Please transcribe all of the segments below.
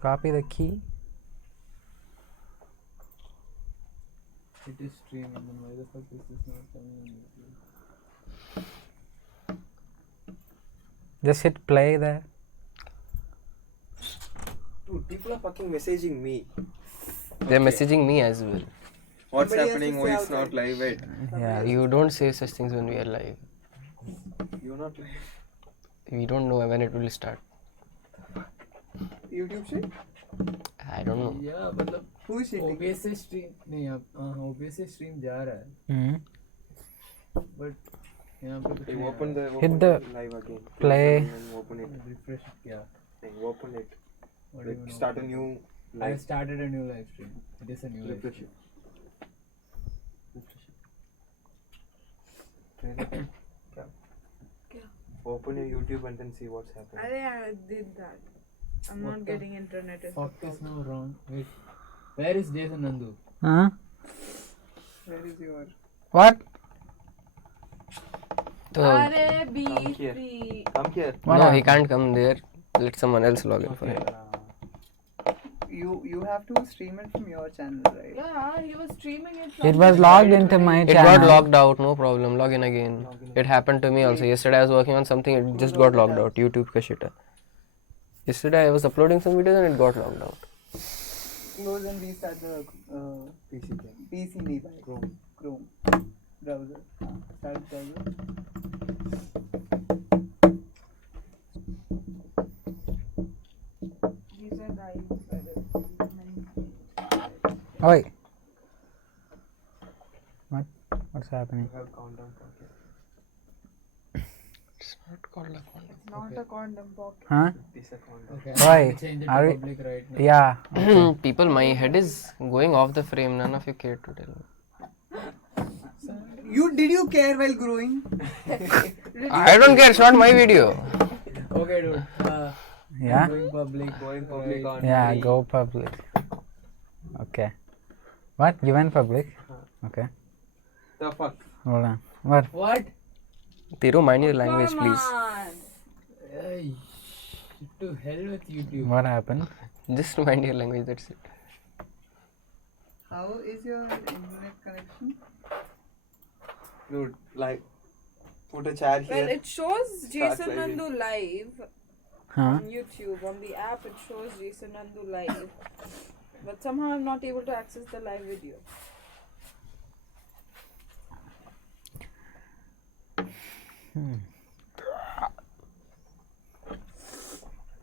copy the key? It is streaming, then why the fuck is this not coming on YouTube? Just hit play there. Dude, people are fucking messaging me. They're messaging me as well. What's Somebody has happening? to Why say it's not outside. live yet? Yeah. You don't say such things when we are live. You're not live. We don't know when it will start. YouTube shit? I don't know. Yeah, मतलब Who is cheating? OBS से stream नहीं अब OBS से stream जा रहा है, but यहाँ पे कुछ You नहीं open uh the Hit the live again. play. And then open it. रहा है. Refresh क्या? And open it. What do you Like, know? start a new I live. started a new live stream. It is a new live Refresh stream. it. Refresh it. Try that. क्या? Open your YouTube and then see what's happening. I did that. I'm What not the getting internet. Is Fuck the is problem. now wrong. Wait, where is Jason Nandu? Huh? Where is your... What? Are be Come here. free. Come here. What No, he happened? can't come there. Let someone else log in for him. You have to stream it from your channel, right? Yeah, he was streaming it. It from was his logged side. into my It channel. got logged out, no problem. Log in again. It happened to me also. Yesterday I was working on something, it just got logged out. YouTube ka shit hai. Yesterday I was uploading some videos and it got logged out. Close and restart the PC thing. PC नहीं भाई. Chrome. Chrome browser. Start browser. These are guys. Oi. What? What's happening? You have countdown pocket. It's not called a condom. Not a condom pocket. Huh? This is a countdown. Okay, Why? I'm change it Are to we- public right now. Yeah. Okay. People, my head is going off the frame. None of you care to tell me. Did you care while growing? I don't care. It's not my video. Okay, dude. Yeah? Going public. Going public on Yeah, very- go public. Okay. What? You went public? Okay. The fuck? Hold on. What? What? Tiro, mind your language, Come please. on. Hey, to hell with YouTube. What happened? Just mind your language, that's it. How is your internet connection? Dude, like, put a chair here. Well, it shows Jason Start live. Nandu live Huh? on YouTube. On the app, it shows Jason Nandu live. But somehow I'm not able to access the live video.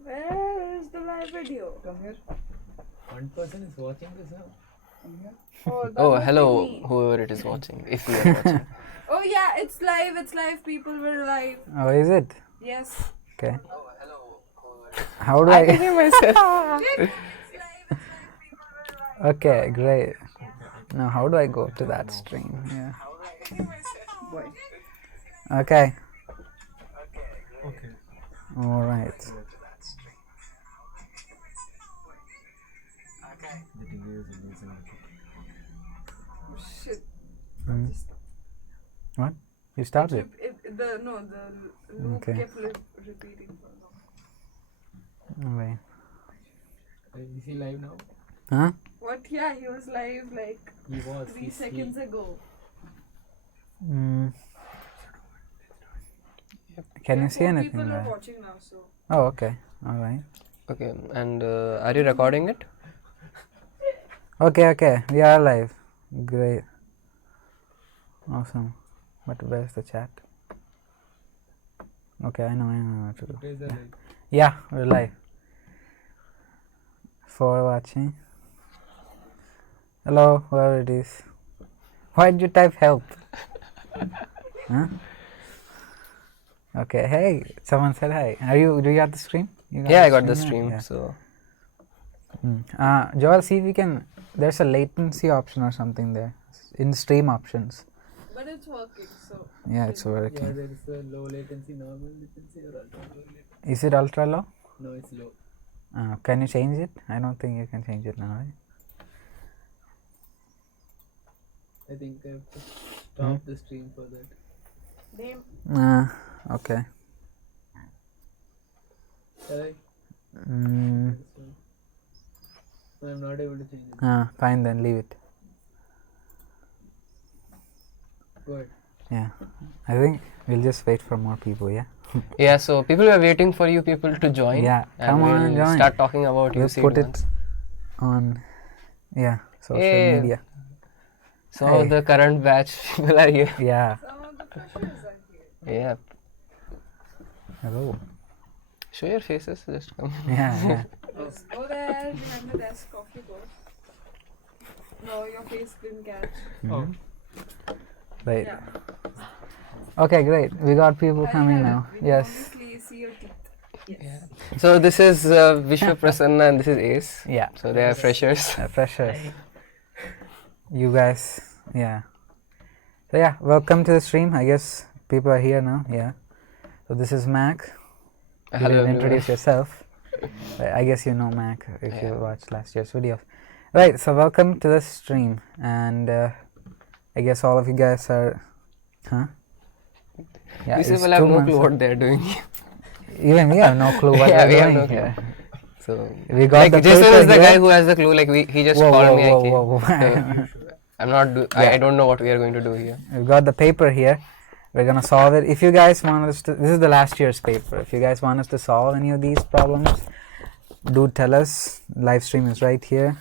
Where is the live video? Come here. One person is watching this now. Come here. Oh, that Oh, must be hello, me. whoever it is watching. If you are watching. Oh yeah, it's live. It's live. People were live. Oh, is it? Yes. Okay. How do I? Okay, great. Now, how do I go to that stream? Yeah. Boy. Okay. Okay. All right. The delay is amazing. Oh, shit. Hmm. What? You started? The loop Okay. kept repeating for long. Wait. Is he live now? Huh? What? Yeah, he was live like He was. 3 seconds ago. Mm. Can you see Four anything people are there? watching now, so. Oh, okay. All right. Okay, and are you recording it? Okay, okay. We are live. Great. Awesome. But where's the chat? Okay, I know what to do. Praise the Lord. Yeah, we're live. For watching. Hello, whoever it is. Why did you type help? Huh? Okay, hey, someone said hi. Do you have the stream? You Yeah, I the got the now? stream. Yeah. So Joel, see if we can. There's a latency option or something there in stream options. But it's working, so. Yeah, it's Yeah, working. there is a low latency, normal latency, or ultra low latency. Is it ultra low? No, it's low. Can you change it? I don't think you can change it now, right? I think I have to stop the stream for that. Damn. Okay. Shall I? Mm, I'm not able to change it. Fine then, leave it. Good. Yeah. I think we'll just wait for more people, yeah? Yeah, so people are waiting for you people to join. Yeah, and come on, we'll join. start talking about We'll UCEED put it once. on, social Hey. media. Some of the current batch people are here. Yeah. Some of the freshers are here. Yeah. Hello. Show your faces, just come. Yeah. Just go there behind the desk, off you go. No, your face didn't catch. Mhm. Right. Yeah. Okay, great. We got people I coming had it. now. We can Yes. obviously see your teeth. Yes. So this is Vishwa Prasanna and this is Ace. Yeah. So they are freshers. Freshers. You guys, yeah. So yeah, welcome to the stream. I guess people are here now. Yeah. So this is Mac. You Hello didn't everyone. introduce yourself. I guess you know Mac if you Yeah. watched last year's videos. Right. So welcome to the stream, and I guess all of you guys are, huh? Yeah. These it's people have 2 no months clue of- what they're doing. Even we have no clue what Yeah, we're we have doing no clue. here. So We got like the Jason paper is the here. guy who has the clue. Like he just Whoa, called whoa, me. I whoa, came. whoa, whoa. So I'm not. I don't know what we are going to do here. We've got the paper here. We're gonna solve it. If you guys want us to, this is the last year's paper. If you guys want us to solve any of these problems, do tell us. Live stream is right here.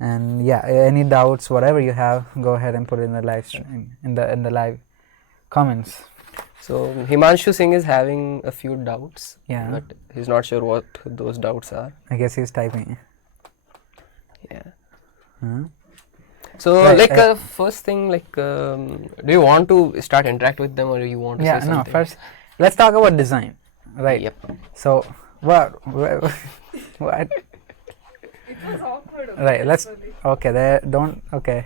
And yeah, any doubts, whatever you have, go ahead and put it in the live stream, in the live comments. So Himanshu Singh is having a few doubts. Yeah. But he's not sure what those doubts are. I guess he's typing. Yeah. Huh? So Right, like first thing, like do you want to start interact with them or you want to Yeah. say No. something? First, let's talk about design. Right. Yep. So what? What? It was awkward. Right, let's- actually. Okay, there don't okay.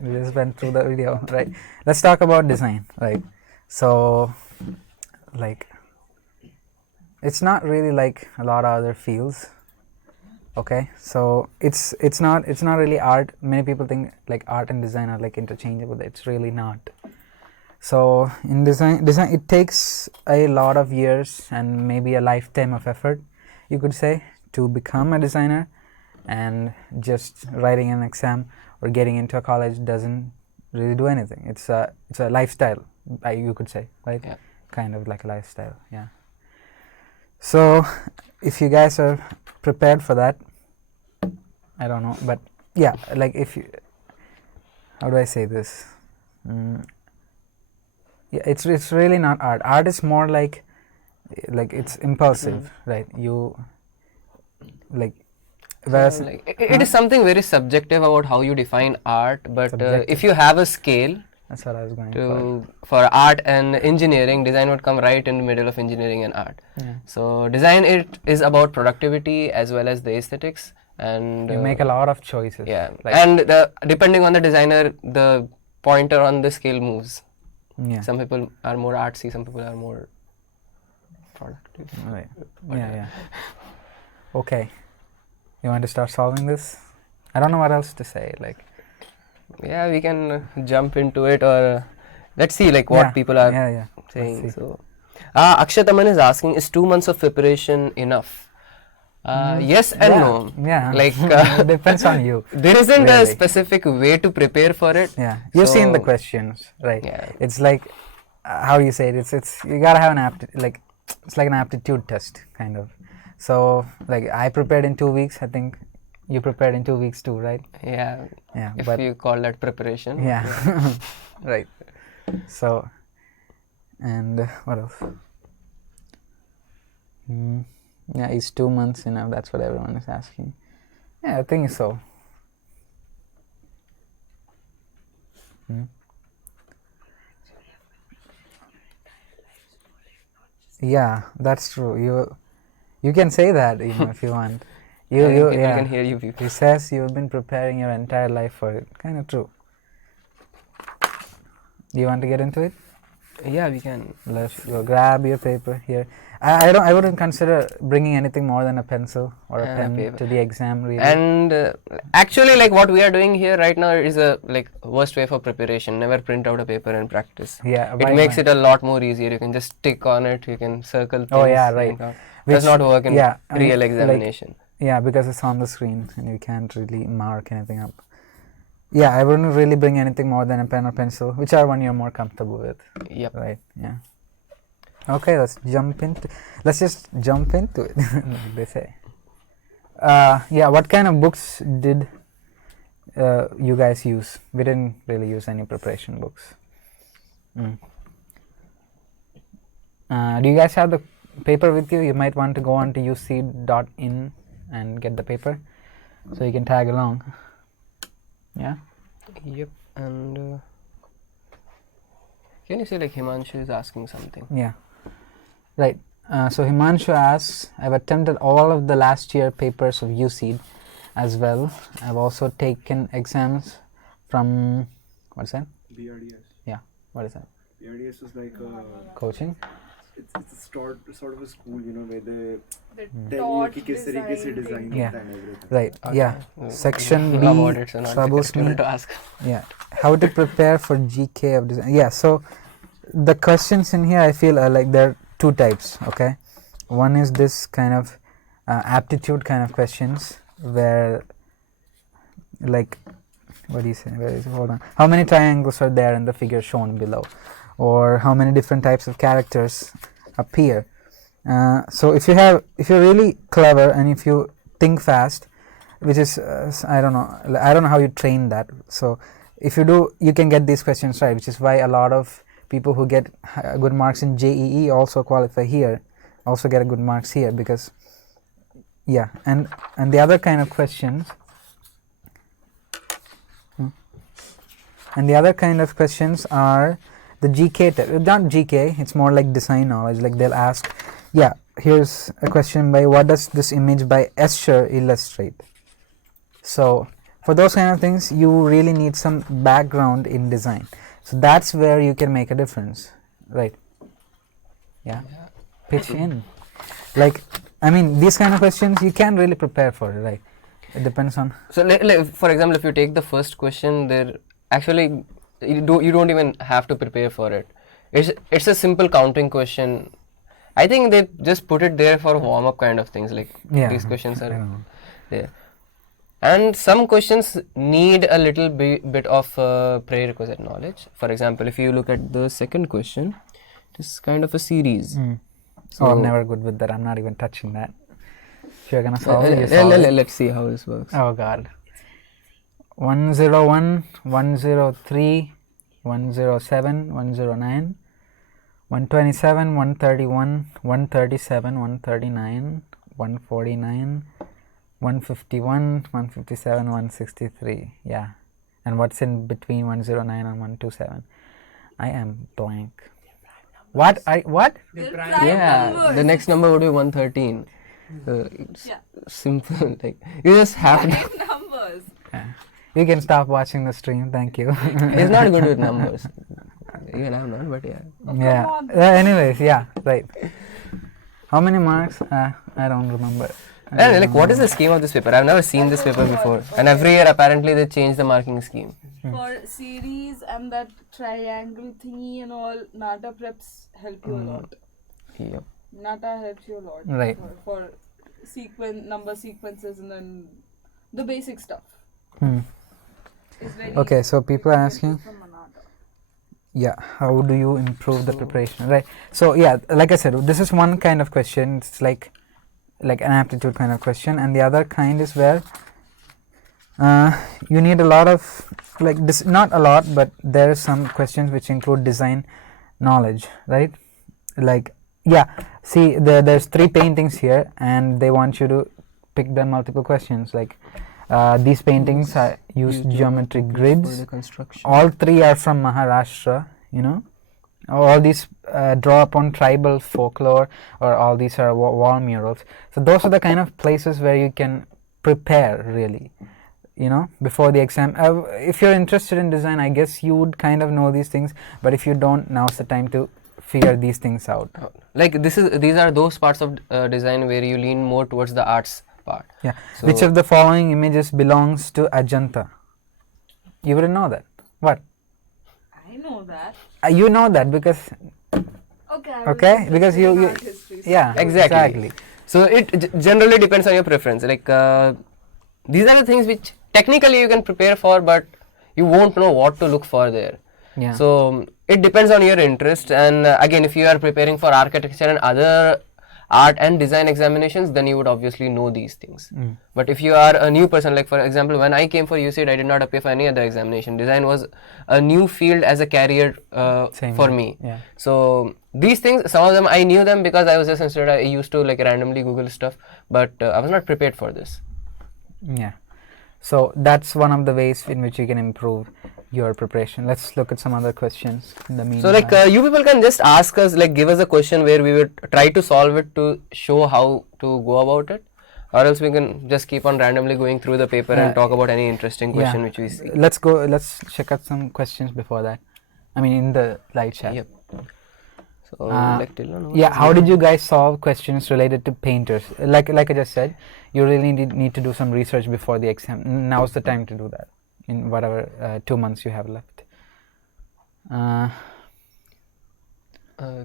We just went through the video, right? Let's talk about design, right? So like it's not really like a lot of other fields. Okay? So it's not really art. Many people think like art and design are like interchangeable. It's really not. So in design it takes a lot of years and maybe a lifetime of effort, you could say, to become a designer. And just writing an exam or getting into a college doesn't really do anything. It's a lifestyle, you could say, right? Yeah. Kind of like a lifestyle, yeah. So if you guys are prepared for that, I don't know, but yeah, like if you, how do I say this? Yeah, it's really not art. Art is more like it's impulsive, right? You like. Whereas, Like, it is something very subjective about how you define art, but Subjective. if you have a scale that's what I was going for. for art and engineering, design would come right in the middle of engineering and art. Yeah. So design it is about productivity as well as the aesthetics, and You make a lot of choices. yeah, Like, and depending on the designer, the pointer on the scale moves. yeah. Some people are more artsy, some people are more productive. Right. Yeah. Okay. You want to start solving this? I don't know what else to say. Like. Yeah, we can jump into it, or let's see like what Yeah, people are Yeah. saying. Let's see. So, Akshataman is asking, is 2 months of preparation enough? Yes and no. Yeah. Like it depends on you. there isn't a Really. specific way to prepare for it. Yeah. You've seen the So- questions, right? Yeah. It's like, how do you say it? It's you gotta have an it's like an aptitude test kind of. So like I prepared in 2 weeks. I think you prepared in 2 weeks too, right? Yeah, Yeah. if but you call that preparation. yeah. Right. So, and what else? Yeah, is 2 months enough? That's what everyone is asking. Yeah, I think so. Yeah, that's true. You can say that, if you want. I think people yeah. can hear you people. He says you've been preparing your entire life for it. Kind of true. Do you want to get into it? Yeah, we can. Let's go. Grab your paper here. I wouldn't consider bringing anything more than a pencil or a And a pen paper. to the exam. Really. And actually, like what we are doing here right now is a like worst way for preparation. Never print out a paper and practice. yeah, It makes it a lot more easier. You can just tick on it. You can circle things. Oh, yeah, right. Does Which- not work in yeah, I mean, real like- examination. Yeah, because it's on the screen and you can't really mark anything up. Yeah, I wouldn't really bring anything more than a pen or pencil, whichever one you're more comfortable with. Yep. Right, yeah. Okay, let's just jump into it, like they say. Yeah, what kind of books did you guys use? We didn't really use any preparation books. Do you guys have the paper with you? You might want to go on to uceed.in and get the paper so you can tag along. Yeah? Yep. And can you say like Himanshu is asking something? Yeah. Right. So Himanshu asks, I've attempted all of the last year papers of UCEED as well. I've also taken exams from, what's that? BRDS. Yeah, what is that? BRDS is like a Coaching? it's a sort of a school, you know, where they The tell you taught कि किस तरीके से design design thing. Yeah. करता है and everything. Right, yeah. Section B About it, so not troubles me. to ask. Yeah, how to prepare for GK of design. Yeah, so the questions in here I feel are like there are two types, okay? One is this kind of aptitude kind of questions where like, what do you say, where is it? Hold on. How many triangles are there in the figure shown below? Or how many different types of characters appear? So if you're really clever and if you think fast, which is I don't know how you train that. So if you do, you can get these questions right, which is why a lot of people who get good marks in JEE also qualify here, also get a good marks here, because yeah. And the other kind of questions, and the other kind of questions are the GK type. Not GK, it's more like design knowledge. Like they'll ask, yeah, here's a question by what does this image by Escher illustrate? So for those kind of things, you really need some background in design. So that's where you can make a difference, right? Yeah, pitch in. Like, I mean, these kind of questions you can't really prepare for it, right? It depends on. So, for example, if you take the first question, there actually you don't even have to prepare for it. It's a simple counting question. I think they just put it there for warm up kind of things. Like these questions are there. And some questions need a little bit of prerequisite knowledge. For example, if you look at the second question, it's kind of a series. So I'm never good with that. I'm not even touching that. If you're gonna solve it, you solve it. Let's see how this works. Oh God. 101, 103, 107, 109, 127, 131, 137, 139, 149, 151, 157, 163. Yeah. And what's in between 109 and 127? I am blank. What? What? Yeah, the next number would be 113. It's simple. Like you just have to. Numbers. You can stop watching the stream. Thank you. He's not good with numbers. Even I'm not, but yeah. Yeah. Anyways, yeah. Right. How many marks? I don't remember. And like, what is the scheme of this paper? I've never seen this paper before. And every year, apparently, they change the marking scheme. For series and that triangle thingy and all, NATA preps help you a lot. Yep. NATA helps you a lot. Right. For number sequences and then the basic stuff. It's very Okay, so people are asking, from a NATA. yeah, how do you improve the preparation? Right. So yeah, like I said, this is one kind of question. It's like an aptitude kind of question, and the other kind is where you need a lot of this, not a lot, but there are some questions which include design knowledge, right? Like, yeah, see, there's 3 paintings here, and they want you to pick the multiple questions. Like these paintings use geometric grids. For the construction. All 3 are from Maharashtra, you know. All these draw upon tribal folklore, or all these are wall murals. So those are the kind of places where you can prepare really, you know, before the exam. If you're interested in design, I guess you would kind of know these things, but if you don't, now's the time to figure these things out. Like these are those parts of design where you lean more towards the arts part. Yeah. So Which of the following images belongs to Ajanta? You wouldn't know that. What? I know that. You know that because Okay. okay, because you art history. yeah, Exactly. So it generally depends on your preference. Like these are the things which technically you can prepare for, but you won't know what to look for there. Yeah. So it depends on your interest, and again, if you are preparing for architecture and other art and design examinations, then you would obviously know these things. But if you are a new person, like for example, when I came for UCEED, I did not appear for any other examination. Design was a new field as a career Same for here. me. Yeah. So these things, some of them I knew them because I was just instead I used to like randomly Google stuff, but I was not prepared for this. Yeah. So that's one of the ways in which you can improve your preparation. Let's look at some other questions in the meantime. So like you people can just ask us, like give us a question where we would try to solve it to show how to go about it, or else we can just keep on randomly going through the paper and talk about any interesting question which we see. Let's check out some questions before that. I mean, in the live chat. Yep. So like till now, Yeah, how did you guys solve questions related to painters? Like I just said, you really need to do some research before the exam. Now's the time to do that in whatever 2 months you have left.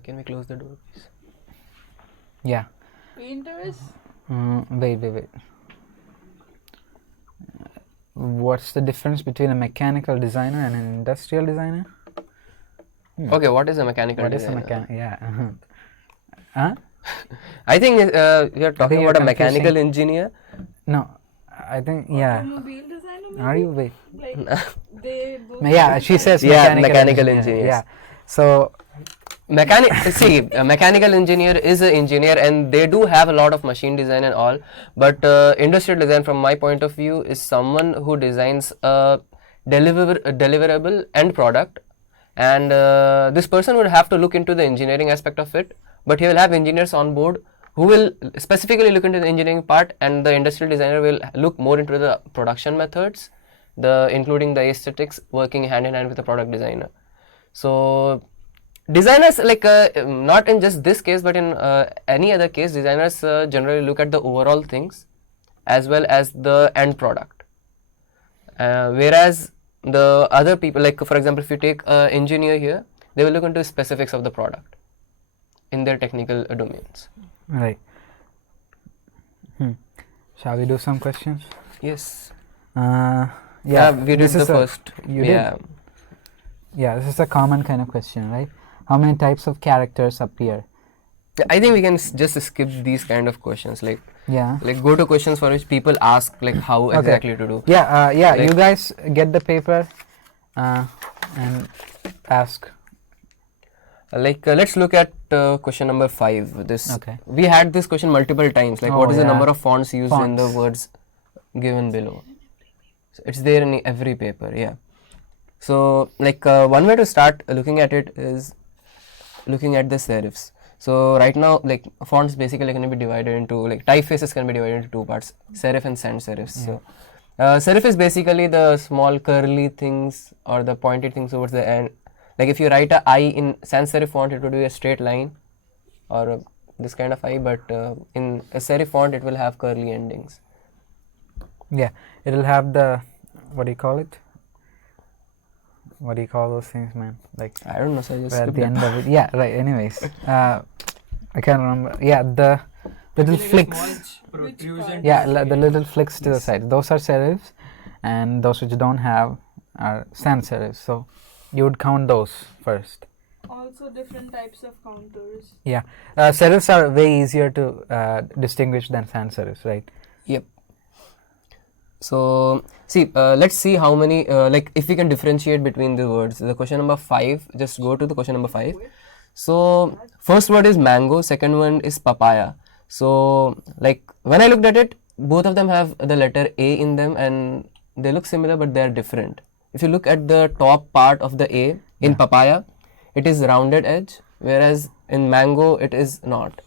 can we close the door, please? Yeah. Painters? Wait. What's the difference between a mechanical designer and an industrial designer? Okay, what is a mechanical What is a designer? mechanic? Yeah. Huh? I think you are talking you're about a mechanical confusing. engineer. No, I think yeah. Automobile designer maybe? Are you wait? Like they do Yeah, she says Yeah, mechanical mechanical engineer. engineers. Yeah. So See, a mechanical engineer is an engineer and they do have a lot of machine design and all, but industrial design from my point of view is someone who designs a deliverable end product, and this person would have to look into the engineering aspect of it, but he will have engineers on board who will specifically look into the engineering part, and the industrial designer will look more into the production methods, including the aesthetics, working hand in hand with the product designer. So designers, like not in just this case but in any other case, designers generally look at the overall things as well as the end product, whereas the other people, like for example, if you take an engineer here, they will look into specifics of the product in their technical domains. right. Shall we do some questions? Yes. Yeah, we did this the is first. You yeah. did? Yeah, this is a common kind of question, right? How many types of characters appear? I think we can just skip these kind of questions, like Yeah. go to questions for which people ask like how exactly to do. Yeah, Like- you guys get the paper and ask. Let's look at question number 5. This Okay. we had this question multiple times. Like, Oh, what is the yeah. number of fonts used in the Fonts. words given below? So it's there in every paper. Yeah. So one way to start looking at it is looking at the serifs. So right now, like fonts basically can be divided into, like typefaces can be divided into 2 parts: serif and sans serifs. So serif is basically the small curly things or the pointed things towards the end. Like if you write a I in sans serif font, it would be a straight line or this kind of I, but in a serif font, it will have curly endings. Yeah, it'll have the, what do you call it? What do you call those things, man? Like I don't know, so I just where at skipped the it. end of it. Yeah, right. Anyways, I can't remember. Yeah, the little flicks. Protrusion. Yeah, the little flicks to the side. Those are serifs, and those which don't have are sans serifs. So you would count those first. Also different types of counters. Yeah, serifs are way easier to distinguish than sans serifs, right? Yep. So see, let's see how many, like if we can differentiate between the words. The question number 5, just go to the question number 5. So first word is mango, second one is papaya. So like when I looked at it, both of them have the letter A in them and they look similar but they are different. If you look at the top part of the A in papaya, it is rounded edge, whereas in mango it is not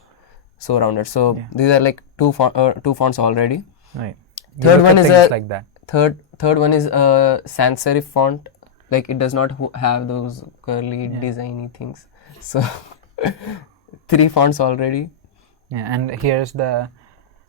so rounded. So these are like two fonts already. Right. Third one is like that. Third one is a sans serif font. Like it does not have those curly designy things. So 3 fonts already. Yeah, and here's the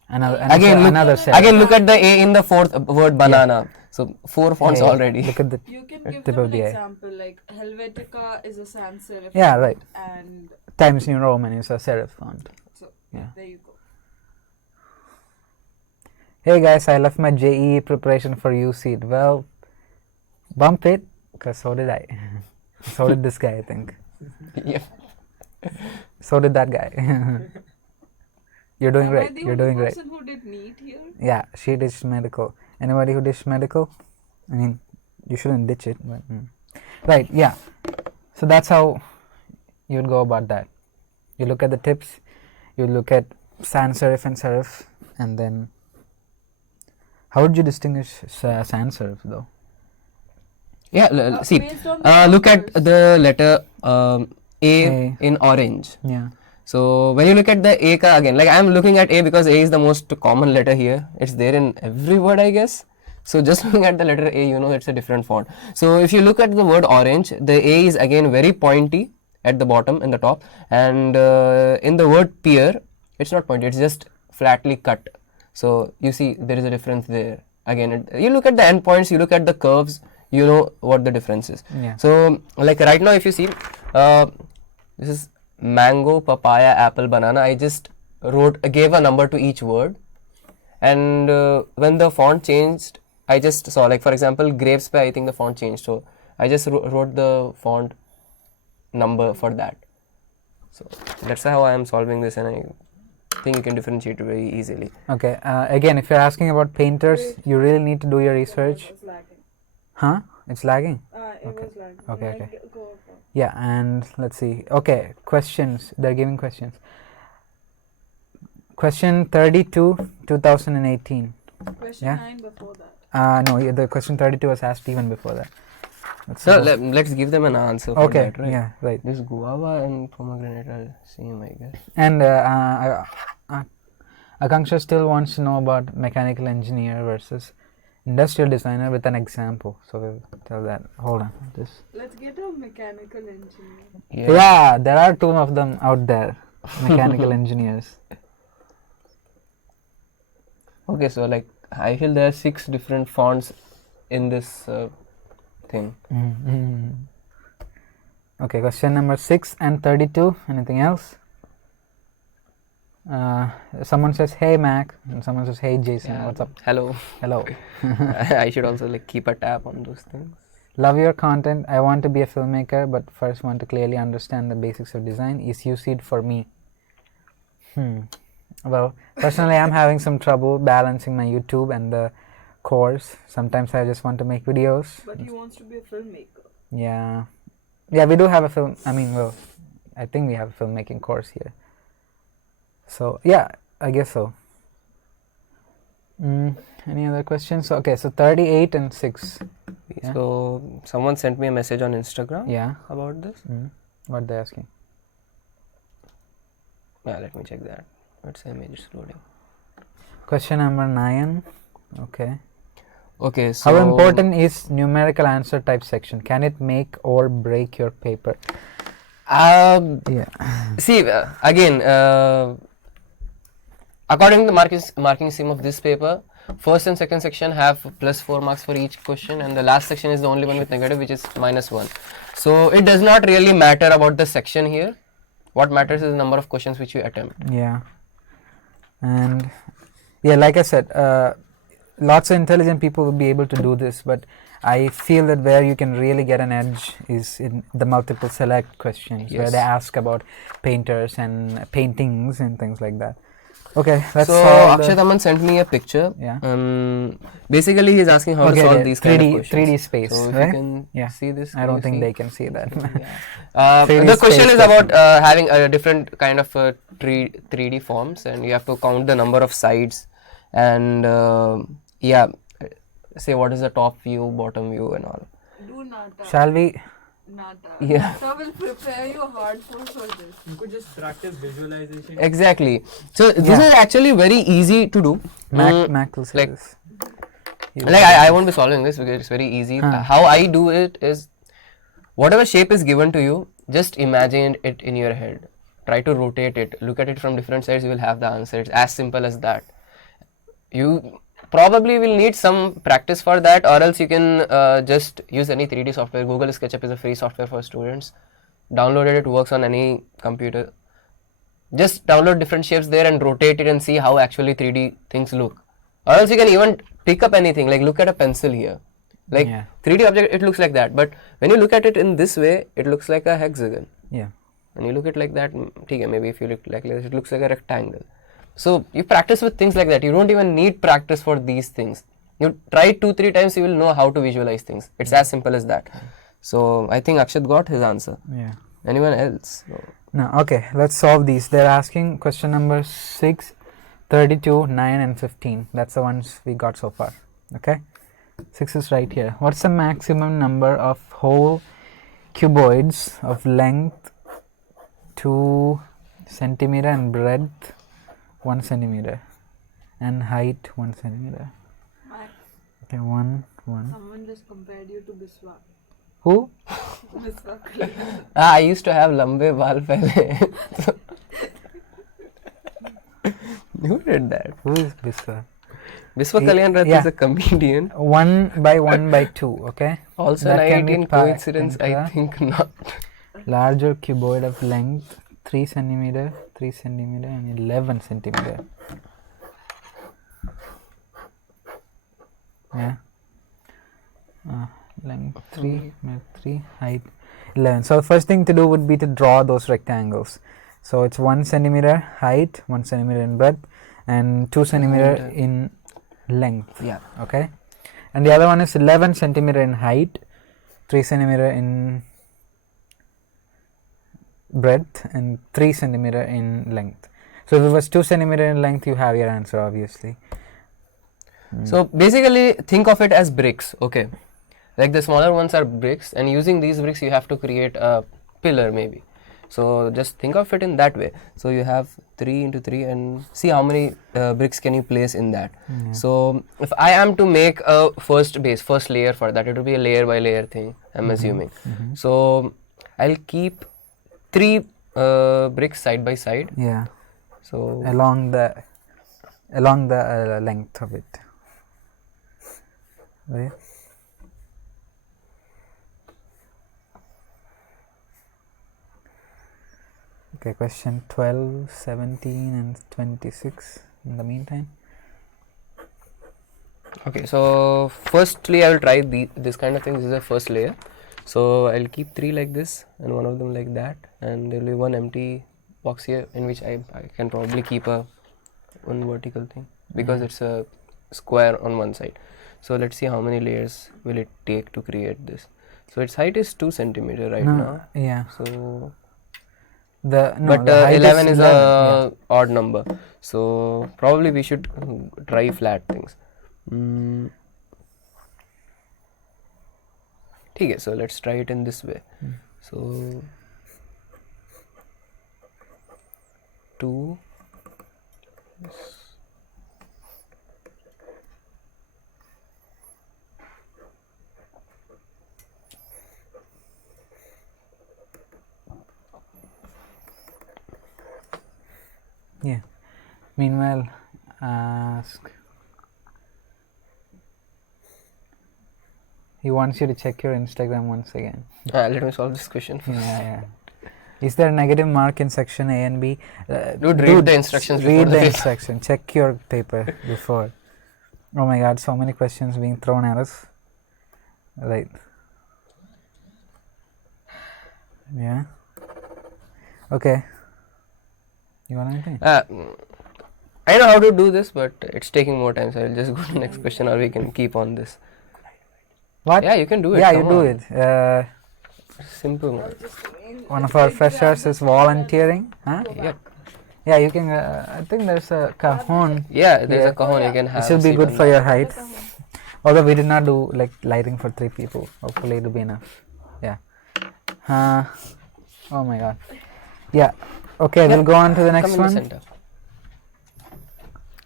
another Again, serif. again look at the A in the fourth word banana. So 4 fonts Yeah, already. Look at the You can give tip them of an the A. example, like Helvetica is a sans serif. Yeah, right. And Times New Roman is a serif font. so Yeah. there you go. Hey guys, I left my JEE preparation for UCEED. Well, bump it, because so did I. So did this guy, I think. Yeah. So did that guy. You're doing Am I great. the You're only doing great. person who did NEET here? Yeah, she ditched medical. Anybody who ditched medical? I mean, you shouldn't ditch it. But, Right, yeah. So that's how you'd go about that. You look at the tips, you look at sans serif and serif, and then how would you distinguish sans serif though? Yeah, see, Based on the look at numbers. the letter A A. in orange. Yeah. So when you look at the A ka again, like I'm looking at A because A is the most common letter here. It's there in every word, I guess. So just looking at the letter A, you know it's a different font. So if you look at the word orange, the A is again very pointy at the bottom and the top, and in the word pear, it's not pointy, it's just flatly cut. So you see there is a difference there. Again, you look at the endpoints, you look at the curves, you know what the difference is. Yeah. So like right now if you see, this is mango, papaya, apple, banana. I just gave a number to each word, and when the font changed, I just saw, like for example, grapes pe I think the font changed, so I just wrote the font number for that. So that's how I am solving this, and I think you can differentiate it very easily. Okay. Again, if you're asking about painters, you really need to do your research. It was lagging. Huh? It's lagging? It Okay. was lagging. Okay, Like, okay. Go on. Yeah, and let's see. Okay, questions. They're giving questions. Question 32, 2018. Question Yeah. 9 before that. No, the question 32 was asked even before that. Let's So go. let's give them an answer for Okay, that, right? yeah, right. This guava and pomegranate are same, I guess. And Akanksha still wants to know about mechanical engineer versus industrial designer with an example. So we'll tell that. Hold on. Let's get a mechanical engineer. Yeah, there are two of them out there. Mechanical engineers. Okay, so like I feel there are 6 different fonts in this thing. Mm-hmm. Okay, question number 6 and 32. Anything else? Someone says, "Hey Mac," and someone says, "Hey Jason." Yeah. What's up? Hello. Hello. I should also like keep a tab on those things. Love your content. I want to be a filmmaker, but first want to clearly understand the basics of design. Is UCEED for me? Well, personally, I'm having some trouble balancing my YouTube and the course. Sometimes I just want to make videos. But he wants to be a filmmaker. Yeah, we do have a film. I mean, well, I think we have a filmmaking course here. So yeah, I guess so. Any other questions? Okay, so 38 and 6. Yeah. So someone sent me a message on Instagram Yeah. about this. What they asking? Yeah, let me check that. What's the image? It's loading. Question number 9. Okay. Okay, so How important is numerical answer type section? Can it make or break your paper? Yeah. See, again, according to the marking scheme of this paper, first and second section have +4 marks for each question, and the last section is the only one with negative, which is -1. So it does not really matter about the section here. What matters is the number of questions which you attempt. Yeah. And yeah, like I said, lots of intelligent people will be able to do this, but I feel that where you can really get an edge is in the multiple select questions, where Yes. they ask about painters and paintings and things like that. Okay, let's So solve Akshay Taman sent me a picture. Yeah. Basically, he's asking how to solve the these kind 3D of questions. 3D space, So if right? you can Yeah. see this, I don't think they can see that. 3D the question space is about having a different kind of 3D forms, and you have to count the number of sides, and yeah, say what is the top view, bottom view, and all. Do Nata. Shall we? Nata. Yeah. Nata will prepare you hardcore for this. You could just practice visualization. Exactly. So this Yeah. is actually very easy to do. Mac will say like- this. Like I won't be solving this because it's very easy. How I do it is, whatever shape is given to you, just imagine it in your head. Try to rotate it. Look at it from different sides. You will have the answer. It's as simple as that. You probably will need some practice for that, or else you can just use any 3D software. Google SketchUp is a free software for students. Download it. It works on any computer. Just download different shapes there and rotate it and see how actually 3D things look. Or else you can even pick up anything, like look at a pencil here. Like Yeah. 3D object, it looks like that. But when you look at it in this way, it looks like a hexagon. Yeah. And you look at it like that, okay, maybe if you look like this, it looks like a rectangle. So you practice with things like that. You don't even need practice for these things. You try 2-3 times, you will know how to visualize things. It's as simple as that. So I think Akshat got his answer. Yeah. Anyone else? No. No, okay, let's solve these. They're asking question number 6, 32, 9 and 15. That's the ones we got so far. Okay, 6 is right here. What's the maximum number of whole cuboids of length 2 centimeter and breadth 1 centimeter and height 1 centimeter? Okay, 1. Someone just compared you to Biswa. Who? Biswa. I used to have lambe baal pehle. Who did that? Who is Biswa? Biswa Kalyan Rath Yeah. is a comedian. 1 by 1 by 2, okay? Also That an can be IITian packed coincidence, I into a think not. larger cuboid of length 3 centimeter, 3 centimeter and 11 centimeter. Yeah. Length 3, 3, height 11. So the first thing to do would be to draw those rectangles. So it's 1 centimeter height, 1 centimeter in breadth and 2 centimeter in length. Yeah. Okay. And the other one is 11 centimeter in height, 3 centimeter in breadth and 3 centimeter in length. So if it was 2 centimeter in length, you have your answer obviously. So basically think of it as bricks, okay? Like the smaller ones are bricks, and using these bricks you have to create a pillar maybe. So just think of it in that way. So you have 3 into 3 and see how many bricks can you place in that. So if I am to make a first layer for that, it will be a layer by layer thing, I'm assuming. So I'll keep 3 bricks side by side. Yeah. So Along the length of it. Right. Okay, question 12, 17 and 26 in the meantime. okay, so firstly I will try this kind of thing. This is the first layer. So I'll keep 3 like this and one of them like that, and there will be one empty box here in which I can probably keep one vertical thing because it's a square on one side. So let's see how many layers will it take to create this. So its height is 2 centimeter right now. Yeah. So The but the height 11 is 11, a odd number. So probably we should try flat things. Okay, so let's try it in this way. So 2 Yeah. Meanwhile, ask. He wants you to check your Instagram once again. let me solve this question first. Yeah. Is there a negative mark in section A and B? Dude, read the instructions before Read the the paper. instruction. Check your paper before. Oh my God! So many questions being thrown at us. Right. Yeah. Okay. You got anything? I know how to do this, but it's taking more time, so I'll just go to the next question, or we can keep on this. What? Yeah, you can do it. Yeah, come you do on. it. Simple, man. One of our freshers is volunteering. Huh? Yep. Yeah, you can. I think there's a cajon. Yeah, there's Yeah. a cajon you can have. This will be sit good on for that. your height. Although we did not do like lighting for 3 people. Hopefully it'll be enough. Yeah. Oh my God. Yeah. Okay, we'll go on to the next Come in the one. center.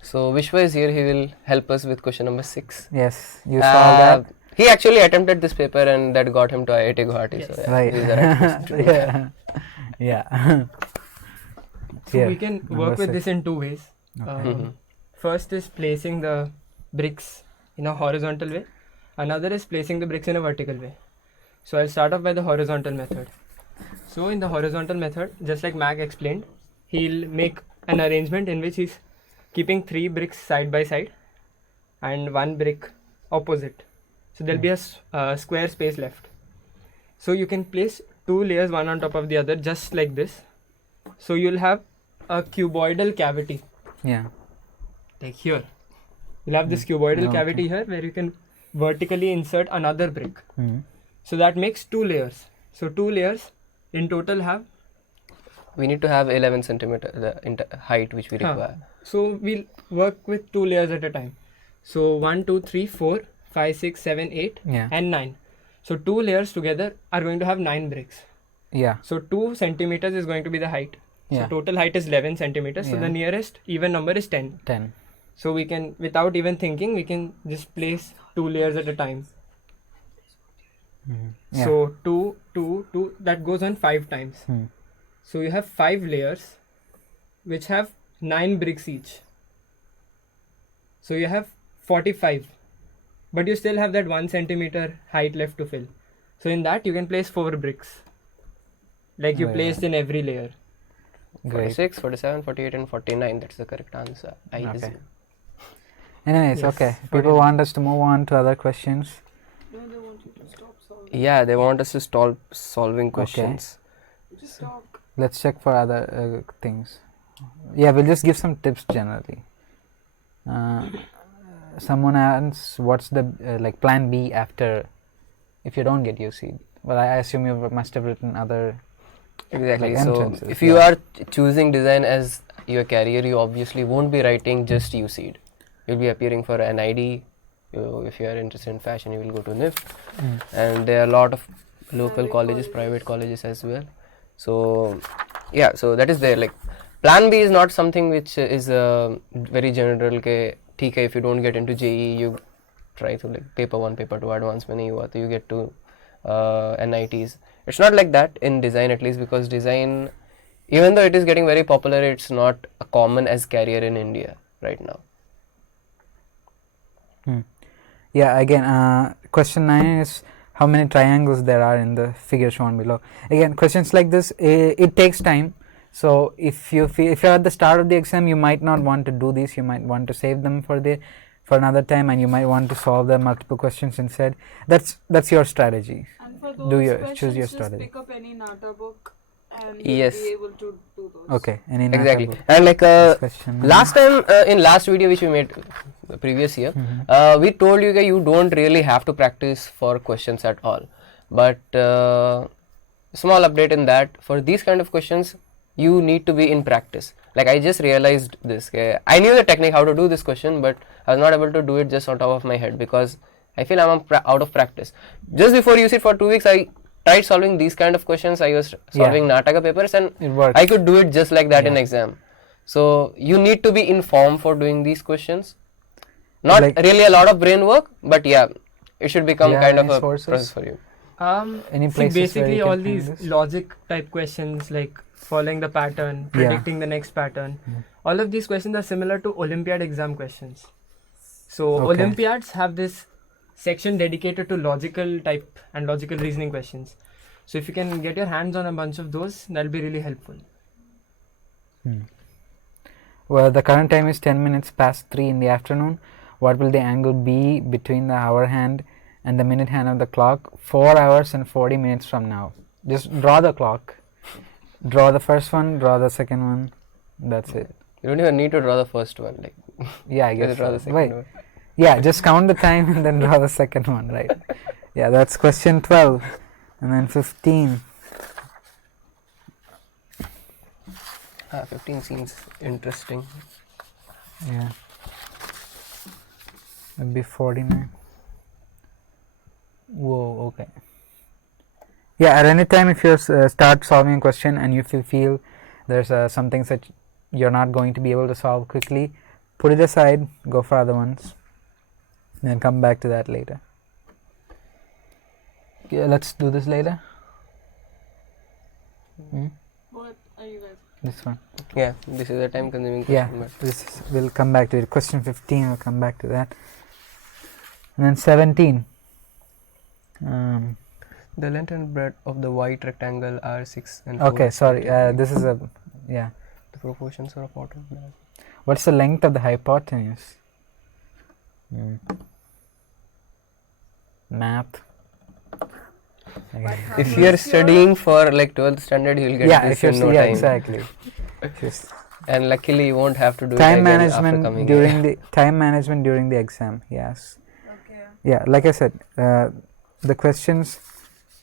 So Vishwa is here. He will help us with question number 6. Yes, you saw that. He actually attempted this paper, and that got him to IIT Guwahati. So yeah, Right. he's the right person to do that. Yeah. Yeah. So Here, we can number work with 6. this in 2 ways. First is placing the bricks in a horizontal way. Another is placing the bricks in a vertical way. So I'll start off by the horizontal method. So in the horizontal method, just like Mac explained, he'll make an arrangement in which he's keeping 3 bricks side by side and one brick opposite. So there'll be a square space left. So you can place two layers one on top of the other just like this. So you'll have a cuboidal cavity Yeah. like here. You'll have this cuboidal Okay. cavity here where you can vertically insert another brick. Mm. So that makes two layers. So two layers in total have. We need to have 11 centimeter the height which we require. So we'll work with two layers at a time. So 1, 2, 3, 4, 5, 6, 7, 8 Yeah. and 9. So two layers together are going to have 9 bricks. Yeah. So 2 centimeters is going to be the height. Yeah. So total height is 11 centimeters. So Yeah. the nearest even number is 10. 10. So we can, without even thinking, we can just place two layers at a time. Yeah. So 2, 2, 2, that goes on 5 times. Hmm. So you have 5 layers which have 9 bricks each. So you have 45. But you still have that 1 centimeter height left to fill. So in that you can place 4 bricks. Like you Right. placed in every layer. Great. 46, 47, 48 and 49. That's the correct answer. I Okay. assume. Anyways, Yes, okay. for People you. want us to move on to other questions. No, they want you to stop solving. Yeah, they want us to stop solving questions. Just talk. Let's check for other things. Yeah, we'll just give some tips generally. Someone asks, what's the like plan B after if you don't get UCEED? Well, I assume you must have written other. Exactly. Like So entrances, if you yeah. are choosing design as your career, you obviously won't be writing just UCEED. You'll be appearing for NID. If you are interested in fashion, you will go to NIFT. And there are a lot of local Private colleges, colleges. private colleges as well. So yeah, so that is there. Like plan B is not something which is very general. Ke, theek hai, if you don't get into JEE, you try to like paper 1, paper 2, advanced mein nahi hua, to you get to NITs. It's not like that in design, at least, because design, even though it is getting very popular, it's not a common as career in India right now. Yeah, again, question 9 is how many triangles there are in the figure shown below. Again, questions like this, it takes time. So if you're at the start of the exam, you might not want to do these. You might want to save them for another time, and you might want to solve the multiple questions instead. That's your strategy. And for those questions, choose your just strategy. pick up any Nata book and Yes. you'll be able to do those. Okay, any Exactly. book. And like This question, last time in last video which we made previous year, we told you that you don't really have to practice for questions at all. But small update in that, for these kind of questions, you need to be in practice. Like I just realized this. I knew the technique how to do this question, but I was not able to do it just on top of my head because I feel I'm out of practice. Just before UCEED for 2 weeks, I tried solving these kind of questions. I was solving Nataka papers and It works. I could do it just like that in exam. So you need to be in form for doing these questions. Not Like- really a lot of brain work, but yeah, it should become Yeah, kind of any a sources? process for you. Any See, places where basically you can all find these this? logic type questions like following the pattern, predicting the next pattern, all of these questions are similar to Olympiad exam questions. So Okay. Olympiads have this section dedicated to logical type and logical reasoning questions. So if you can get your hands on a bunch of those, that'll be really helpful. Well, the current time is 10 minutes past 3 in the afternoon. What will the angle be between the hour hand and the minute hand of the clock 4 hours and 40 minutes from now? Just draw the clock. Draw the first one, draw the second one. That's it. You don't even need to draw the first one. Like Yeah, I just guess draw the so. second Wait. one. Yeah, just count the time and then draw the second one, right? Yeah, that's question 12. And then 15. 15 seems interesting. Yeah. It'll be 49. Whoa, okay. Yeah, at any time if you start solving a question and if you feel there's some things that you're not going to be able to solve quickly, put it aside, go for other ones, then come back to that later. Yeah, let's do this later. What are you guys? This one. Yeah, this is a time consuming Yeah, question. But we'll come back to it. Question 15, we'll come back to that. And then 17. the length and breadth of the white rectangle are 6 and 4. Okay, sorry. respectively. This is a, yeah. The proportions are of auto. What's the length of the hypotenuse? Math. But how If is you are your- studying for like 12th standard, you'll get Yeah, this if you're in no yeah, time. exactly. Just And luckily, you won't have to do time it again after management coming during here. the time management during the exam. Yes. Okay. Yeah, like I said, the questions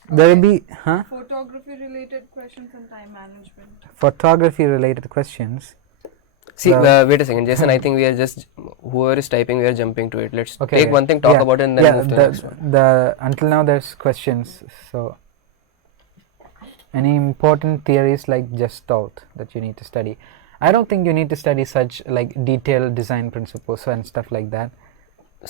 there will be Photography related questions and time management. photography related questions. See, Well- wait a second, Jason. I think we are just whoever is typing, we are jumping to it. Let's Okay, take okay. one thing, talk Yeah, about it, and then yeah, move to the next one. the until now there's questions. So any important theories like Gestalt that you need to study? I don't think you need to study such like detailed design principles and stuff like that.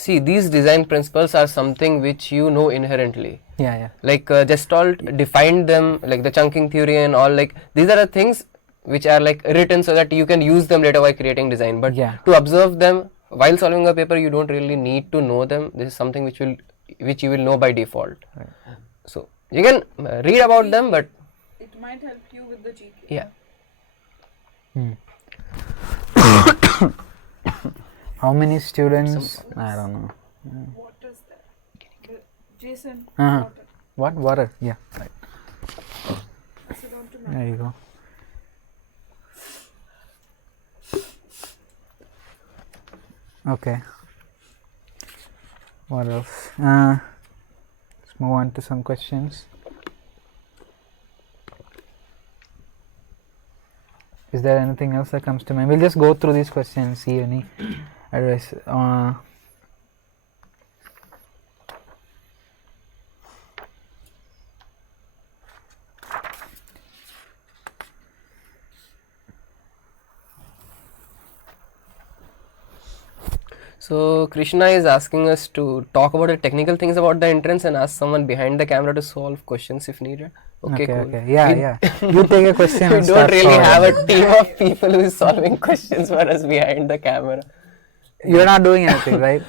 See, these design principles are something which you know inherently. Yeah, yeah. Like Gestalt defined them, like the chunking theory and all. Like these are the things which are like written so that you can use them later while creating design. But Yeah. to observe them while solving a paper, you don't really need to know them. This is something which you will know by default. Right. So you can read about them, but It might help you with the GK. yeah. How many students? I don't know. What is that? Jason, Uh-huh. water. What water? Yeah. Right. Pass it on to me. There you go. Okay. What else? Let's move on to some questions. Is there anything else that comes to mind? We'll just go through these questions, see any advice. So Krishna is asking us to talk about the technical things about the entrance and ask someone behind the camera to solve questions if needed. Okay, cool. Okay. Yeah, We- yeah. You take a question We and don't start really solving. have a team of people who is solving questions for us behind the camera. You're not doing anything, right?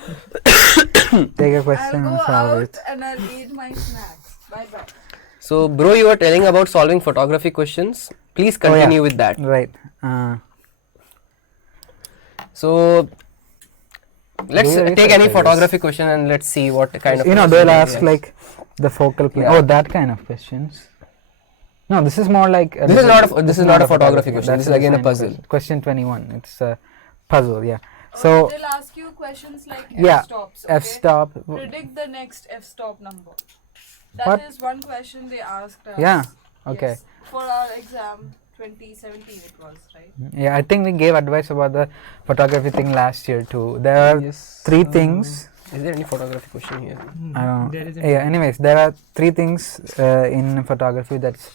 Take a I'll question go and solve out it. and I'll eat my snacks. Bye bye. So, bro, you were telling about solving photography questions. Please Oh, yeah. continue with that. Right. So, let's Do your take research, any I guess. photography question and let's see what kind of. You know, question they'll he ask has. like the focal plane. Yeah. Oh, that kind of questions. No, this is more like This is not a photography question. That's This is again a design puzzle. question. Question 21. It's a puzzle. Yeah. So So they'll ask you questions like yeah, f-stops. Okay? f-stop. Predict the next f-stop number. What? That is one question they asked us. Yeah. Okay. Yes, for our exam 2017 it was, right? Yeah, I think we gave advice about the photography thing last year too. There are Yes. three things. Is there any photography question here? I don't There know. isn't. Yeah. Anyways, there are three things in photography. That's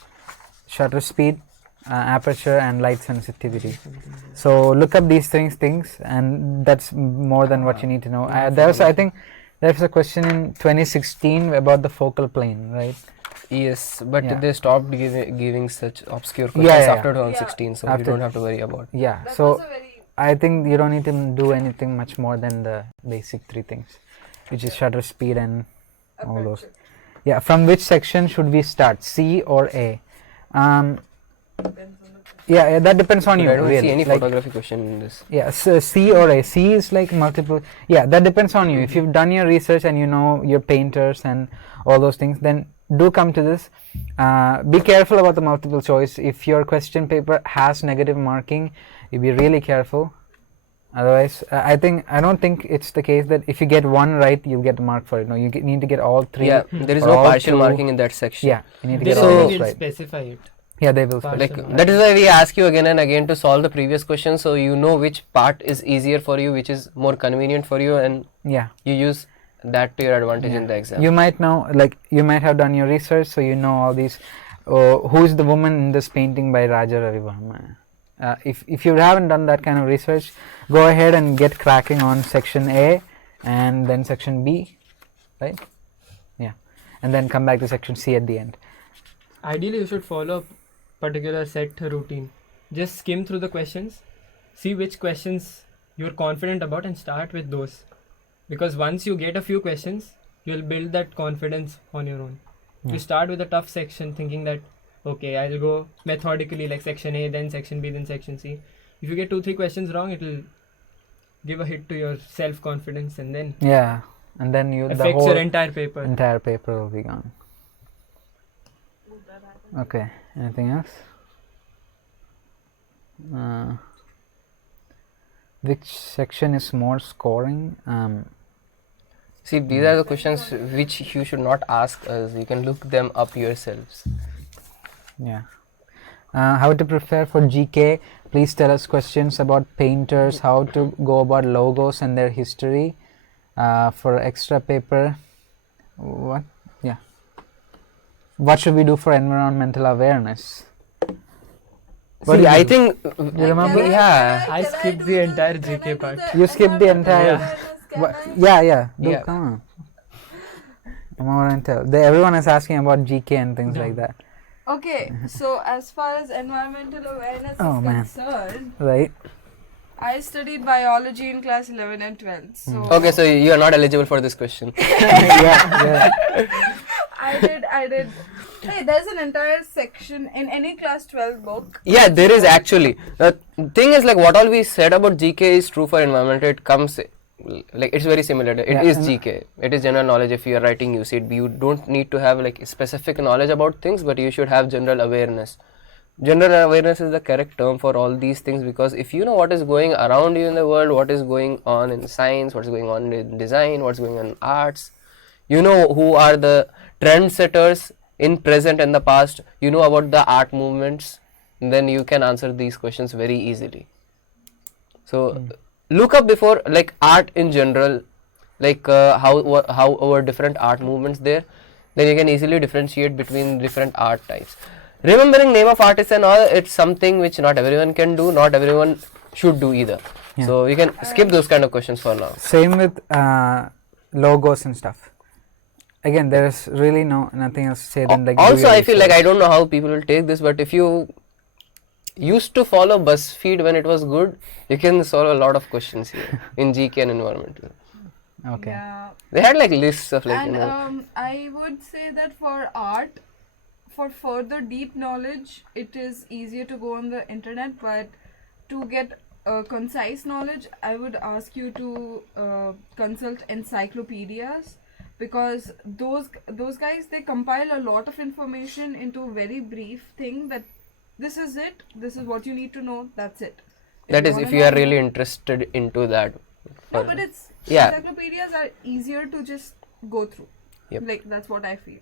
shutter speed, aperture, and light sensitivity. So look up these things, and that's more than what you need to know. I think there's a question in 2016 about the focal plane, right? Yes, but Yeah. they stopped giving such obscure Yeah, questions yeah, after yeah. 2016, so After- you don't have to worry about. Yeah. That So was a very I think you don't need to do anything much more than the basic three things, which is shutter speed and all those. aperture. Yeah. From which section should we start, C or A? Depends on the question. Yeah, that depends on But you. I don't really. see any Like, photography question in this. yeah, so C or A. C is like multiple. Yeah, that depends on you. If you've done your research and you know your painters and all those things, then do come to this. Be careful about the multiple choice. If your question paper has negative marking, you be really careful. Otherwise, I don't think it's the case that if you get one right, you'll get a mark for it. No, you need to get all three. Yeah, there is or no all partial two. marking in that section. Yeah, you need to They get all So- those will right. specify it. Yeah, they will. Partial Like marking. that is why we ask you again and again to solve the previous question, so you know which part is easier for you, which is more convenient for you, and Yeah. you use that to your advantage in the exam. You might know, like you might have done your research, so you know all these. Who's the woman in this painting by Raja Ravi Verma? If you haven't done that kind of research, go ahead and get cracking on section A, and then section B, right? Yeah, and then come back to section C at the end. Ideally, you should follow a particular set routine. Just skim through the questions, see which questions you're confident about, and start with those. Because once you get a few questions, you'll build that confidence on your own. Yeah. You start with a tough section thinking that, okay, I'll go methodically like section A, then section B, then section C. If you get 2-3 questions wrong, it'll give a hit to your self-confidence, and then Yeah, and then the affects whole your entire paper. entire paper will be gone. Okay, anything else? Which section is more scoring? See, these are the questions which you should not ask us. You can look them up yourselves. Yeah. How to prepare for GK? Please tell us questions about painters, how to go about logos and their history. For extra paper, what? Yeah. What should we do for environmental awareness? What See, did I you do? think, You remember? yeah. I skipped the entire GK part. You skipped the entire. Yeah. Do Yeah. come on. More and tell. Everyone is asking about GK and things like that. Okay, so as far as environmental awareness Oh, is man. concerned, Right? I studied biology in class 11 and 12. So Okay, so you are not eligible for this question. yeah. I did. Hey, there's an entire section in any class 12 book. Yeah, there is actually. The thing is, like, what all we said about GK is true for environment. It comes, like, it's very similar. It Yeah, is and- GK. It is general knowledge. If you are writing UCEED, you don't need to have, like, specific knowledge about things, but you should have general awareness. General awareness is the correct term for all these things, because if you know what is going around you in the world, what is going on in science, what's going on in design, what's going on in arts, you know who are the trendsetters in present and the past, you know about the art movements, then you can answer these questions very easily. So look up before, like, art in general, like how our different art movements there, then you can easily differentiate between different art types. Remembering name of artists and all, it's something which not everyone can do, not everyone should do either. Yeah. So you can skip those kind of questions for now. Same with logos and stuff. Again, there's really nothing else to say than like. Also, do I your feel like I research. don't know how people will take this, but if you used to follow BuzzFeed when it was good, you can solve a lot of questions here in GK and environmental. Okay. Yeah. They had like lists of, like, And you know. I would say that for art, for further deep knowledge, it is easier to go on the internet, but to get concise knowledge, I would ask you to consult encyclopedias, because those guys, they compile a lot of information into a very brief thing, that this is it, this is what you need to know, that's it. That is, wanna if you are know really more- interested into that. No, for- but it's Yeah. encyclopedias are easier to just go through. Yep. Like, that's what I feel.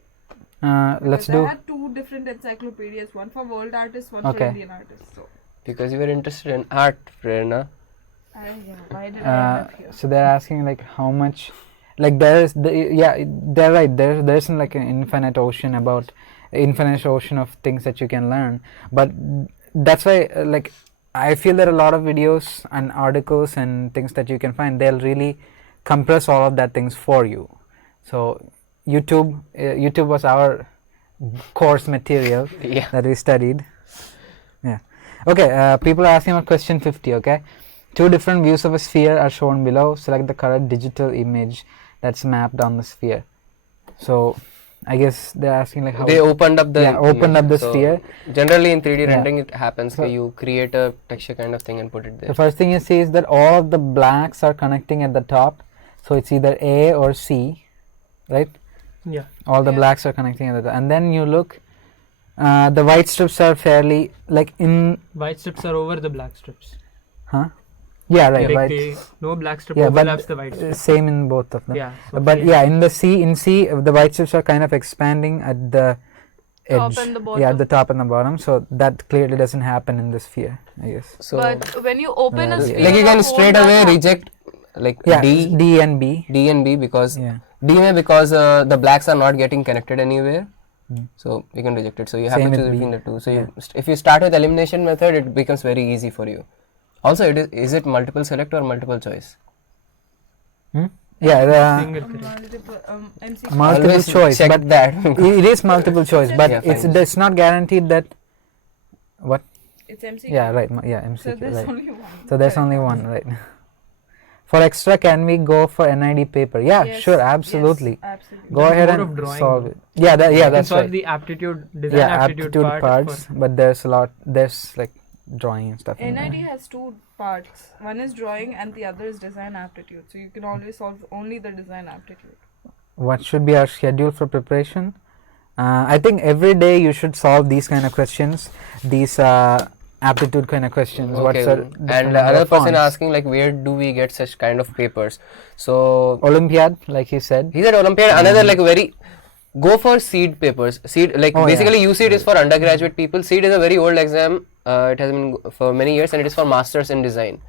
Let's Because do. I had two different encyclopedias, one for world artists, one for Okay. Indian artists. So, Because you were interested in art, Prerna. why did I end up here? So they're asking like how much, like there's they're right. There's like an infinite ocean of things that you can learn, but that's why like I feel that a lot of videos and articles and things that you can find, they'll really compress all of that things for you. So YouTube was our course material Yeah. that we studied. Yeah. Okay. People are asking about question 50. Okay. Two different views of a sphere are shown below. Select the correct digital image that's mapped on the sphere. So, I guess they're asking like how They opened up the opened up the So, sphere. Generally in 3D Yeah. rendering it happens, So- you create a texture kind of thing and put it there. The first thing you see is that all of the blacks are connecting at the top. So it's either A or C, right? Yeah. All the Yeah. blacks are connecting at the top. And then you look, the white strips are fairly like in, White strips are over the black strips. huh? Yeah, right. Like White. no black strip Yeah, but overlaps the white strip. same in both of them. Yeah. so But yeah. yeah, in C, the white strips are kind of expanding at the edge. Top and the Yeah, at bottom. the top and the bottom. So that clearly doesn't happen in the sphere, I guess. So, But when you open a Yeah. sphere, like you a can hole straight that away happens. reject like Yeah, D D and B. and B because Yeah. because the blacks are not getting connected anywhere. Hmm. So you can reject it. So you have Same to with choose B. between the two. So if you start with elimination method, it becomes very easy for you. Also, is it multiple select or multiple choice? Yeah, the Single correct. MCQ. multiple Always choice, check but that. it is multiple choice, but Yeah, it's fine. not guaranteed that. What? It's MCQ. Yeah, right. Yeah, So MCQ. there's Right. only one. So there's only one, right? For extra, can we go for NID paper? Yeah, Yes, sure, yes, absolutely. absolutely. Go That's ahead more and of drawing, solve though. it. Yeah, You can that's solve right. the aptitude, design Yeah, aptitude, aptitude part parts, for- but there's a lot. There's like drawing and stuff. NIT has two parts. One is drawing and the other is design aptitude. So you can always solve only the design aptitude. What should be our schedule for preparation? I think every day you should solve these kind of questions, these aptitude kind of questions. Okay. And another person asking like, where do we get such kind of papers? So Olympiad, like he said. he said Olympiad. Another like very go for SEED papers. SEED like basically UCEED is for undergraduate people. SEED is a very old exam. It has been for many years and it is for masters in design.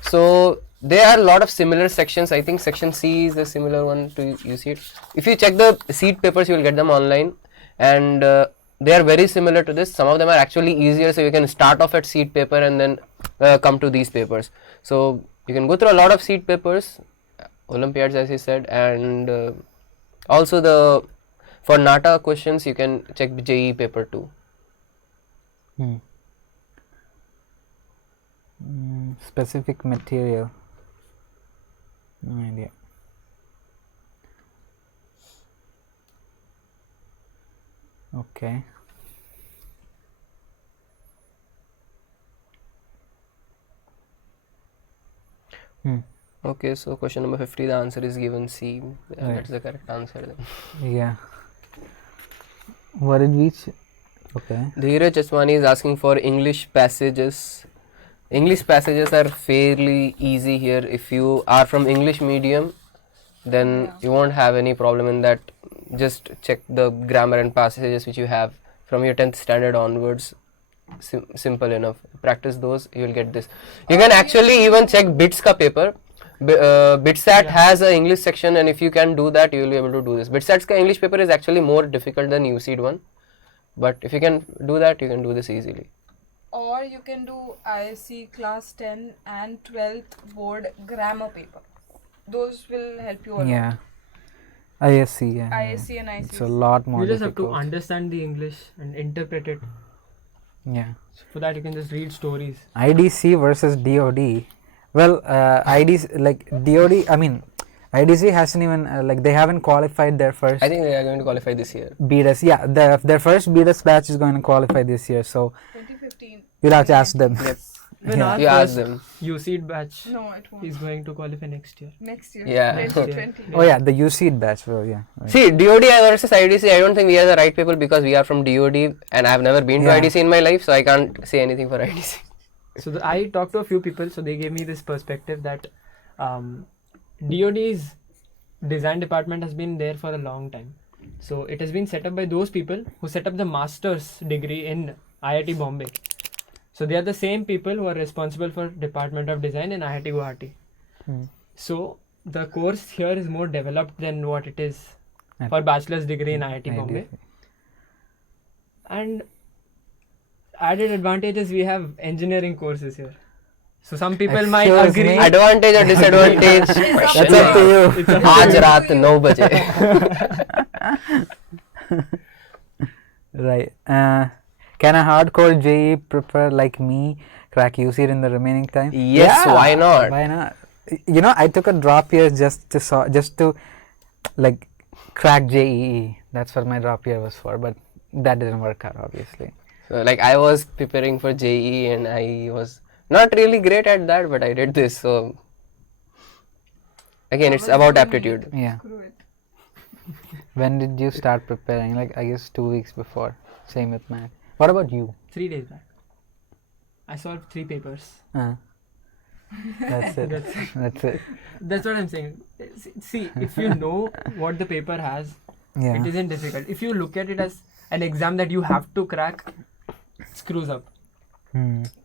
So there are a lot of similar sections. I think section C is the similar one to UCEED. If you check the SEED papers, you will get them online, and they are very similar to this. Some of them are actually easier, so you can start off at SEED paper and then come to these papers. So you can go through a lot of SEED papers, Olympiads as he said, and also for NATA questions you can check JEE paper 2. Specific material. No idea. Okay. Okay, so question number 50, the answer is given C. Right. That's the correct answer then. Yeah. What did we? Okay. Dheeraj Jaswani is asking for English passages. English passages are fairly easy here. If you are from English medium, then you won't have any problem in that. Just check the grammar and passages which you have from your 10th standard onwards. Simple enough. Practice those, you will get this. You can actually even check BITS ka paper. BITSAT has an English section, and if you can do that, you will be able to do this. BITSAT's ka English paper is actually more difficult than UCEED one, but if you can do that, you can do this easily. Or you can do ISC class 10 and 12th board grammar paper. Those will help you a lot. Yeah. ISC, yeah. ISC and ICC. It's a lot more You just have to difficult. understand the English and interpret it. Yeah. So for that you can just read stories. IDC versus DOD. Well, IDC, like DOD, I mean, IDC hasn't even, like they haven't qualified their first I think they are going to qualify this year. BDS. Yeah, their first BDS batch is going to qualify this year. So 2015. you'll have to ask them. When Yeah. our You ask first them. UCEED batch No, it won't. is going to qualify next year. Next year. Yeah. 2020. Oh yeah, the UCEED batch. Well, yeah. Right. See, DOD versus IDC, I don't think we are the right people because we are from DOD and I have never been to Yeah. IDC in my life, so I can't say anything for IDC. So I talked to a few people, so they gave me this perspective that DOD's design department has been there for a long time. So it has been set up by those people who set up the master's degree in IIT Bombay. So they are the same people who are responsible for Department of Design in IIT Guwahati. So the course here is more developed than what it is for bachelor's degree in IIT Bombay. And added advantage is we have engineering courses here. So some people might Excuse agree. me? Advantage or disadvantage? That's up to you. आज रात 9 बजे. Right. Can a hardcore JE prepper like me crack UCEED in the remaining time? Yes, why not? Why not? You know, I took a drop year just to like crack JEE. That's what my drop year was for, but that didn't work out, obviously. So like I was preparing for JEE and I was not really great at that, but I did this. So again, it's about aptitude. Yeah. Screw it. When did you start preparing? Like I guess 2 weeks before. Same with math. What about you? 3 days back. I solved 3 papers. That's it. That's it. That's what I'm saying. See, if you know what the paper has, Yeah. it isn't difficult. If you look at it as an exam that you have to crack, it screws up.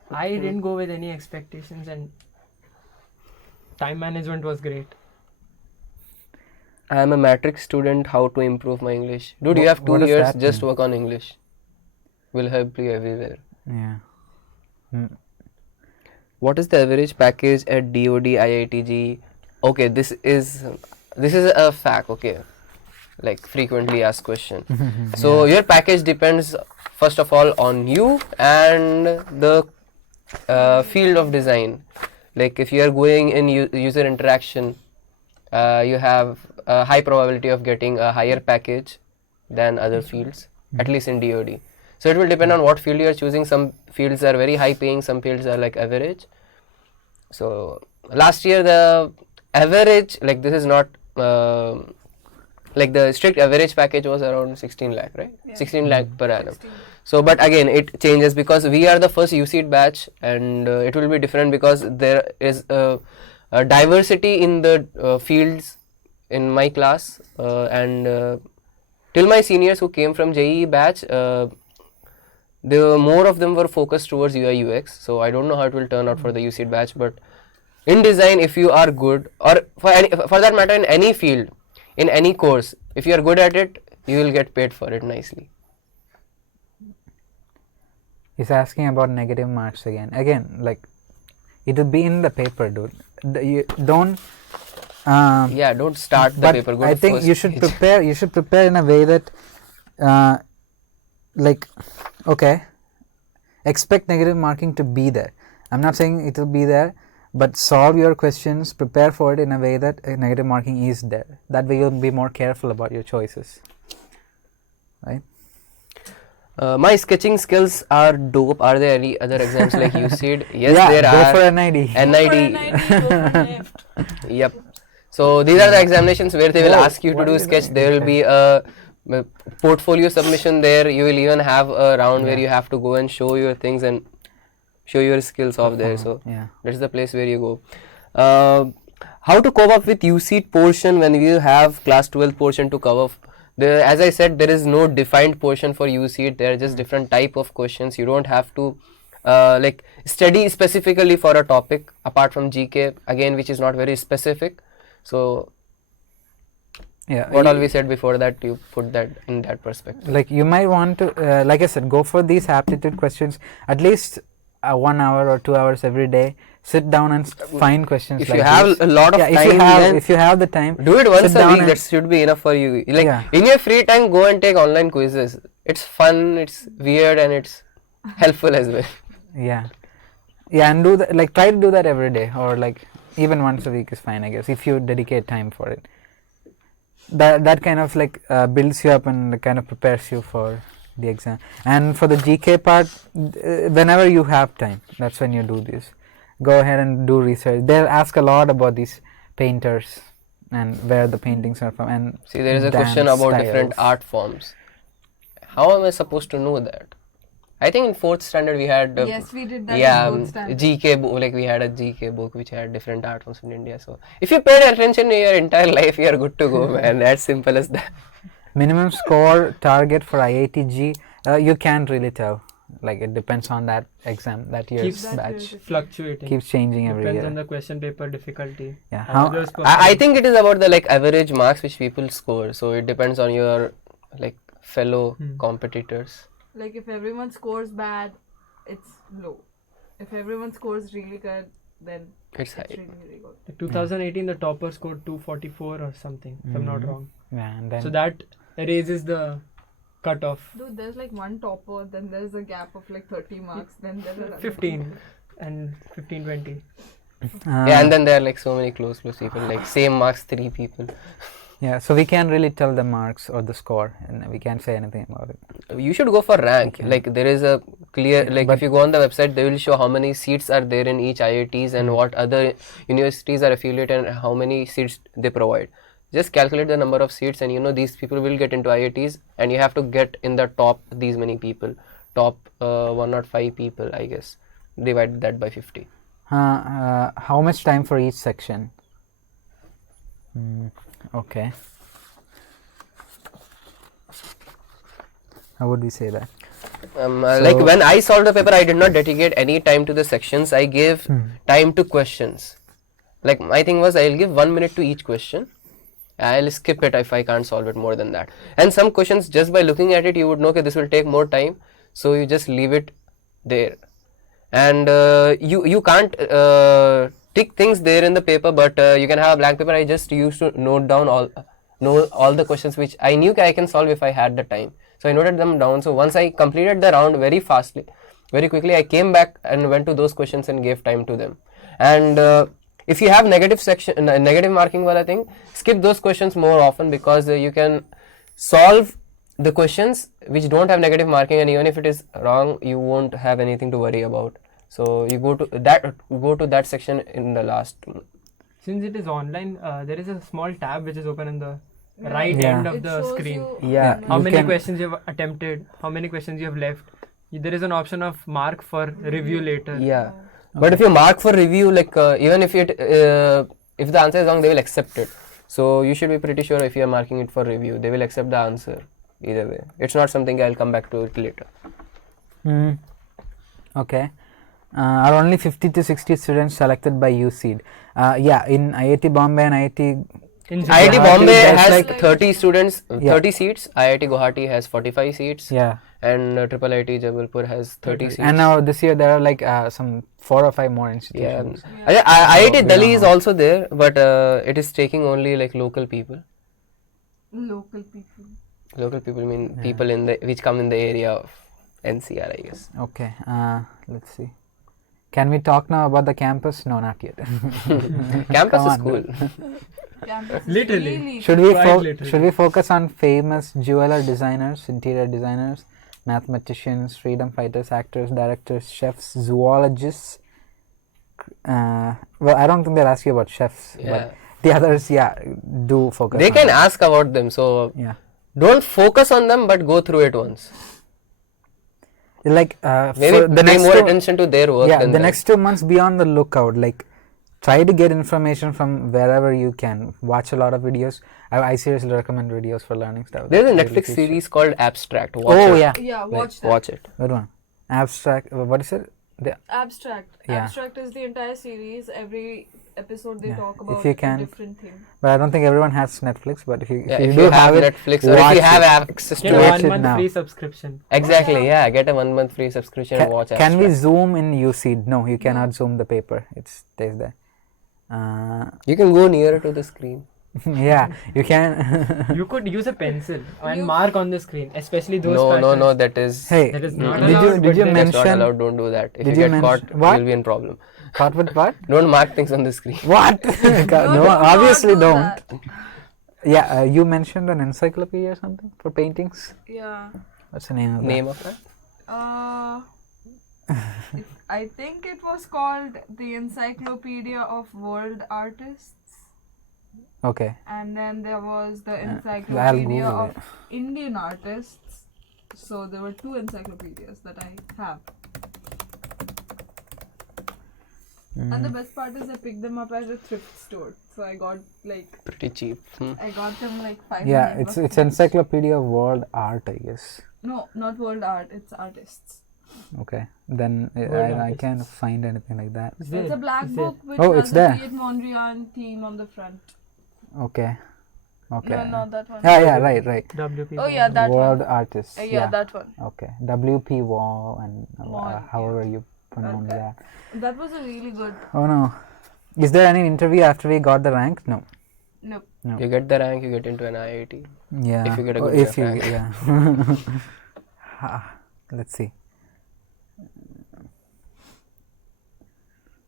I didn't go with any expectations and time management was great. I am a matrix student. How to improve my English? Dude, you What- have 2 what does years. that Just mean? work on English. Will help you everywhere. Yeah. What is the average package at DOD IITG? Okay, this is a fact. Okay, like frequently asked question. So your package depends first of all on you and the field of design. Like if you are going in user interaction, you have a high probability of getting a higher package than other fields, at least in DOD. So it will depend on what field you are choosing. Some fields are very high paying, some fields are like average. So last year the average, like this is not like the strict average package was around 16 lakh, right? Yeah. 16 lakh per annum. 16. So but again it changes because we are the first UCEED batch, and it will be different because there is a diversity in the fields in my class, and till my seniors who came from JEE batch, more of them were focused towards UI UX. So I don't know how it will turn out for the UCEED batch, but in design, if you are good, or for that matter in any field, in any course, if you are good at it, you will get paid for it nicely. He's asking about negative marks again. Again, like it will be in the paper, dude. You don't. Yeah, don't start the but paper. Go I to think first you should page. prepare. You should prepare in a way that, like, okay, expect negative marking to be there. I'm not saying it will be there, but solve your questions. Prepare for it in a way that negative marking is there. That way you'll be more careful about your choices, right? My sketching skills are dope. Are there any other exams like UCEED? Yes, yeah, there go are. for NID. NID. Yep. So these are the examinations where they will Whoa, ask you to what do is sketch. that? There will Okay. be a portfolio submission there. You will even have a round where Yeah. you have to go and show your things and show your skills off there. So yeah. that's the place where you go. How to cope up with UCEED portion when you have class 12 portion to cover? As I said, there is no defined portion for UCEED. There are just different type of questions. You don't have to like study specifically for a topic apart from GK again, which is not very specific. So Yeah. what all we said before that, you put that in that perspective. Like you might want to, like I said, go for these aptitude questions at least 1 hour or 2 hours every day. Sit down and find questions. If like you have this. a lot of yeah, time, then if you have the time, do it once sit a down week. and- That should be enough for you. Like Yeah. in your free time, go and take online quizzes. It's fun, it's weird, and it's helpful as well. Yeah, and do that. Like try to do that every day, or like even once a week is fine, I guess, if you dedicate time for it. That kind of like builds you up and kind of prepares you for the exam. And for the GK part, whenever you have time, that's when you do this. Go ahead and do research. They'll ask a lot about these painters and where the paintings are from. And See, there is a question dance about different styles. art forms. How am I supposed to know that? I think in 4th standard we had Yes, we did that yeah, in both standards. GK book, like we had a GK book which had different art forms in India. So if you paid attention in your entire life, you are good to go, man. As simple as that. Minimum score target for Iit-Jee, you can't really tell. Like it depends on that exam, that year's Keeps that batch. year's- Fluctuating. Keeps changing every Depends year. on the question paper difficulty. Yeah, How how- others I perform. think it is about the like average marks which people score. So it depends on your like fellow competitors. Like if everyone scores bad, it's low. If everyone scores really good, then It's high. it's really, really good. Like 2018, the topper scored 244 or something, if I'm not Mhm. wrong. Yeah, and then So that erases the cutoff. Dude, there's like one topper, then there's a gap of like 30 marks, then there's another 15 and 15, 20. Yeah, and then there are like so many close people, like same marks 3 people. yeah, so we can't really tell the marks or the score, and we can't say anything about it. You should go for rank. Okay. Like there is a clear, like But- if you go on the website, they will show how many seats are there in each IITs and what other universities are affiliated and how many seats they provide. Just calculate the number of seats, and you know these people will get into IITs, and you have to get in the top these many people, top 105 people, I guess. Divide that by 50. How much time for each section? Okay. How would we say that? Like when I solved the paper, I did not dedicate any time to the sections. I gave time to questions. Like my thing was, I'll give 1 minute to each question. I'll skip it if I can't solve it more than that. And some questions, just by looking at it, you would know that this will take more time. So you just leave it there. And you can't tick things there in the paper, but you can have a blank paper. I just used to note down all the questions which I knew I can solve if I had the time. So I noted them down. So once I completed the round very quickly, I came back and went to those questions and gave time to them. And if you have negative marking wala thing, skip those questions more often, because you can solve the questions which don't have negative marking, and even if it is wrong, you won't have anything to worry about. So you go to that section in the last. Since it is online, there is a small tab which is open in the Yeah. right Yeah. end of It the shows screen. you Yeah. How You many can- questions you have attempted, how many questions you have left. There is an option of mark for review later. Yeah. But if you mark for review, like even if if the answer is wrong, they will accept it. So you should be pretty sure if you are marking it for review, they will accept the answer either way. It's not something I'll come back to it later. Okay. Are only 50 to 60 students selected by UCEED? Yeah, in IIT Bombay and IIT. In IIT Guwahati, Bombay there's has like- 30 students, Yeah. 30 seats. IIT Guwahati has 45 seats. Yeah. And Triple IIT Jabalpur has 30 seats. And now this year there are like some 4 or 5 more Yeah. institutions. IIT we Delhi don't is know. also there, but it is taking only like local people. local people. Local people mean people which come in the area of NCR, I guess. Okay. Let's see. Can we talk now about the campus? No, not yet. Campus Come is on, cool. Campus is Literally. really Should we Quite literally. should we focus on famous jeweler designers, interior designers, mathematicians, freedom fighters, actors, directors, chefs, zoologists? Well, I don't think they'll ask you about chefs, Yeah. but the others, yeah, do focus. They on can that. ask about them, so Yeah, don't focus on them, but go through it once. like Maybe for the pay next more two, attention to their work yeah, than the them. next 2 months be on the lookout. Like, try to get information from wherever you can. Watch a lot of videos. I seriously recommend videos for learning stuff. There's a Really Netflix teach you. series called Abstract. Watch Oh it. yeah, Yeah, watch that. Watch it. good one. Abstract. What is it? Abstract. Yeah. Abstract is the entire series. Every episode they Yeah, talk if about you a can- different thing. But I don't think everyone has Netflix. But if you Yeah, if if you you do have it, Netflix or if watch you have it. access Get to a Watch it, 1 it month now. free subscription. exactly. Yeah, get a 1 month free subscription and watch Can we Abstract. zoom in UCEED? No, you cannot zoom the paper. It stays there. You can go nearer to the screen. Yeah, you can. You could use a pencil and You- mark on the screen, especially those No, patterns. no, that is. Hey, That is not did you allowed, did but you then- That's not mention allowed. Don't do that. If Did you you get caught, mention- what? you'll be in problem. Caught with what? Don't mark things on the screen. What? No, No, do obviously not do don't. that. Yeah, you mentioned an encyclopedia or something for paintings. Yeah. What's the name of that? Name of that? I think it was called the Encyclopedia of World Artists, Okay. and then there was the I'll Encyclopedia Google of Indian Artists. So there were 2 encyclopedias that I have. And the best part is I picked them up at a thrift store. So I got like Pretty cheap. I got them like 500 Yeah, it's bucks. Encyclopedia of World Art, I guess. No, not world art, it's artists. Okay, then World I artists. can't find anything like that. It's So it's there. a black It's there. book which Oh, has it's a there. Piet Mondrian theme on the front. Okay. Okay. No, not that one. Yeah, right. WP. Oh yeah, that World one. artists. Yeah, that one. Okay. WP Wall and Wall, however you pronounce Okay. that. That was a really good. Oh no. Is there any interview after we got the rank? No. Nope. No. You get the rank, you get into an IIT. Yeah. If you get a Oh, good if enough you, rank. yeah. Let's see.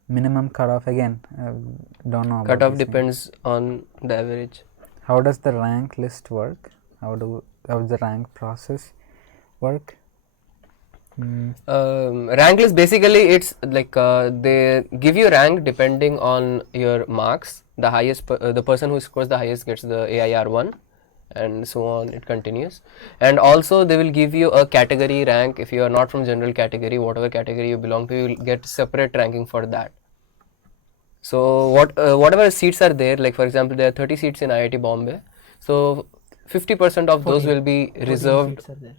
Minimum cutoff again. Don't know. About Cutoff these things. depends on the average. How does the rank list work? How does the rank process work? Rank list basically it's like they give you rank depending on your marks. The highest, the person who scores the highest gets the AIR 1, and so on. It continues, and also they will give you a category rank. If you are not from general category, whatever category you belong to, you will get separate ranking for that. So whatever seats are there, like for example, there are 30 seats in IIT Bombay. So 50% of those 14. will be 14 reserved. seats are there.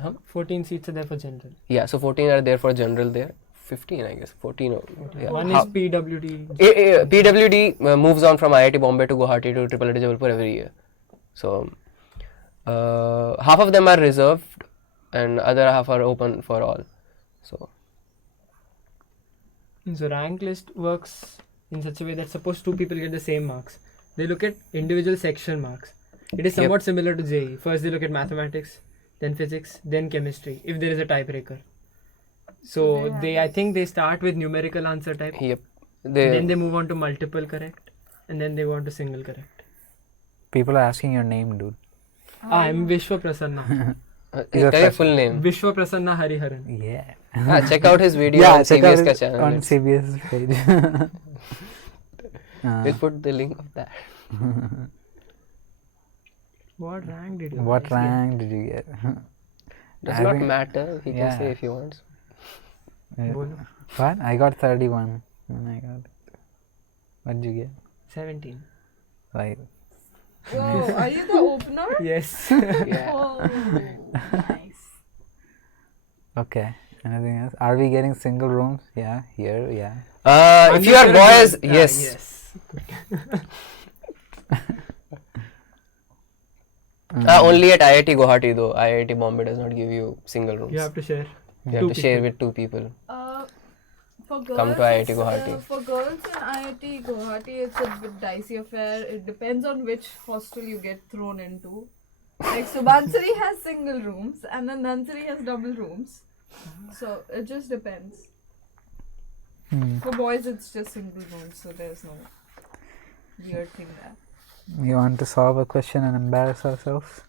Huh? 14 seats are there for general. Yeah, so 14 are there for general there. 15, I guess. 14 or yeah. One How- is PWD. PWD moves on from IIT Bombay to Guwahati to IIT Jabalpur every year. So half of them are reserved and other half are open for all. So So rank list works in such a way that suppose 2 people get the same marks, they look at individual section marks. It is somewhat similar to JEE. First they look at mathematics, then physics, then chemistry, if there is a tiebreaker. So I think they start with numerical answer type, yep, then they move on to multiple correct, and then they go on to single correct. People are asking your name, dude. I'm Vishwa Prasanna. He's a Tell your fresh- full name. Vishwa Prasanna Hariharan. Yeah. Check out his video Yeah, on check out CBS ka it channel. on CBS page. We'll put the link of that. What rank did you What guys rank did you get? Does I not think- matter. He yeah. can say if he wants. get? Bolo. What? I got 31. Oh my god. What did you get? 17. Right. Whoa, are you the opener? Yes. Yeah. Oh, nice. Okay. Anything else? Are we getting single rooms? Yeah. Here. Yeah. If you are boys, yes. Yes. Only at IIT Guwahati though. IIT Bombay does not give you single rooms. You have to share. You have to share with 2 people. For girls, Come to IIT it's, Guwahati. for girls in IIT Guwahati, it's a bit dicey affair. It depends on which hostel you get thrown into. Like Subansari has single rooms, and then Nansari has double rooms. So it just depends. For boys, it's just single rooms, so there's no weird thing there. You want to solve a question and embarrass ourselves?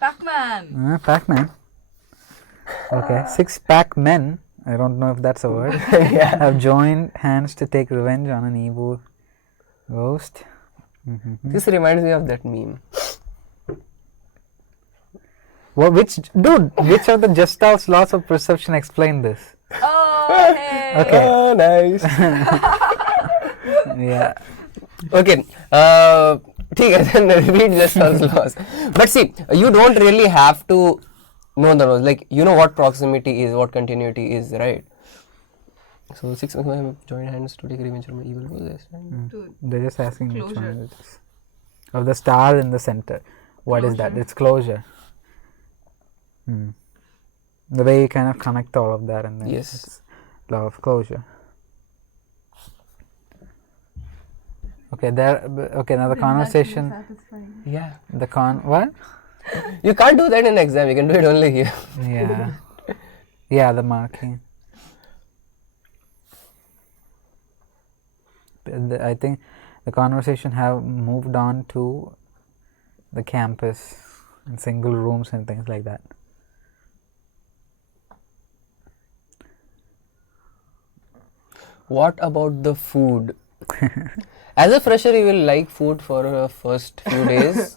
Pac-Man. Pac-Man. Okay. 6 Pac-Men. I don't know if that's a word. Have joined hands to take revenge on an evil ghost. This reminds me of that meme. Well, which of the Gestalt's laws of perception explain this? Oh, hey. Okay. Oh, nice. Yeah. Okay. ठीक है, then repeat Gestalt's laws. But see, you don't really have to know the laws. Like, you know what proximity is, what continuity is, right? So 6 have joined hands to take revenge from evil ghosts. Dude, They're just asking which Closure. one it is. Of the star in the center. What is that? Closure. It's closure. The way you kind of connect all of that and then Yes. it's law of closure. Okay, now the conversation, Yeah. what? You can't do that in exam. You can do it only here. Yeah. Yeah, the marking. I think the conversation have moved on to the campus and single rooms and things like that. What about the food? As a fresher, you will like food for the first few days.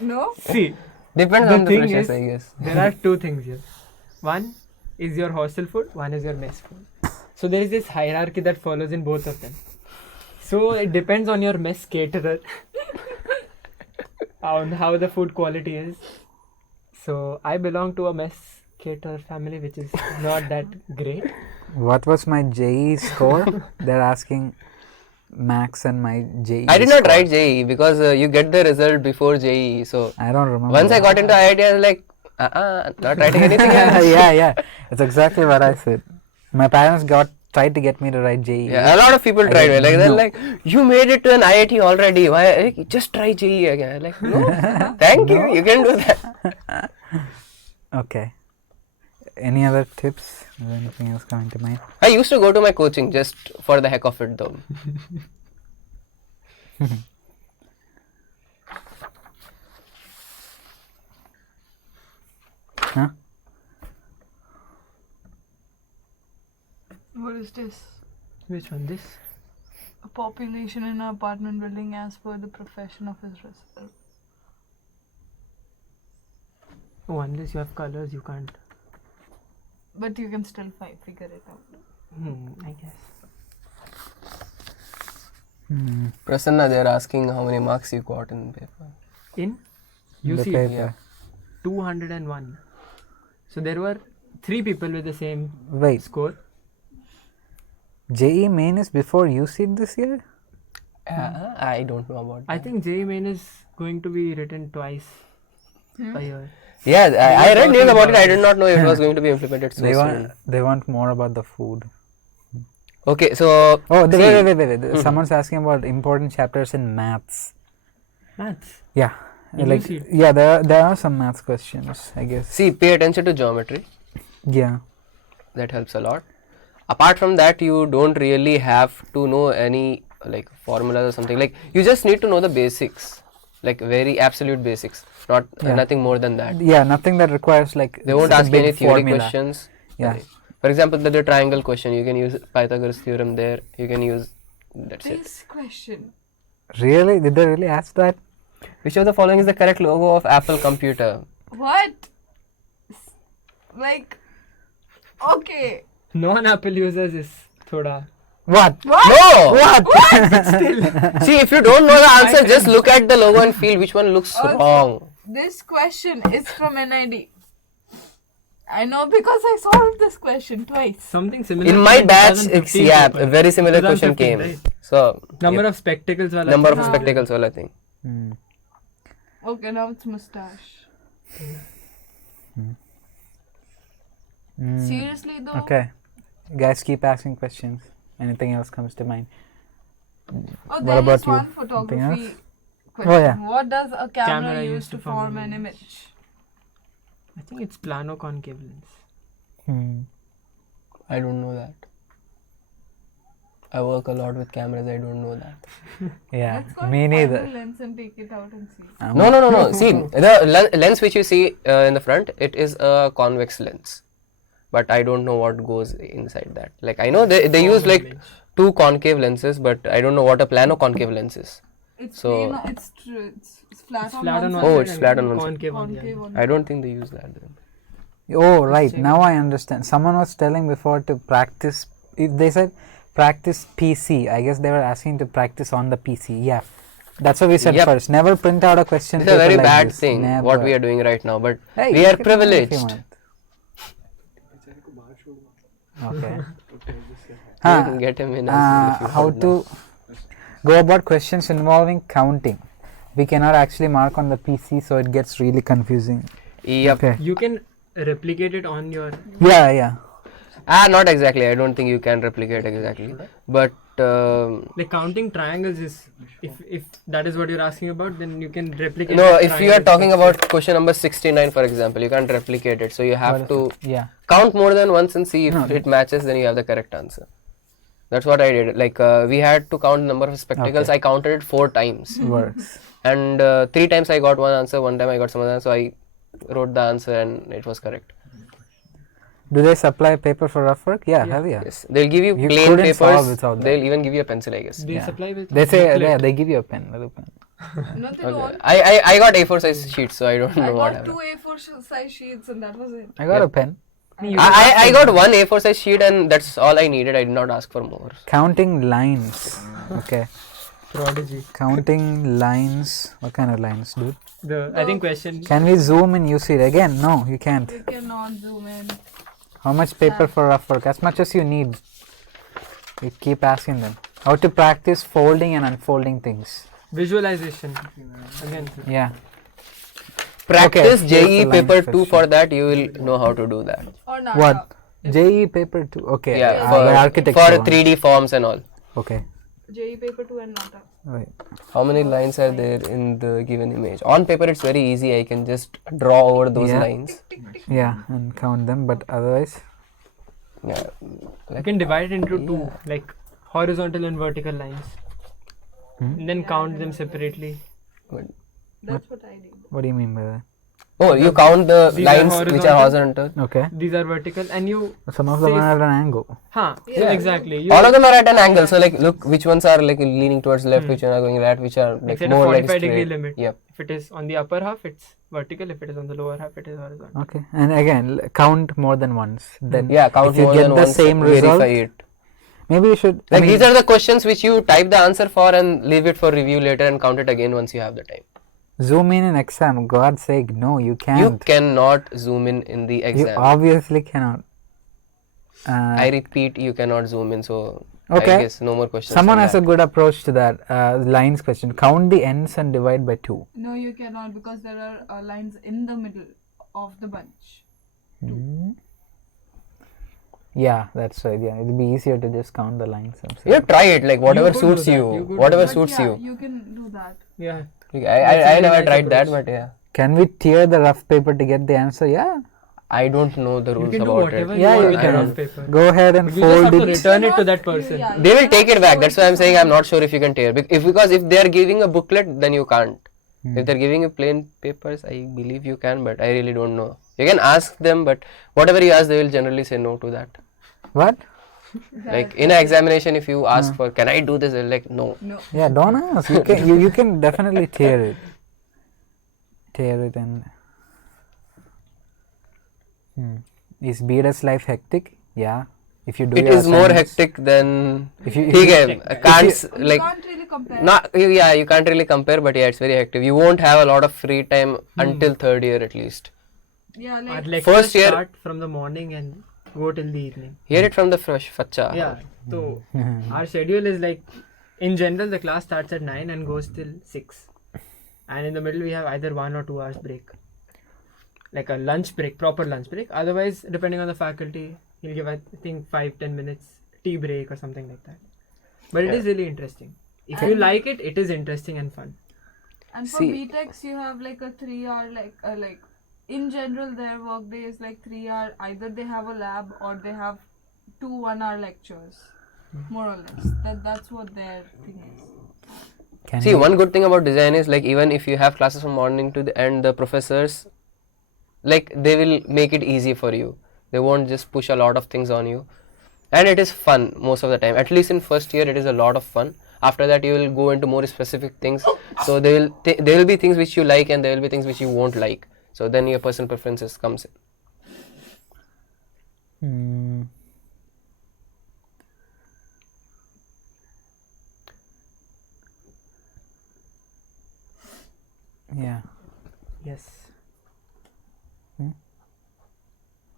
no? See, Depends The on the thing freshers, is- I guess. there are 2 things here. One is your hostel food, one is your mess food. So there is this hierarchy that follows in both of them. So it depends on your mess caterer on how the food quality is. So I belong to a mess caterer family which is not that great. What was my JE score? They're asking Max and my JE I did not score. write JE because you get the result before JE. So I don't remember. once I got into IIT, I was like, not writing anything else. yeah. It's exactly what I said. My parents tried to get me to write JE. Yeah, a lot of people I tried. said, Like they're no. like, you made it to an IIT already. Why? Just try JE again. I'm like, no, thank you. You can do that. Okay. Any other tips? Is there anything else coming to mind? I used to go to my coaching just for the heck of it, though. Huh? What is this? Which one? This? A population in an apartment building as per the profession of his resident. Oh, unless you have colors, you can't. But you can still figure it out. I guess. Prasanna, they're asking how many marks you got in paper. In The UCEED, paper. 201. So there were 3 people with the same Wait, score. JE main is before UCEED this year? I don't know about that. I think JEE Main is going to be written twice a year. Yeah, I read news about it. I about did not know it was going to be implemented so They soon. want more about the food. Okay, so Oh, see, wait. Someone's asking about important chapters in maths. Maths. Yeah. In Like, UCEED? yeah, there are some maths questions, I guess. see, pay attention to geometry. Yeah. That helps a lot. Apart from that, you don't really have to know any like formulas or something. Like you just need to know the basics. like very absolute basics, not Yeah. nothing more than that. Yeah, nothing that requires like They won't such a ask big any theory formula. questions. Yeah. For example, the triangle question, you can use Pythagoras theorem there. You can use, that's it. This question. Really? Did they really ask that? Which of the following is the correct logo of Apple computer? What? Like, okay. Non-Apple users is thoda. What? No! What? See, if you don't know the answer, just look at the logo and feel which one looks Also, wrong. This question is from NID. I know because I solved this question twice. Something similar. In to my the batch, 2015 a paper. very similar question 2015, came. right? So, Number yep. of spectacles wala number of thing. spectacles wala thing. Hmm. Okay, now it's mustache. Mm. Seriously though? Okay. Guys, keep asking questions. Anything else comes to mind? Oh, What there about is you? one Anything photography else? question. Oh, yeah. What does a camera Camera use to form an image? I think it's plano concave lens. Hmm. I don't know that. I work a lot with cameras, I don't know that. Yeah, Let's go me and find neither. the lens and take it out and see. No. See, the lens which you see in the front, it is a convex lens. But I don't know what goes inside that. Like, I know they use like Image. 2 concave lenses, but I don't know what a plano concave lens is. It's So- plain, it's true. It's flat It's on flat one on side. one Oh, side it's and flat on one side. concave on the Concave other. on I don't think they use that then. Oh, right. check Now I understand. Someone was telling before to practice. If they said practice PC, I guess they were asking to practice on the PC. Yeah, that's what we said Yep. first. Never print out a question. It's a very paper like bad this. thing Never. what we are doing right now, but Hey, we you are can do it if you privileged. want. Okay. You Huh. can get him in as well if you How want to now. go about questions involving counting? We cannot actually mark on the PC, so it gets really confusing. Yep. Okay. You can replicate it on your. Yeah. Not exactly. I don't think you can replicate exactly. But Like counting triangles is, if that is what you're asking about, then you can replicate. no, the if you are triangles talking structure. about question number 69, for example, you can't replicate it. So you have What to Yeah. count more than once and see if No. it matches, then you have the correct answer. That's what I did. Like we had to count the number of spectacles. Okay. I counted it 4 times. Works. And 3 times I got one answer, 1 time I got some other, so I wrote the answer and it was correct. Do they supply paper for rough work? Yeah, hell yeah. Yes, they'll give you You plain couldn't solve papers. without that. They'll even give you a pencil, I guess. They Yeah. supply with. They say booklet. they give you a pen, little pen. No, they Okay. don't. I got A4 size sheets, so I don't I know what got happened. 2 A4 size sheets and that was it. I got Yeah. a pen. I got 1 A4 size sheet and that's all I needed. I did not ask for more. Counting lines. Okay. Prodigy. Counting lines. What kind of lines, dude? I think question. Can we zoom in UCEED again? No, you can't. You cannot zoom in. How much paper for rough work? As much as you need. You keep asking them. How to practice folding and unfolding things. Visualization. Again. Yeah. Practice here's JE the line paper 2 question. for that. You will know how to do that. Or not. What? JE paper 2. Okay. Yeah, the architecture for one. 3D forms and all. Okay. JE paper 2 and NATA. Right. How many lines are there in the given image? On paper, it's very easy. I can just draw over those Yeah. lines. Yeah, and count them. But otherwise, Yeah. You can divide it into 2, like horizontal and vertical lines. And then count them separately. Good. That's what I did. what do you mean by that? Oh, you count the These are lines which are horizontal. Okay. These are vertical, and you. Some of them Say- are at an angle. Yeah, exactly. You All of them are at an angle. So like, look, which ones are like leaning towards left, which one are going right, which are like set a more like 45 degree straight. limit. Yep. If it is on the upper half, it's vertical. If it is on the lower half, it is horizontal. Okay. And again, count more than once. Then Yeah, count if you more get than the once. same Verify result, it. maybe you should. Like these are the questions which you type the answer for and leave it for review later and count it again once you have the time. Zoom in exam. God's sake, no, you can't. You cannot zoom in the You exam. obviously cannot. I repeat, you cannot zoom in. So Okay. I guess no more questions. Someone on has a that. good approach to that. Lines question. Count the ends and divide by 2. No, you cannot because there are lines in the middle of the bunch. Yeah, that's right. Yeah, it'll be easier to just count the lines. You try it, like whatever could do suits that. you, You could whatever But suits yeah, you. you can do that. Yeah. I never nice tried that, approach. but yeah. Can we tear the rough paper to get the answer? Yeah. I don't know the You rules can do about whatever it. Yeah, you want you with the can. rough paper. Go ahead and You just have fold to it. return it to that person. Yeah, They you will take cannot it back. show That's to why I'm saying I'm someone. not sure if you can tear. If they are giving a booklet, then you can't. If they're giving you plain papers, I believe you can, but I really don't know. You can ask them, but whatever you ask, they will generally say no to that. What? Like in an examination, if you ask for, can I do this? They're like, no. No. Yeah, don't ask. You can definitely tear it. Tear it and. Is BS life hectic? Yeah. If you do It your is more assignments- hectic than. If you, ठीक है, can't You like. can't really compare. Not yeah, you can't really compare, but yeah, it's very hectic. You won't have a lot of free time until third year at least. Yeah, Our like lectures First year- start from the morning and go till the evening. Hear it from the fresh facha. Yeah. So our schedule is like, in general, the class starts at 9 and goes till 6. And in the middle, we have either 1 or 2 hours break. Like a lunch break, proper lunch break. Otherwise, depending on the faculty, he'll give, I think, 5-10 minutes tea break or something like that. But it is really interesting. If you like it, it is interesting and fun. And for See- BTECs, you have like a 3-hour, like in general, their work day is like 3 hour. Either they have a lab or they have 2 1-hour lectures, more or less. That's what their thing is. can See, you- one good thing about design is like even if you have classes from morning to the end, the professors, like they will make it easy for you. They won't just push a lot of things on you, and it is fun most of the time. At least in first year, it is a lot of fun. After that, you will go into more specific things. So there will be things which you like, and there will be things which you won't like. So then your personal preferences comes in. Hmm. Yeah. Yes.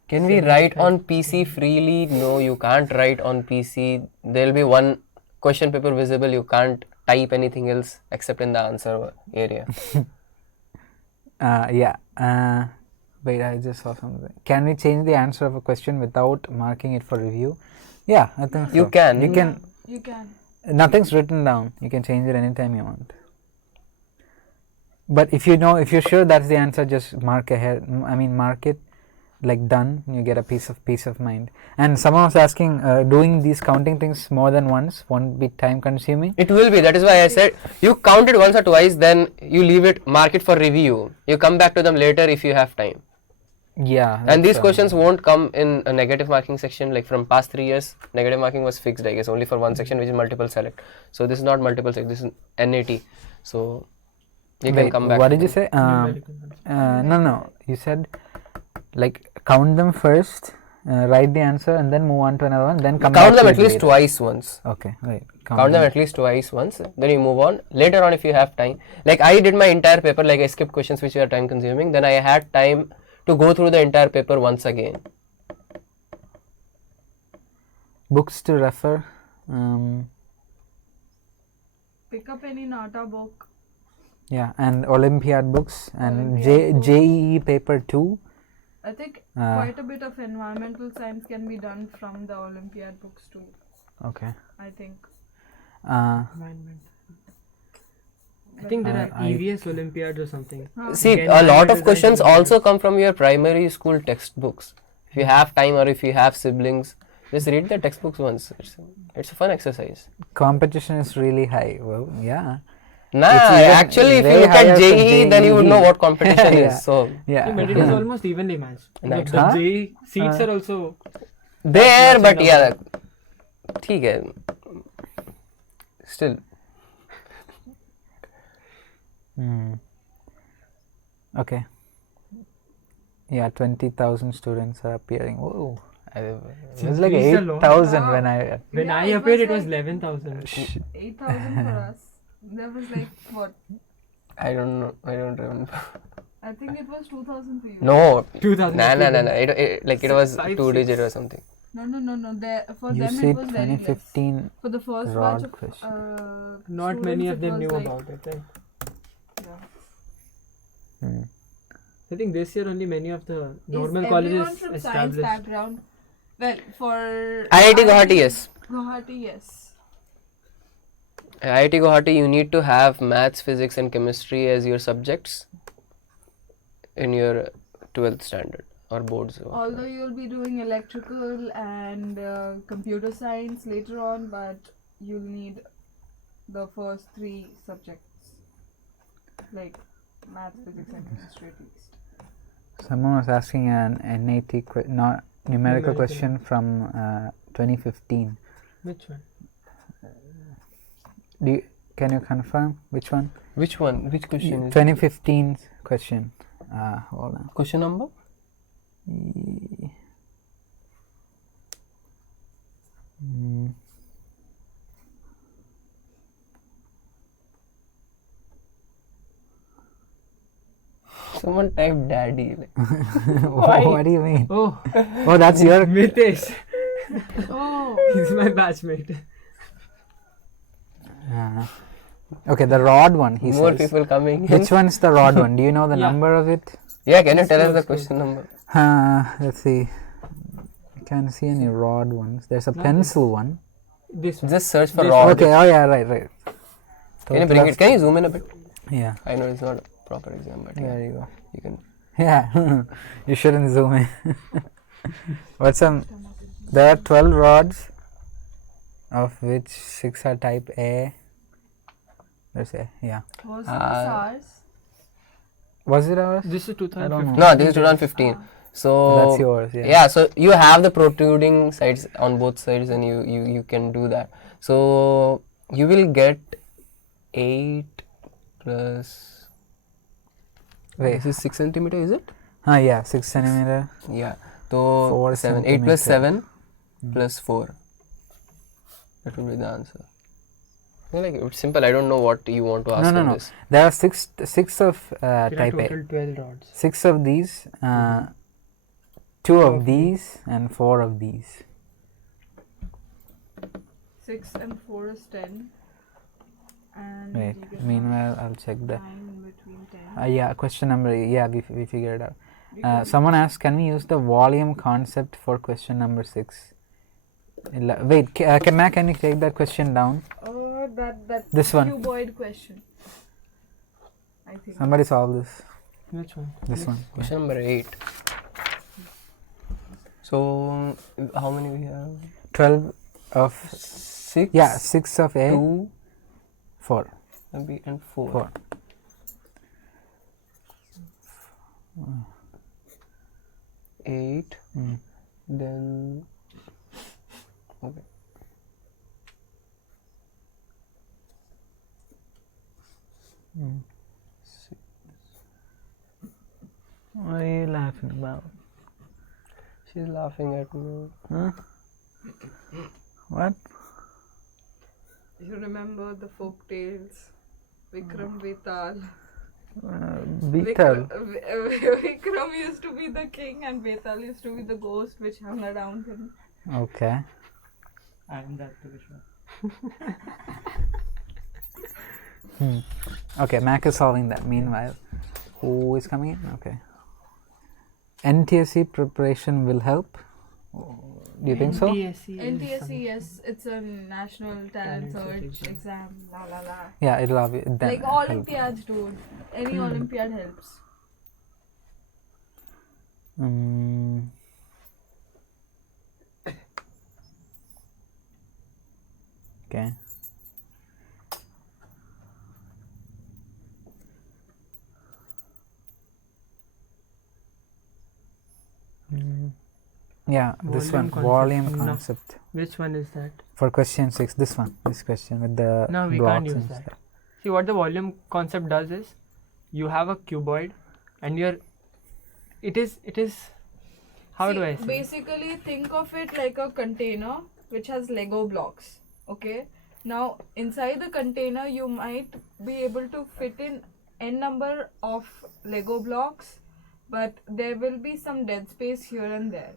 Can we write on PC freely? No, you can't write on PC. There will be one question paper visible. You can't type anything else except in the answer area. Yeah. Wait, I just saw something. Can we change the answer of a question without marking it for review? Yeah, I think You so. can. You can. You can. Nothing's written down. You can change it anytime you want. But if you're sure that's the answer, just mark ahead. Mark it like done. You get a peace of mind. And someone was asking, doing these counting things more than once won't be time consuming. It will be. That is why I said you count it once or twice, then you leave it, mark it for review. You come back to them later if you have time. Yeah. And these that's, questions won't come in a negative marking section. Like from past 3 years, negative marking was fixed, I guess, only for one section, which is multiple select. So this is not multiple select. This is NAT. So you can Wait, come back. what to did you them. say? No. You said like count them first, write the answer, and then move on to another one. Then come back Count them to at it least later. twice once. Okay, right. Count them at least twice once. Then you move on. Later on, if you have time. Like I did my entire paper. Like I skipped questions which were time consuming. Then I had time to go through the entire paper once again. Books to refer. Pick up any NATA book. Yeah, and Olympiad books and Olympiad books. JEE paper 2. I think quite a bit of environmental science can be done from the Olympiad books too. Okay. I think. Environment. I think there are I- EVS Olympiads or something. See, Again, a lot environmental of questions science also come from your primary school textbooks. If you have time or if you have siblings, just read the textbooks once. It's a fun exercise. Competition is really high. Well, yeah. Nah, It's even actually, if you way look higher at for JEE, then you would know JEE. what competition Yeah. is. So Yeah. But it is almost evenly matched. Nice. The Huh? JEE seats are also there, but much yeah, ठीक है. Still, Okay. Yeah, 20,000 students are appearing. Whoa. It was like increased a lot. 8,000 when I. when Yeah, I it appeared, was it was like 11,000. 8,000 for us. There was like what? I don't know. I don't remember. I think it was 2,000 for you. No, 2,000. nah. It was Five, 2-digit six. or something. No. For You them said it was very less. 2015. For the first Rod batch of question. Not many students, of it them was knew like- about it, right? Yeah. I think this year only many of the Is normal everyone colleges from science established. background? Well, for IIT Guwahati, yes. Guwahati, yes. IIT Guwahati, you need to have maths, physics, and chemistry as your subjects in your 12th standard or boards. Although you'll be doing electrical and computer science later on, but you'll need the first 3 subjects like math, physics, and chemistry at least. Someone was asking an NAT not numerical question from 2015. Which one? Can you confirm which one? Which one? Which question is 2015 question. Hold on. question number? Someone typed daddy. Like, What do you mean? Oh, Oh, that's your. Mitesh. Oh. He's my batchmate. Okay, the rod one. He more says. people coming in. Which one is the rod one? Do you know the Yeah. number of it? Yeah, can you tell us the question number? Let's see. I can't see any rod ones. There's a No, pencil one. This one. Just search for This rod. Okay. Oh yeah. Right. Can you bring it? Can you zoom in a bit? Yeah. I know it's not a proper exam, but There yeah, you go. you can. Yeah. You shouldn't zoom in. What's some? There are 12 rods, of which 6 are type A. Let's say, yeah. Was it ours? Was it ours? This is I don't 2015. know. No, this is 2015. So That's yours. Yeah. yeah, so you have the protruding sides on both sides, and you can do that. So you will get 8 plus. Wait. This is 6 centimeter, is it? Yeah. 6 centimeter. Yeah. So 4 7. 8 plus centimeter. 7 plus 4. That will be the answer. Like it's simple. I don't know what you want to ask on No. this. There are six of There are type A. total 12 rods. 6 of these, 2 of these, and 4 of these. 6 and 4 is 10. And Wait. you get Meanwhile, I'll check the. 9 in between 10. Yeah. Question number. Yeah, we figured it You out. can- Someone asked, can we use the volume concept for question number 6? Wait, can you take that question down? That This one. cuboid question. I think. Somebody solve this. Which one? This one. Question number 8. So how many we have? 12 of 6. yeah, 6 of A, 2 4. maybe and 4. 4. Eight. Then okay. What are you laughing about? She's laughing at me. Huh? What? You remember the folk tales? Vikram Betal. Beetle. Vikram used to be the king and Betal used to be the ghost which hung around him. Okay. I'm that division. Okay, Mac is solving that. Meanwhile, who is coming in? Okay. NTSC preparation will help. Do you think so? NTSC, yes, it's a national talent search exam. La la la. Yeah, it'll have then Like help. Olympiads, dude. Any Olympiad helps. Okay. Yeah, this one, volume No. concept. Which one is that? For question 6, this question with the No, we blocks can't use and that. stuff. See, what the volume concept does is, you have a cuboid, and it is. How do I say? Basically, think of it like a container which has Lego blocks. Okay. Now, inside the container, you might be able to fit in n number of Lego blocks, but there will be some dead space here and there.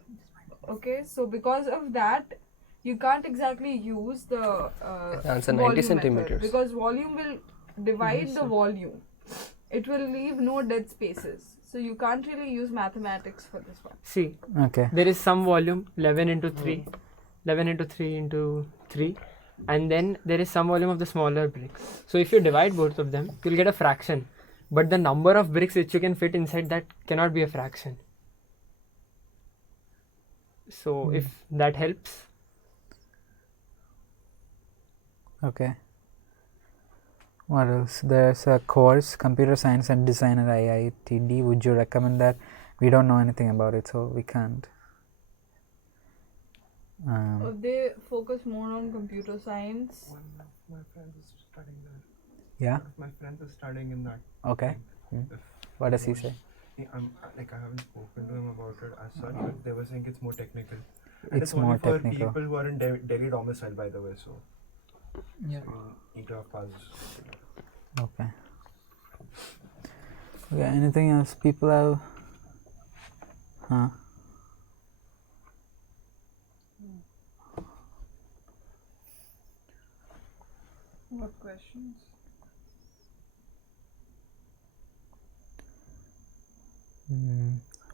Okay. So, because of that, you can't exactly use the Answer 90 volume centimeters. method, because volume will divide the volume. It will leave no dead spaces. So you can't really use mathematics for this one. See, Okay. there is some volume 11 into 3, 11 into 3 into 3, and then there is some volume of the smaller brick. So if you divide both of them, you'll get a fraction. But the number of bricks which you can fit inside that cannot be a fraction. So if that helps. Okay. What else? There's a course, Computer Science and Design at IITD. Would you recommend that? We don't know anything about it, so we can't. They focus more on computer science. One of my friends is studying there. Yeah. One of my friends is studying in that. Okay. If What does he say? I haven't spoken to him about it as such, but they were saying it's more technical. And It's only more for technical. people who are in Delhi domicile, by the way. So Yeah. you need to have passes. Okay. Okay. Anything else people have? Huh? What questions?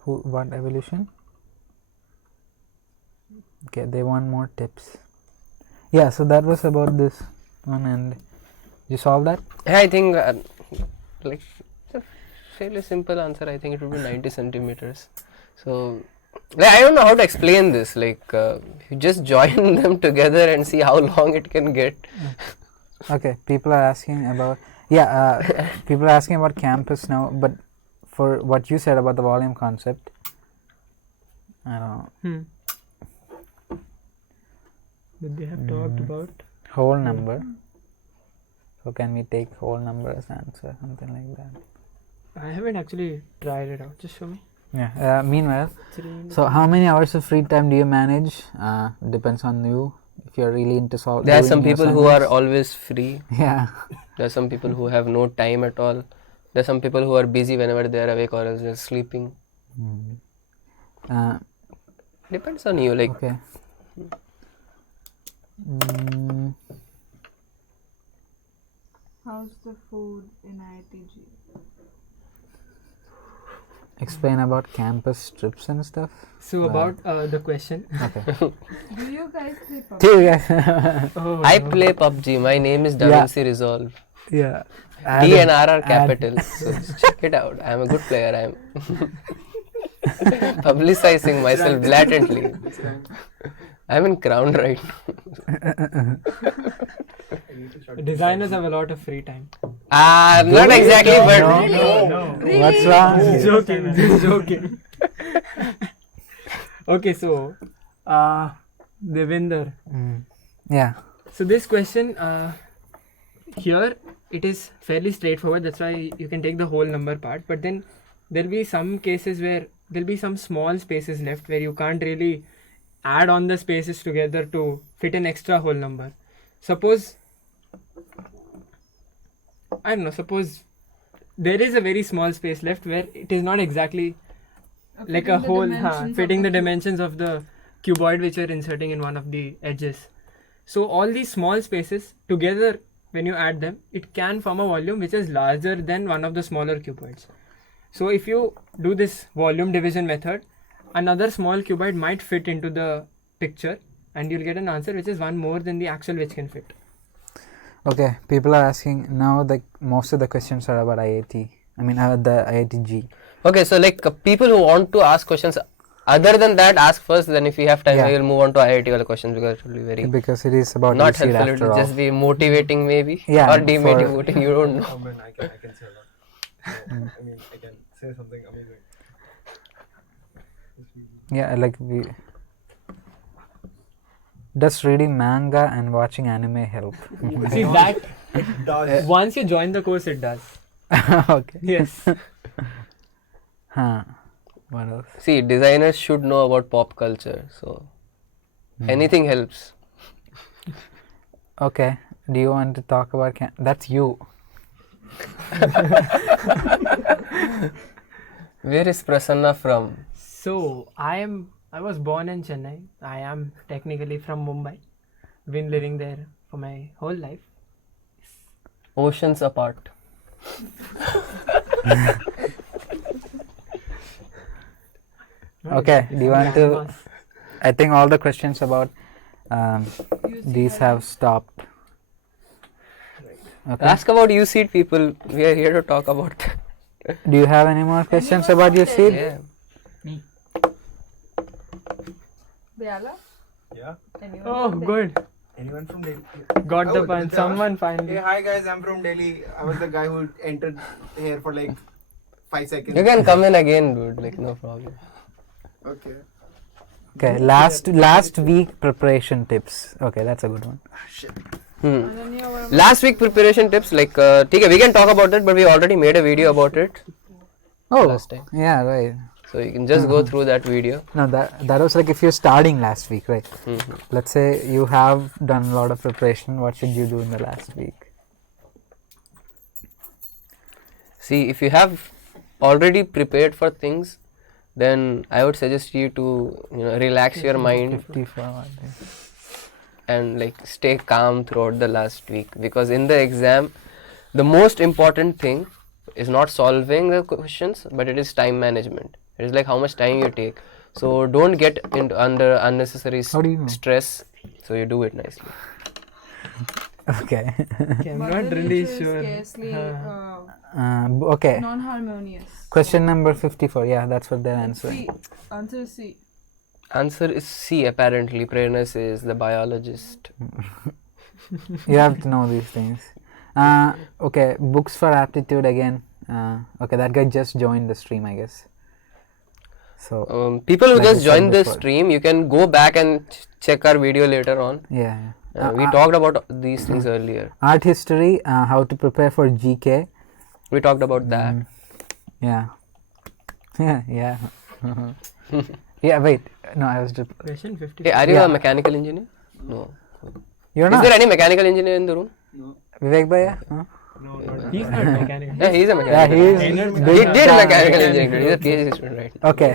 What evolution? Okay, they want more tips. Yeah, so that was about this one, and you solved that? Yeah, I think like it's a fairly simple answer. I think it would be 90 centimeters. So like, I don't know how to explain this. Like you just join them together and see how long it can get. Okay, people are asking about people are asking about campus now, but for what you said about the volume concept, I don't know. But they have talked about. Whole number. So can we take whole number as answer, something like that? I haven't actually tried it out. Just show me. Yeah. Meanwhile, so how many hours of free time do you manage? Depends on you. If you're really into solving. There are some people who are always free. Yeah. There are some people who have no time at all. There are some people who are busy whenever they are awake or else they're sleeping. Depends on you. Like Okay. How's the food in Iit-Jee? Explain about campus trips and stuff. So about the question. Okay. Do you guys play PUBG? Do you guys? Oh, I no. play PUBG. My name is DaVinci Resolve. Yeah. D and R are capital. So check it out. I'm a good player. I'm publicizing myself blatantly. I'm in crown right now. Designers have a lot of free time. Not exactly, but No. What's wrong? Just joking. Okay, so Devinder. Yeah. So this question here it is fairly straightforward. That's why you can take the whole number part. But then there'll be some cases where there'll be some small spaces left where you can't really add on the spaces together to fit an extra whole number. Suppose suppose there is a very small space left where it is not exactly like a whole fitting the dimensions of the cuboid which you're inserting in one of the edges. So all these small spaces together, when you add them, it can form a volume which is larger than one of the smaller cuboids. So if you do this volume division method, another small cuboid might fit into the picture and you'll get an answer which is one more than the actual which can fit. Okay. People are asking now. Like most of the questions are about IIT. I mean, the Iit-Jee. okay. So like people who want to ask questions other than that, ask first. Then if we have time, Yeah. we will move on to IIT other questions because it will be very Because it is about not UCEED helpful. It after will all. just be motivating maybe Yeah, or demotivating. You don't know. Come in, I can say that. I mean, I can say something amazing. Yeah, like does reading manga and watching anime help? See that Does. once you join the course it does. Okay. Yes. Huh. What else? See, designers should know about pop culture. So anything helps. Okay. Do you want to talk about that's you. Where is Prasanna from? So I was born in Chennai. I am technically from Mumbai. Been living there for my whole life. Oceans apart. Okay. Do you want to? I think all the questions about these have stopped. Okay. Ask about UCEED people. We are here to talk about that. Do you have any more questions about UCEED? Yeah. Dayala? Yeah. Anyone? Oh, good. Anyone from Delhi? Got the Oh, punch. Someone finally. Hey, hi guys, I'm from Delhi. I was the guy who entered here for like 5 seconds. You can come in again, dude. Like no problem. Okay. Okay, last week preparation tips. Okay, that's a good one. Last week preparation tips, like, okay, we can talk about it, but we already made a video about it Oh, last time. yeah, right. So you can just go through that video. No, that was like if you're starting last week, right? Let's say you have done a lot of preparation. What should you do in the last week? See, if you have already prepared for things, then I would suggest you to relax your mind 54. and like stay calm throughout the last week, because in the exam the most important thing is not solving the questions, but it is time management. It is like how much time you take. So don't get into under unnecessary How do you know? stress, so you do it nicely. Okay. Okay, I'm not really sure. Scarcely Okay. non-harmonious. Question number 54. Yeah, that's what they're answering. C. Answer is C. Answer is C. Apparently Prerna is the biologist. You have to know these things. Okay, books for aptitude again. Okay, that guy just joined the stream, I guess. So People who like just I said joined the before. stream, you can go back and check our video later on. yeah. We talked about these things earlier. Art history, how to prepare for GK. We talked about that. Yeah. Yeah. Yeah. Wait. No, I was just. Question 50. Hey, are you Yeah. a mechanical engineer? No. You're Is not. there any mechanical engineer in the room? Vivek Bhaiya? Huh? No, not He's not mechanical. Yeah, he's a Yeah, mechanical. he's He big did guy. mechanical engineering. He's a PhD student right now. Okay.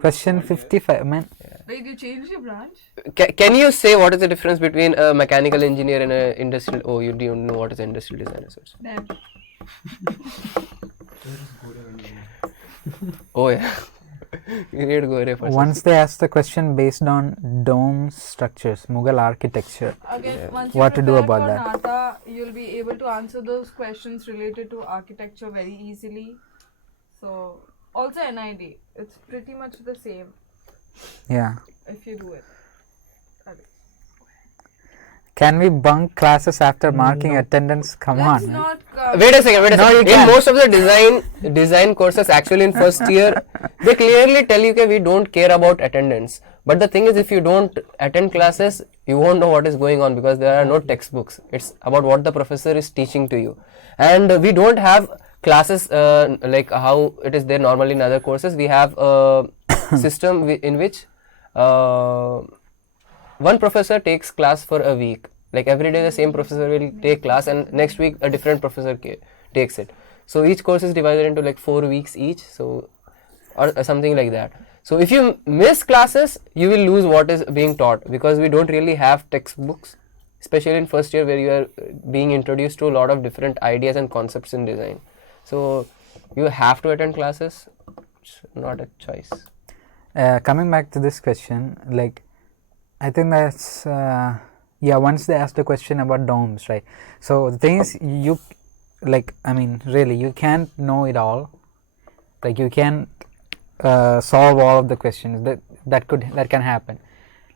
Question 55. Man, Wait, you changed your branch? Can you say what is the difference between a mechanical engineer and an industrial? Oh, you don't know what is an industrial designer. So Damn. oh yeah. You need Gore for once they ask the question based on dome structures, Mughal architecture. Again, once What you to do prepare about for that? NATA, you'll be able to answer those questions related to architecture very easily. So, also NID, it's pretty much the same Yeah. if you do it. Can we bunk classes after marking attendance? Come Let's on. Man. not. Wait a second. No, you In can't. most of the design courses, actually in first year, they clearly tell you that we don't care about attendance. But the thing is, if you don't attend classes, you won't know what is going on, because there are no textbooks. It's about what the professor is teaching to you, and we don't have classes like how it is there normally in other courses. We have a system in which one professor takes class for a week. Like every day the same professor will take class, and next week a different professor takes it. So each course is divided into like 4 weeks each, so or something like that. So if you miss classes, you will lose what is being taught, because we don't really have textbooks, especially in first year where you are being introduced to a lot of different ideas and concepts in design. So you have to attend classes. It's not a choice. Coming back to this question, like, I think that's yeah. Once they asked the question about domes, right? So the thing is, you like, I mean, really, you can't know it all. Like, you can't solve all of the questions. That can happen.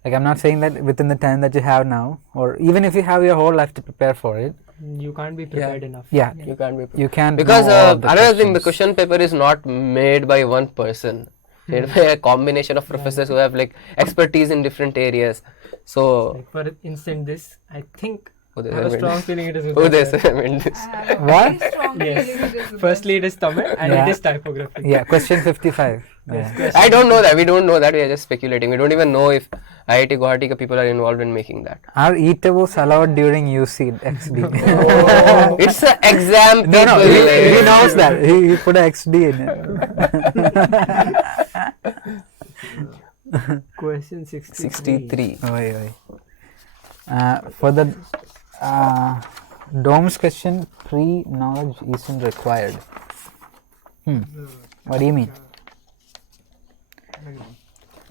Like, I'm not saying that within the time that you have now, or even if you have your whole life to prepare for it. You can't be prepared enough. Yeah, You can't be you can't. because know all of the another thing, the questions. question paper is not made by one person. Made by a combination of professors who have like expertise in different areas. So Like for instance, this, I think, who I have a strong feeling it is Who they Uddhav. say meant this? I have a What? very strong Yes. feeling it is the Firstly, it is Tamil and Yeah. it is typography. Yeah, question 55. Yes, Yeah. question. I don't know that. We don't know that. We are just speculating. We don't even know if IIT Guwahati people are involved in making that. Are eatables allowed during UCEED XD? It's an exam No, paper. he knows that. He put a XD in it. Question 63. 63. Oi. For the domes question, pre-knowledge isn't required. What do you mean?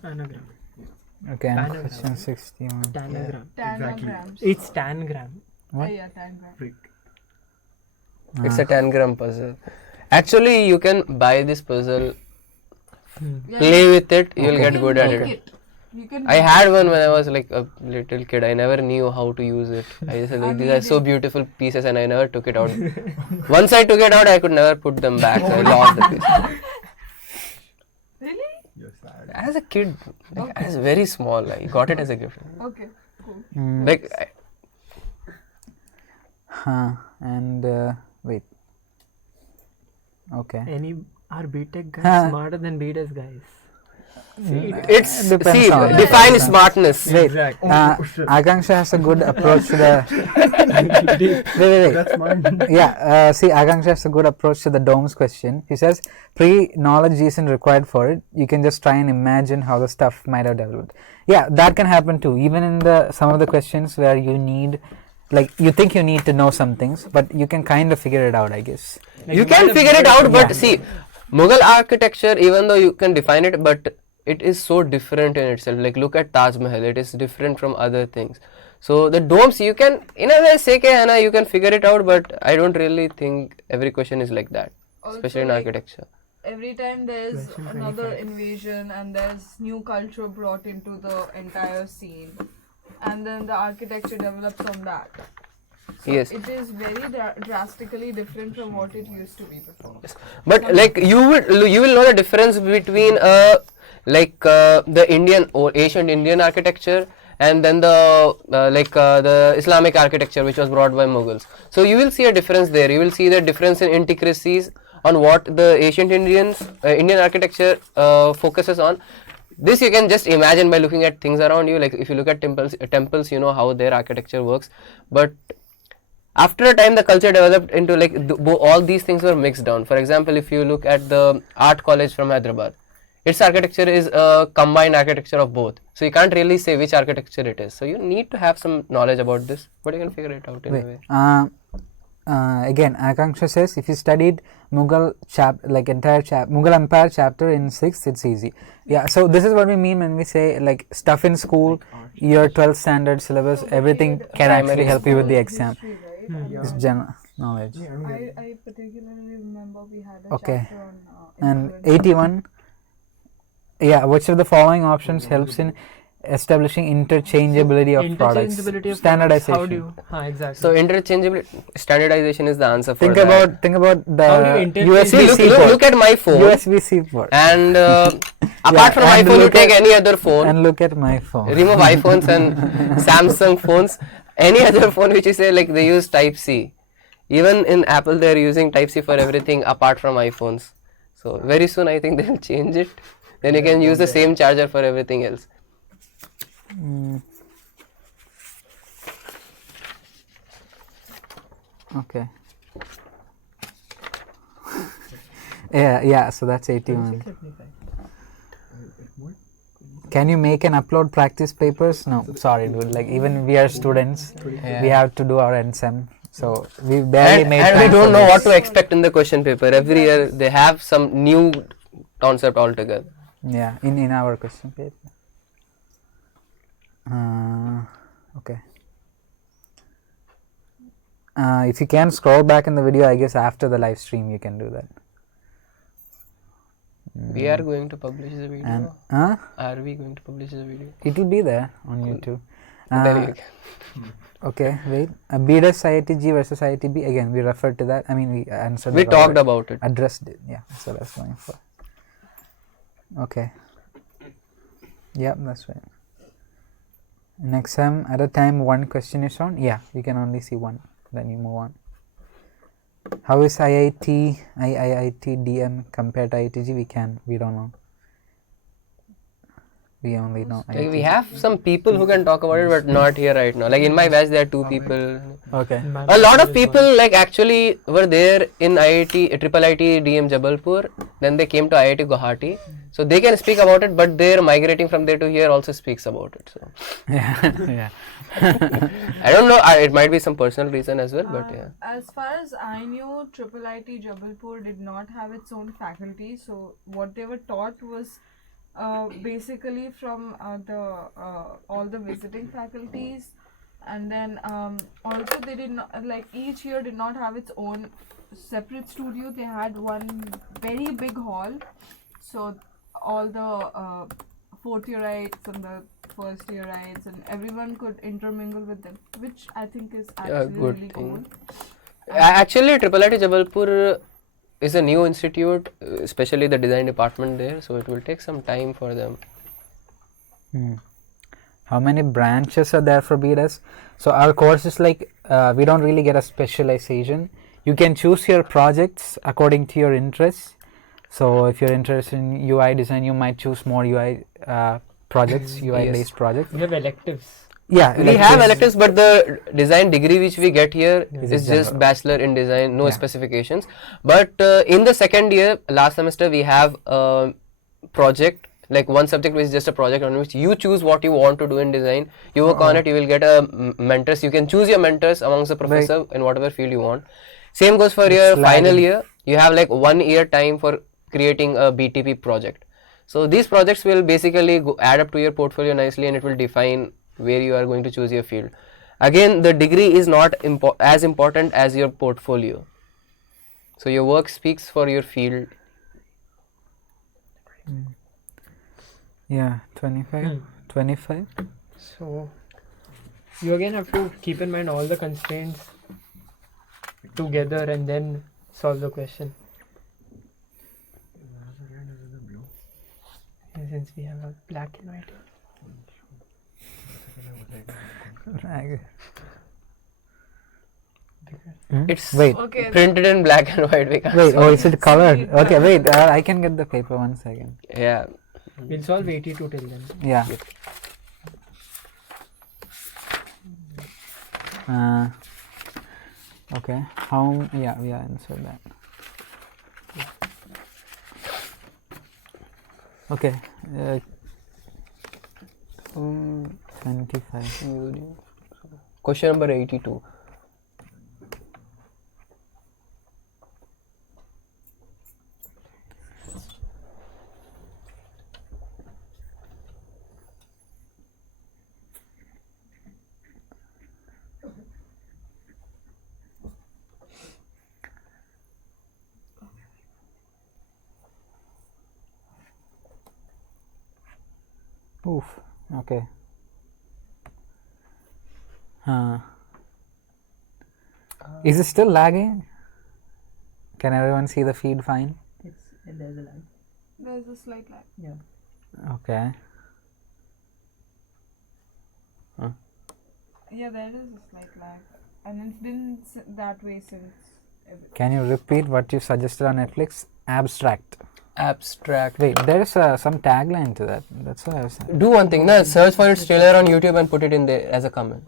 Anagram. Okay, and Panagram. question 61. Tanagram. Tanograms. It's tangram. What? Yeah, tangram. It's a 10-gram puzzle. Actually, you can buy this puzzle, Yeah, play with it, you'll Okay. get good at make it. You can. I had one when I was like a little kid. I never knew how to use it. I just like, these are so beautiful pieces, and I never took it out. Once I took it out, I could never put them back. So I lost the piece. Really? You're sad. As a kid, like, I was very small. I got it as a gift. Okay. Cool. Like, And wait. Okay. Are BTech guys smarter than BTech guys? it's Depends on- define smartness. Wait. Exactly. Akanksha has a good approach to the. Wait. That's mine. Yeah. See, Akanksha has a good approach to the domes question. He says pre-knowledge isn't required for it. You can just try and imagine how the stuff might have developed. Yeah, that can happen too. Even in the some of the questions where you need, like, you think you need to know some things, but you can kind of figure it out, I guess. Like You can might figure it have- out, but see, Mughal architecture, even though you can define it, but it is so different in itself. Like, look at Taj Mahal, it is different from other things. So the domes, you can, in a way, say, Hana, you can figure it out, but I don't really think every question is like that, especially in like, architecture. Every time there's Question another 25. invasion and there's new culture brought into the entire scene, and then the architecture develops on that. So Yes. it is very drastically different from what it used to be before. But like you will know the difference between the Indian or ancient Indian architecture and then the Islamic architecture which was brought by Mughals. So you will see a difference there. You will see the difference in intricacies on what the ancient Indian architecture focuses on. This you can just imagine by looking at things around you. Like if you look at temples, you know how their architecture works. But after a time, the culture developed into like all these things were mixed down. For example, if you look at the art college from Hyderabad, its architecture is a combined architecture of both. So you can't really say which architecture it is. So you need to have some knowledge about this, but you can figure it out in a way. Again, Akanksha says if you studied Mughal Mughal Empire chapter in 6th, it's easy. Yeah, so this is what we mean when we say like stuff in school, your 12th standard syllabus, everything can actually help you with the exam. History, right? It's general knowledge. Yeah, I mean, I particularly remember we had a Okay. chapter on And influence. 81, yeah, which of the following options helps in establishing interchangeability of products? Interchangeability of Standardization. products. How do you? Exactly. So interchangeability, standardization is the answer for Think that. about How do the you interchange- USB See, C look port. at my phone. USB-C port. And apart from and iPhone, you look take at- any other phone. And look at my phone. Remove iPhones and Samsung phones. Any other phone which you say like they use Type C. Even in Apple, they are using Type C for everything apart from iPhones. So very soon, I think they'll change it. Then you can use the same charger for everything else. Okay. Yeah, so that's 81. Can you make and upload practice papers? No, sorry dude, like even we are students, we have to do our NSEM, so we barely made And we time don't for know this. what to expect in the question paper. Every year they have some new concept altogether. Yeah, in our question paper. Okay. If you can scroll back in the video, I guess after the live stream you can do that. We are going to publish the video. And Are we going to publish the video? it will be there on YouTube. Then you can. Okay, wait. BDS IITG versus IITB. Again, we referred to that. I mean, we answered. We that talked already. about it. Addressed it. Yeah, that's what I was going for. Okay. Yeah, that's right. Next time, at a time, one question is on. Yeah, you can only see one. Then you move on. How is IIT DM compared to IITG? We don't know. We only know. Like we IITG. have some people who can talk about it, but not here right now. Like in my batch, there are 2 people. Okay. A lot of people like actually were there in Triple IT DM Jabalpur. Then they came to IIT Guwahati. So they can speak about it, but they're migrating from there to here also speaks about it. So Yeah. I don't know. It might be some personal reason as well, but yeah. As far as I knew, Triple IT Jabalpur did not have its own faculty. So what they were taught was basically from all the visiting faculties, and then also they did not, like, each year did not have its own separate studio. They had one very big hall, so all the fourth yearites and the first yearites, and everyone could intermingle with them, which I think is actually good really thing. cool. Actually, IIT Jabalpur is a new institute, especially the design department there, so it will take some time for them. How many branches are there for BDS? So our course is like we don't really get a specialization. You can choose your projects according to your interests. So if you're interested in UI design, you might choose more UI projects, UI based projects. We have electives. Yeah, We have electives, but the design degree which we get here Is is general. just bachelor in design, no Yeah. specifications. But in the second year, last semester, we have a project, like one subject which is just a project on which you choose what you want to do in design. You work on it, you will get a mentors. You can choose your mentors amongst the professor in whatever field you want. Same goes for your final lagging. year. You have like 1 year time for creating a BTP project. So these projects will basically add up to your portfolio nicely, and it will define where you are going to choose your field. Again, the degree is not as important as your portfolio. So your work speaks for your field. Yeah, 25. 25. So you again have to keep in mind all the constraints together and then solve the question. And since we have a black and white. It's Wait, Okay. printed in black and white. We can't wait. see Oh, it. is it colored? Okay, wait. I can get the paper. 1 second. Yeah. We'll solve 82 till then. Yeah. Okay. How? Yeah, we answered that. Okay. 25. Question number 82. Oof. Okay. Is it still lagging? Can everyone see the feed fine? There's a lag. There's a slight lag. Okay. Yeah, there is a slight lag, and it's been that way since. Can you repeat what you suggested on Netflix? Abstract. Abstract. Wait, there is some tagline to that. That's what I was saying. Do one thing, search for its trailer on YouTube and put it in there as a comment.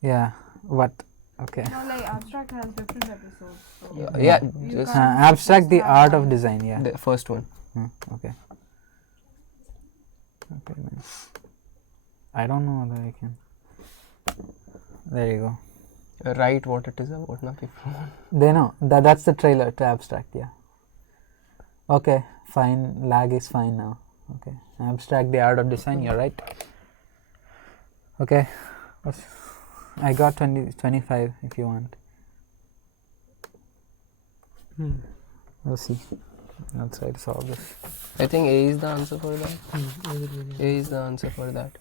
Yeah. What? Okay. No, like abstract has different episodes. So Yeah, you just can't Abstract, the just art have of one. design. Yeah. the first one. Okay. Okay. Then. I don't know whether I can. There you go. Write what it is about now, people. They know that's the trailer to abstract. Yeah. Okay. Fine. Lag is fine now. Okay. Abstract, the art of design. You're right. Okay. I got 25 if you want. We'll see. I'll try to solve this. I think A is the answer for that. A is the answer for that.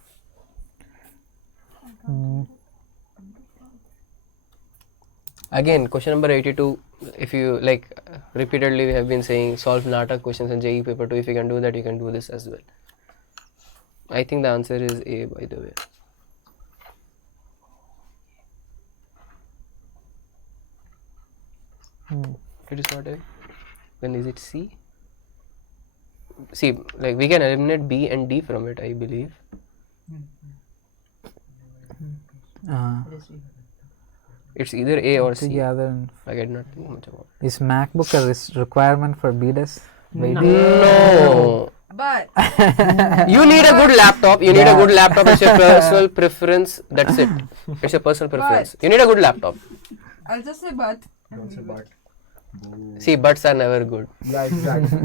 Again, question number 82. If you like, repeatedly we have been saying solve Natak questions in JEE paper 2. If you can do that, you can do this as well. I think the answer is A, by the way. It is not A. Then is it C? See, like we can eliminate B and D from it, I believe. It's either A or C. Together. I did not think much about Is MacBook a requirement for BDS? Wait. it. No. But You need a good laptop. You need a good laptop. It's your personal preference. That's it. It's your personal preference. You need a good laptop. I'll just say but. Don't say but. See, buts are never good. Yeah, exactly.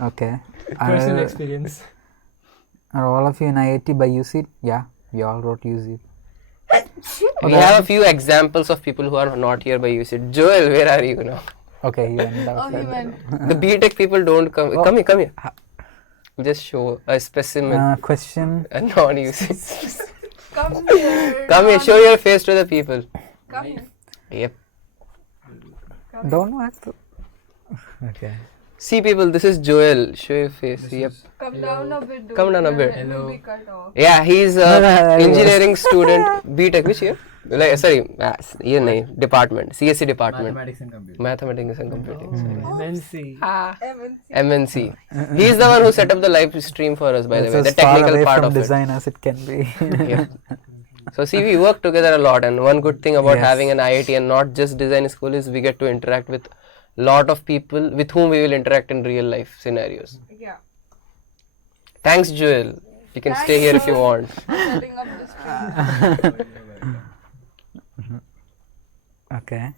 Okay. Personal Are, experience. are all of you in IIT by UCEED? Yeah, we all wrote UCEED. We have a few examples of people who are not here by UCEED. Joel, where are you now? Okay, you went Oh, outside. he went. The BTech people don't come. Come here, come here. just show a specimen. Question. A non-UCEED. Come here. Come here, show your face to the people. Come here. Yep. Come here. Don't act. Okay. See people, this is Joel. Show your face. Yep. Come down a bit. Dude. Come down a bit. It will be cut off. Yeah, he's No, a there you go. engineering student. B.Tech, which year? Like, sorry, year nahi, department. CSC department. Mathematics and computing. Mathematics and computing. sorry. MNC. MNC. MNC. He's the one who set up the live stream for us, by the It's way, the as far technical away part from of design as it can be. it. Yeah. So see, we work together a lot, and one good thing about Yes. having an IIT and not just design school is we get to interact with lot of people with whom we will interact in real life scenarios. Yeah. Thanks, Joel. You can stay here if you want. Setting up the stream. Okay.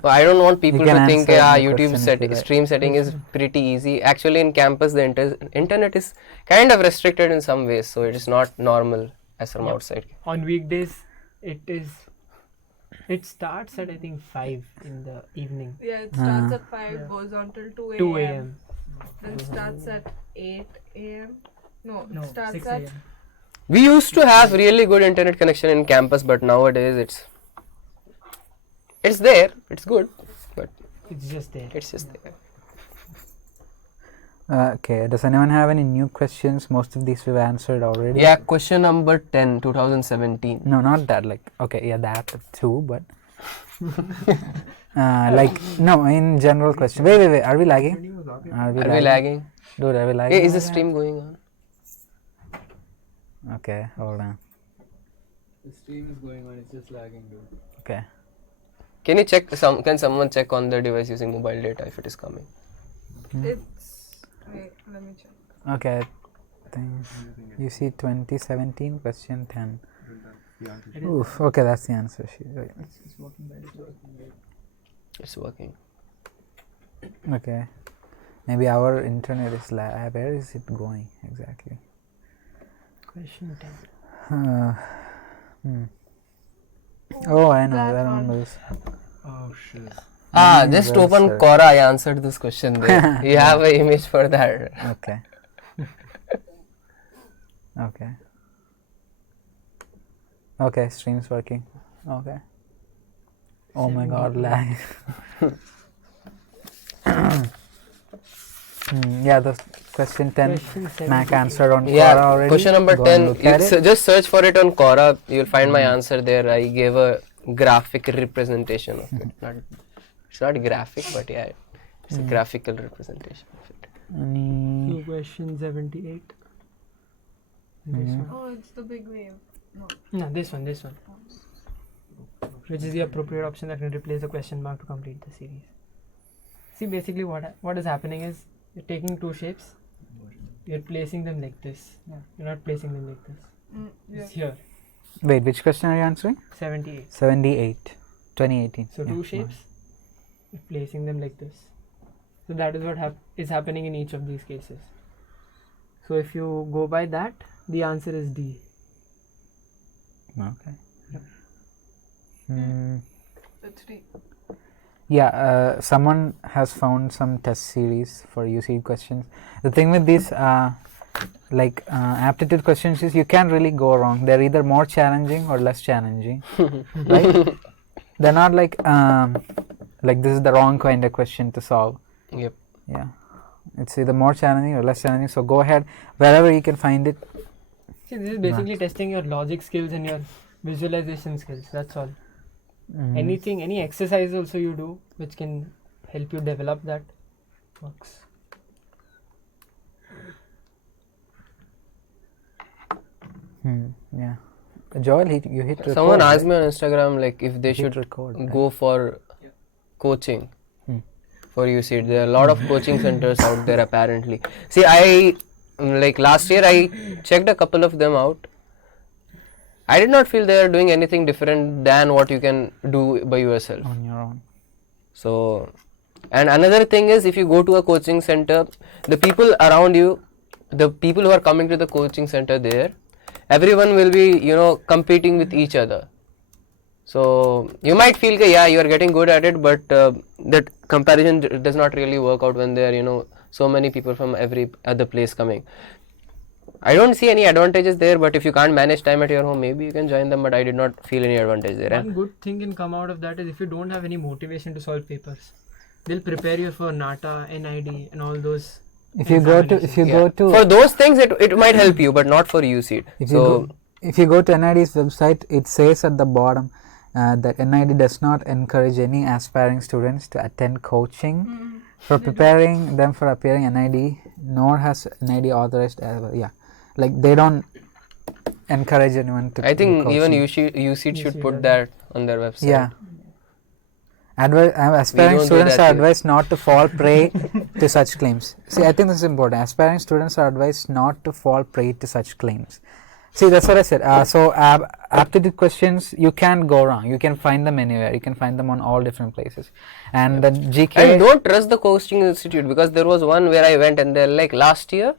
So I don't want people can to think, answer yeah, the YouTube question if you like. stream setting is pretty easy. Actually, in campus, the internet is kind of restricted in some ways, so it is not normal as from outside. On weekdays, it starts at I think 5 in the evening. Yeah, it starts at 5, goes on till 2 a.m. 2 a.m. Then starts at 8 a.m. No, No, it starts 6 at a.m. We used to have really good internet connection in campus, but nowadays it's there, it's good, but It's just there. it's just there. Okay. Does anyone have any new questions? Most of these we've answered already. Yeah, question number 10, 2017. No, not that. Like, okay, yeah, that too, but like, no, in general question. Wait. Are we lagging? Are we lagging? Dude, are we lagging? Hey, is the stream going on? Okay, hold on. The stream is going on, it's just lagging, dude. Okay. Can you check? Can someone check on the device using mobile data if it is coming? it's. Wait, let me check. Okay. I think you see 2017 question 10. Oof. Okay, that's the answer. Right. It's working. Okay. Maybe our internet is where is it going exactly? Question 10. Oh, I know. That I one. remember this. Oh shit. Just well open said. Quora. I answered this question there. You have an image for that. Okay. Okay. Okay, stream's working. Okay. Oh my god, lag. Yeah, the question 10 Question Mac 17. answered on Quora Yeah, already. question number Go and 10. look at it. Just search for it on Quora. You'll find my answer there. I gave a graphic representation of it. It's not graphic, but yeah, it's a graphical representation of it. Any Question 78. This one. Oh, it's the big wave. No, this one. Which is the appropriate option that can replace the question mark to complete the series. See, basically what is happening is you're taking two shapes, you're placing them like this. You're not placing them like this. Yeah. It's here. Wait, which question are you answering? 78. 78. 2018. So Yeah. two shapes, you're placing them like this. So that is what is happening in each of these cases. So if you go by that, the answer is D. Okay. Yep. It's D. Yeah, someone has found some test series for UCEED questions. The thing with these aptitude questions is you can't really go wrong. They're either more challenging or less challenging, right? They're not like this is the wrong kind of question to solve. Yep. Yeah, it's either more challenging or less challenging. So go ahead wherever you can find it. See, this is basically testing your logic skills and your visualization skills. That's all. Any exercise also you do which can help you develop that works. Yeah, Joel, you hit record. Someone asked right? me on Instagram like if they Hit should record, right? go for coaching for UCEED. There are a lot of coaching centers out there apparently. See, I last year I checked a couple of them out. I did not feel they are doing anything different than what you can do by yourself. on your own. So, and another thing is if you go to a coaching center, the people around you, the people who are coming to the coaching center there, everyone will be, competing with each other. So, you might feel, yeah, you are getting good at it, but that comparison does not really work out when they are, so many people from every other place coming. I don't see any advantages there, but if you can't manage time at your home, maybe you can join them, but I did not feel any advantage there. One good thing can come out of that is if you don't have any motivation to solve papers, they'll prepare you for NATA, NID, and all those. If you go to For those things, it might help you, but not for UCEED. if you go to NID's website, it says at the bottom that NID does not encourage any aspiring students to attend coaching for preparing them for appearing NID, nor has NID authorized. Like they don't encourage anyone to. I think do even coaching. UCEED should put that on their website. Yeah. Aspiring don't do students that are here. advised not to fall prey to such claims. See, I think this is important. Aspiring students are advised not to fall prey to such claims. See, that's what I said. So, aptitude questions, you can't go wrong. You can find them anywhere. You can find them on all different places. And the GK. And don't trust the coaching institute, because there was one where I went and they're like, last year,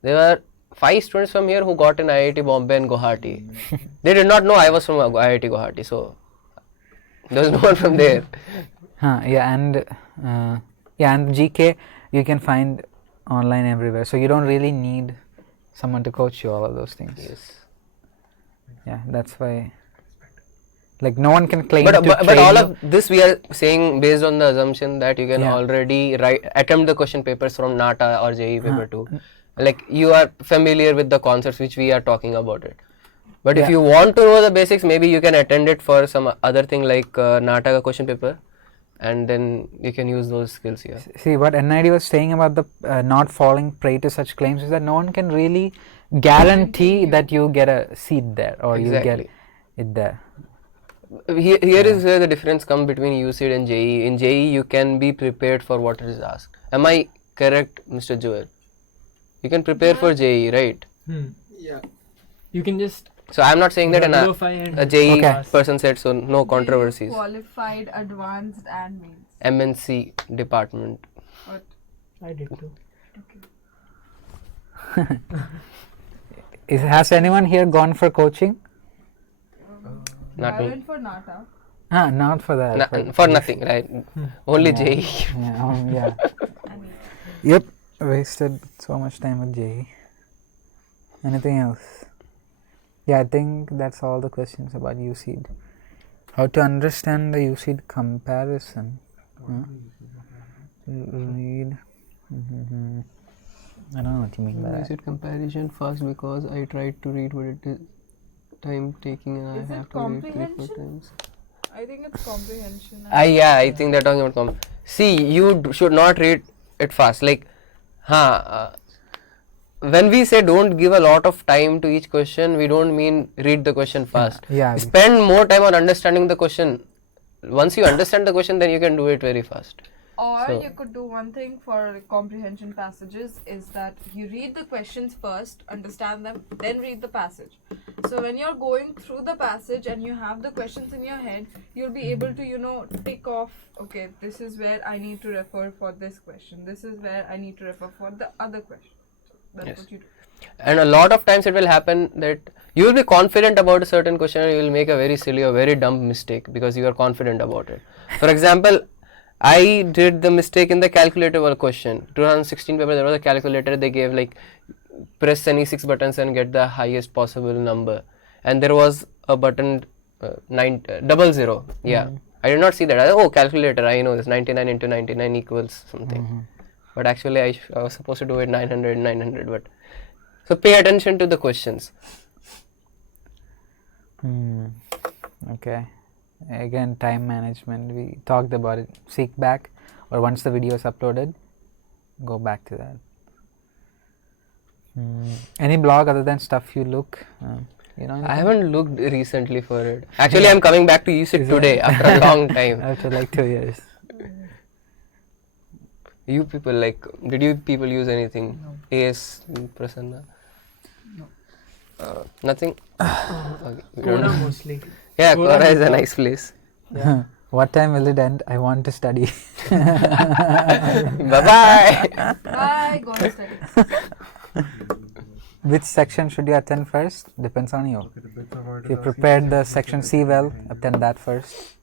there were 5 students from here who got in IIT Bombay and Guwahati. They did not know I was from IIT Guwahati, so there was no one from there. And GK you can find online everywhere. So you don't really need someone to coach you all of those things. Yes. Yeah, that's why. Like no one can claim. But train all you. of this we are saying based on the assumption that you can Yeah. already attempt the question papers from NATA or JEE paper 2. Like you are familiar with the concepts which we are talking about it. But if you want to know the basics, maybe you can attend it for some other thing like NATA question paper, and then you can use those skills here. See, what NID was saying about the not falling prey to such claims is that no one can really guarantee that you get a seat there or you get it there. Here is where the difference comes between UCEED and JEE. In JEE, you can be prepared for what is asked. Am I correct, Mr. Joel? You can prepare for JEE, right? Yeah. You can just. So I am not saying that a JEE person said so. No controversies. Qualified, advanced, and mains. MNC department. What? I did too. Has anyone here gone for coaching? Not I me. went for NATA. Not for that. For nothing, right? Only JEE. Yeah. Yep. Wasted so much time with JEE. Anything else? Yeah, I think that's all the questions about UCEED. How to understand the UCEED comparison? Read. I don't know what you mean by that. UCEED comparison first because I tried to read, but it is time taking and Is I it have to read 3-4 comprehension? times. I think it's comprehension. I think they're talking about See, you should not read it fast. Like, when we say don't give a lot of time to each question, we don't mean read the question fast. Yeah. Spend more time on understanding the question. Once you understand the question, then you can do it very fast. Or So- you could do one thing for comprehension passages is that you read the questions first, understand them, then read the passage. So when you're going through the passage and you have the questions in your head, you'll be able to, tick off, okay, this is where I need to refer for this question. This is where I need to refer for the other question. That's Yes. what you do. And a lot of times it will happen that you will be confident about a certain question and you will make a very silly or very dumb mistake because you are confident about it. For example, I did the mistake in the calculator question. 2016 paper, there was a calculator, they gave like press any 6 buttons and get the highest possible number. And there was a button 00. Yeah. I did not see that. Calculator, I know this, 99 into 99 equals something. But actually I was supposed to do it 900. But so pay attention to the questions. Okay. Again, time management. We talked about it. Seek back, or once the video is uploaded, go back to that. Any blog other than stuff you look? I haven't looked recently for it. Actually, I'm coming back to UCEED today after a long time. After like 2 years. You people did you people use anything? AS Prasanna? No. Nothing? Okay, we don't know. Mostly. Yeah, Kora is a nice place. What time will it end? I want to study. Bye bye. Bye, go and study. Which section should you attend first? Depends on you. Okay, the bits of art If you is prepared asking the if section it's C well, okay. attend that first.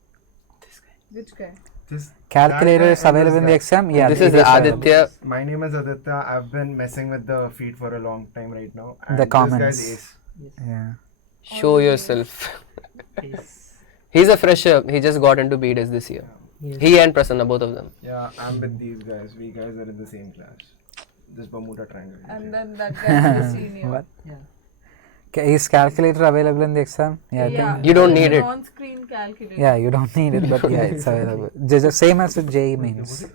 Which guy? Just Calculator that is guy and available in the guy. exam. Yeah, This it is available. Aditya. My name is Aditya. I've been messing with the feed for a long time right now. And The this comments. guy's ace. Yeah. Show yourself. He's a fresher. He just got into BDS this year. Yes. He and Prasanna, both of them. Yeah, I'm with these guys. We guys are in the same class. This Bermuda Triangle. And then that guy is the senior. What? Yeah. Is calculator available in the exam? Yeah, I think. You don't there's need an it. On-screen calculator. Yeah, you don't need it, but yeah, it's available. Just the same as with JEE mains.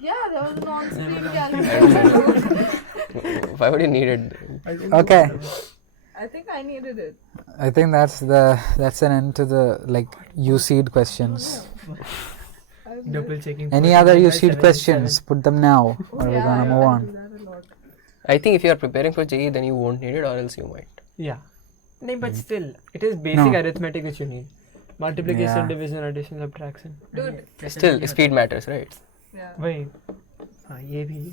Yeah, there was an on-screen calculator. Why would you need it? Okay, I think I needed it. I think that's an end to the like UCEED questions. Double checking. Any other UCEED questions? Put them now, or we're gonna move I on. do that a lot. I think if you are preparing for JEE, then you won't need it, or else you might. Yeah. No, but still, it is basic No. arithmetic which you need. Multiplication, Yeah. division, addition, subtraction. Dude, Still, speed matters, right? yeah. Wait. ये भी.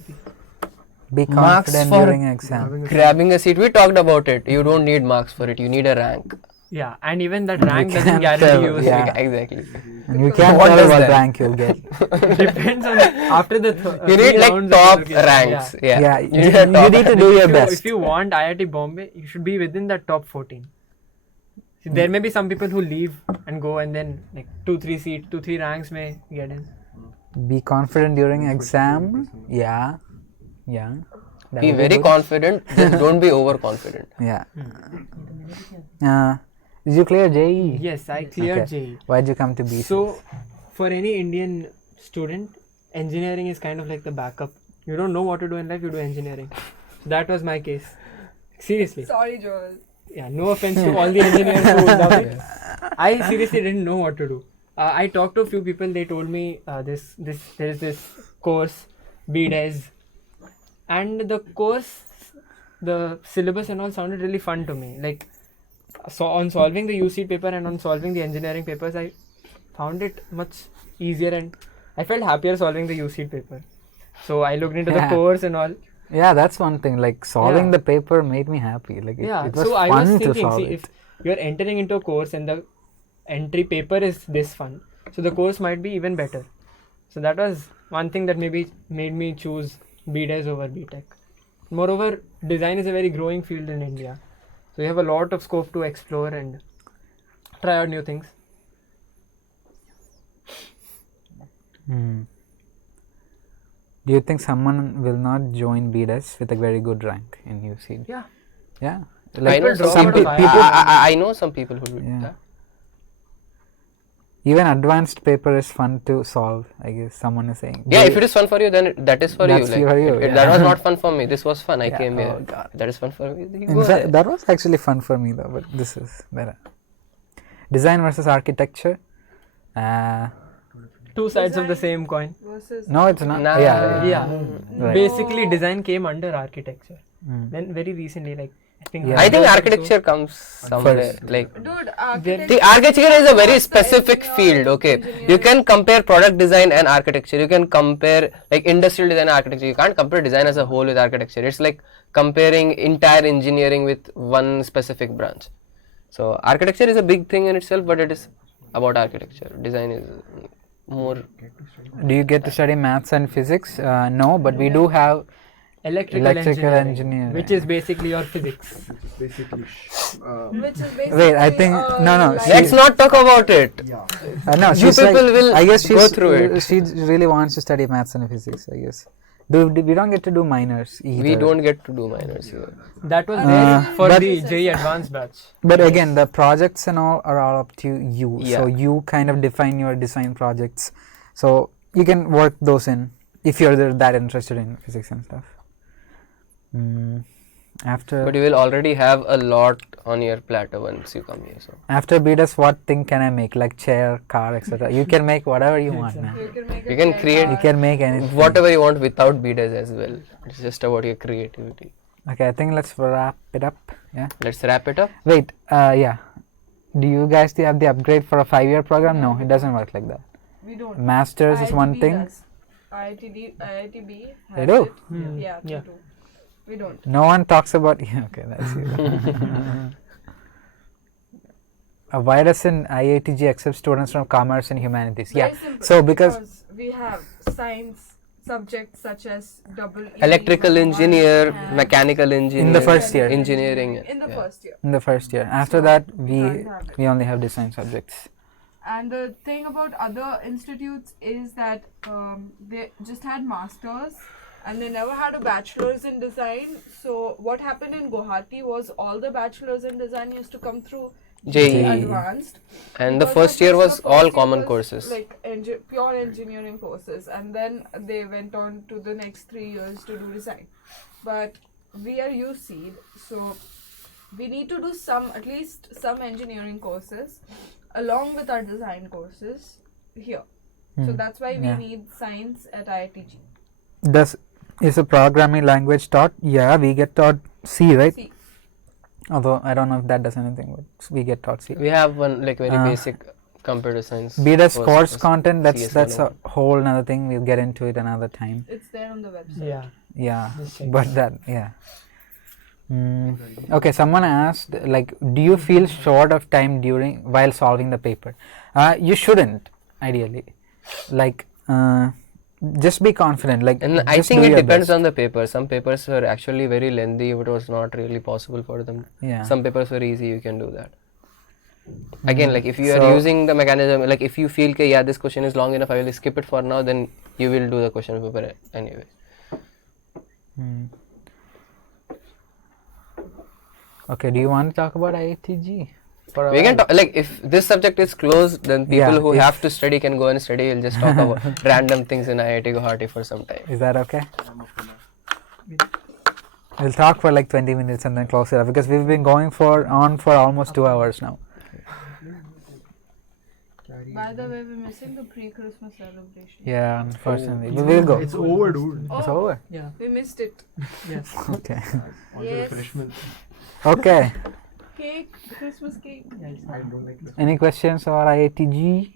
Be Marks confident for during exam. Grabbing a seat, we talked about it. You don't need marks for it. You need a rank. Yeah, and even that rank doesn't can't guarantee tell, you. yeah. Exactly. And you can't What tell does what that? rank you'll get. Depends on after the. You need like top ranks. Yeah. Yeah, You you need a top need to do your best. If you want IIT Bombay, you should be within the top 14. See, there may be some people who leave and go, and then like 2-3 ranks may get in. Be confident during exam. Yeah. That Be would very good. confident. Just don't be overconfident. Yeah. Did you clear JEE? Yes, I cleared Okay. JEE. Why'd you come to B? So, for any Indian student, engineering is kind of like the backup. You don't know what to do in life, you do engineering. That was my case. Seriously. Sorry, Joel. Yeah, no offense to all the engineers who love it. I seriously didn't know what to do. I talked to a few people. They told me there is this course, BDes, and the course, the syllabus and all sounded really fun to me. Like, so on solving the UCEED paper and on solving the engineering papers, I found it much easier and I felt happier solving the UCEED paper. So I looked into the Yeah. course and all. Yeah, that's one thing. Like solving Yeah. the paper made me happy. Like it, Yeah, it was so I fun was to thinking, solve see, it. if you're entering into a course and the entry paper is this fun, so the course might be even better. So that was one thing that maybe made me choose BDes over BTech. Moreover, design is a very growing field in India, so you have a lot of scope to explore and try out new things. Do you think someone will not join BDes with a very good rank in UCEED? Yeah. Yeah. I know drop some out of people. IIT. I know some people who do Yeah. that. Even advanced paper is fun to solve. I guess someone is saying. Yeah, if it is fun for you, then that is for you. That's for you, That yeah. was not fun for me. This was fun. I Yeah, came here. oh God. That is fun for me. You In go fact, ahead. that was actually fun for me though, but this is better. Design versus architecture. Two sides of the same coin. Versus No, it's not. Nah. Yeah. Right. Basically, design came under architecture. Mm. Then very recently, like I think. Yeah. I think Nandu architecture comes somewhere. First. Like Dude, architecture. the architecture is a very Master specific engineer, field. Okay, you engineering. can compare product design and architecture. You can compare like industrial design and architecture. You can't compare design as a whole with architecture. It's like comparing entire engineering with one specific branch. So architecture is a big thing in itself, but it is about architecture. Design is more. Do you get to study maths and physics? No, but we do have Electrical engineering, which is basically your physics. Basically, Which is basically. Wait, I think no. like- Let's not talk about it. No, You she's people like, will I guess go she's, through it. She really wants to study maths and physics. I guess. We don't get to do minors either. We don't get to do minors here. That was there for but- the JEE advanced batch. But again, the projects and all are all up to you. Yeah. So you kind of define your design projects. So you can work those in if you're that interested in physics and stuff. After But you will already have a lot on your platter once you come here. So after BDS, what thing can I make? Like chair, car, etc. You can make whatever you want, man. You can make You a can chair create- You car. can make anything. whatever you want without BDes as well. It's just about your creativity. Okay, I think let's wrap it up. Yeah. Let's wrap it up. Wait. Yeah. Do you guys have the upgrade for a 5-year program? No, it doesn't work like that. We don't. Masters is one IITB thing. does. IITB has They do? it. Yeah, they Yeah. do. We don't. No one talks about. Yeah, okay, that's it. why doesn't IITG accept students from commerce and humanities? Very Yeah. simple, So because we have science subjects such as double Electrical engineer, and mechanical engineer. In the first year. Engineering. in the yeah. first year. in the first year, after that we can't have it. only have design subjects. And the thing about other institutes is that they just had masters and they never had a bachelor's in design. So what happened in Guwahati was all the bachelors in design used to come through JEE. advanced. And the Because first at year first was the all first year common was courses. like pure engineering courses, and then they went on to the next 3 years to do design. But we are UCEED, so we need to do at least some engineering courses along with our design courses here. So that's why we Yeah. need science at IITG. Is a programming language taught? Yeah, we get taught C, right? C. Although I don't know if that does anything, but we get taught C. We have one like very Uh, basic computer science. BDS course course for content, that's CS101. a whole another thing. We'll get into it another time. It's there on the website. Yeah. Yeah, Just check but that, yeah. Okay, someone asked, like, do you feel short of time while solving the paper? You shouldn't, ideally. Like, just be confident. Like, And I just think do it your depends best. on the paper. Some papers were actually very lengthy. It was not really possible for them. Yeah. Some papers were easy. You can do that. Again, like if you are So- using the mechanism, like if you feel that yeah, this question is long enough, I will skip it for now. Then you will do the question paper anyway. Okay, do you want to talk about IITG? For a We can while? talk, like if this subject is closed, then people Yeah, who if- have to study can go and study. We'll just talk about random things in IIT Guwahati for some time. Is that okay? We'll talk for like 20 minutes and then close it up because we've been going on for almost 2 hours now. By the way, we're missing the pre-Christmas celebration. Yeah, unfortunately. We will go. It's over, dude. It's over. Yeah. We missed it. Yes. Okay. All the Yes. refreshments. Okay. Cake, Christmas cake. I don't like this. Any questions about IITG?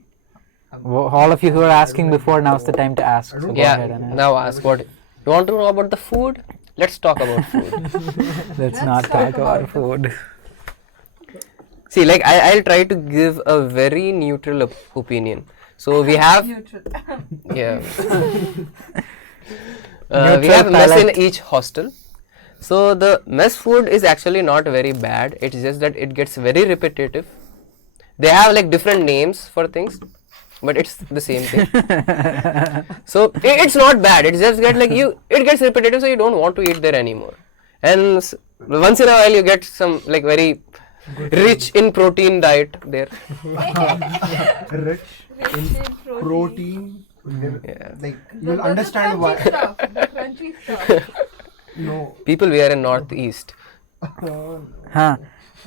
All of you who are asking before, now's the time to ask. So go ahead Yeah. and ask. Now ask what you want to know about the food. Let's talk about food. Let's not talk about food. See, like I'll try to give a very neutral opinion. So we have Neutral. yeah. Neutral We have mess in palate. each hostel. So the mess food is actually not very bad. It's just that it gets very repetitive. They have like different names for things, but it's the same thing. So it's not bad. It's just get like it gets repetitive, so you don't want to eat there anymore. And once in a while you get some like very rich in protein diet there. Rich Rich in protein. Yeah. Like The- you'll the understand crunchy why. Stuff, the crunchy stuff. No. People we are in northeast. Huh.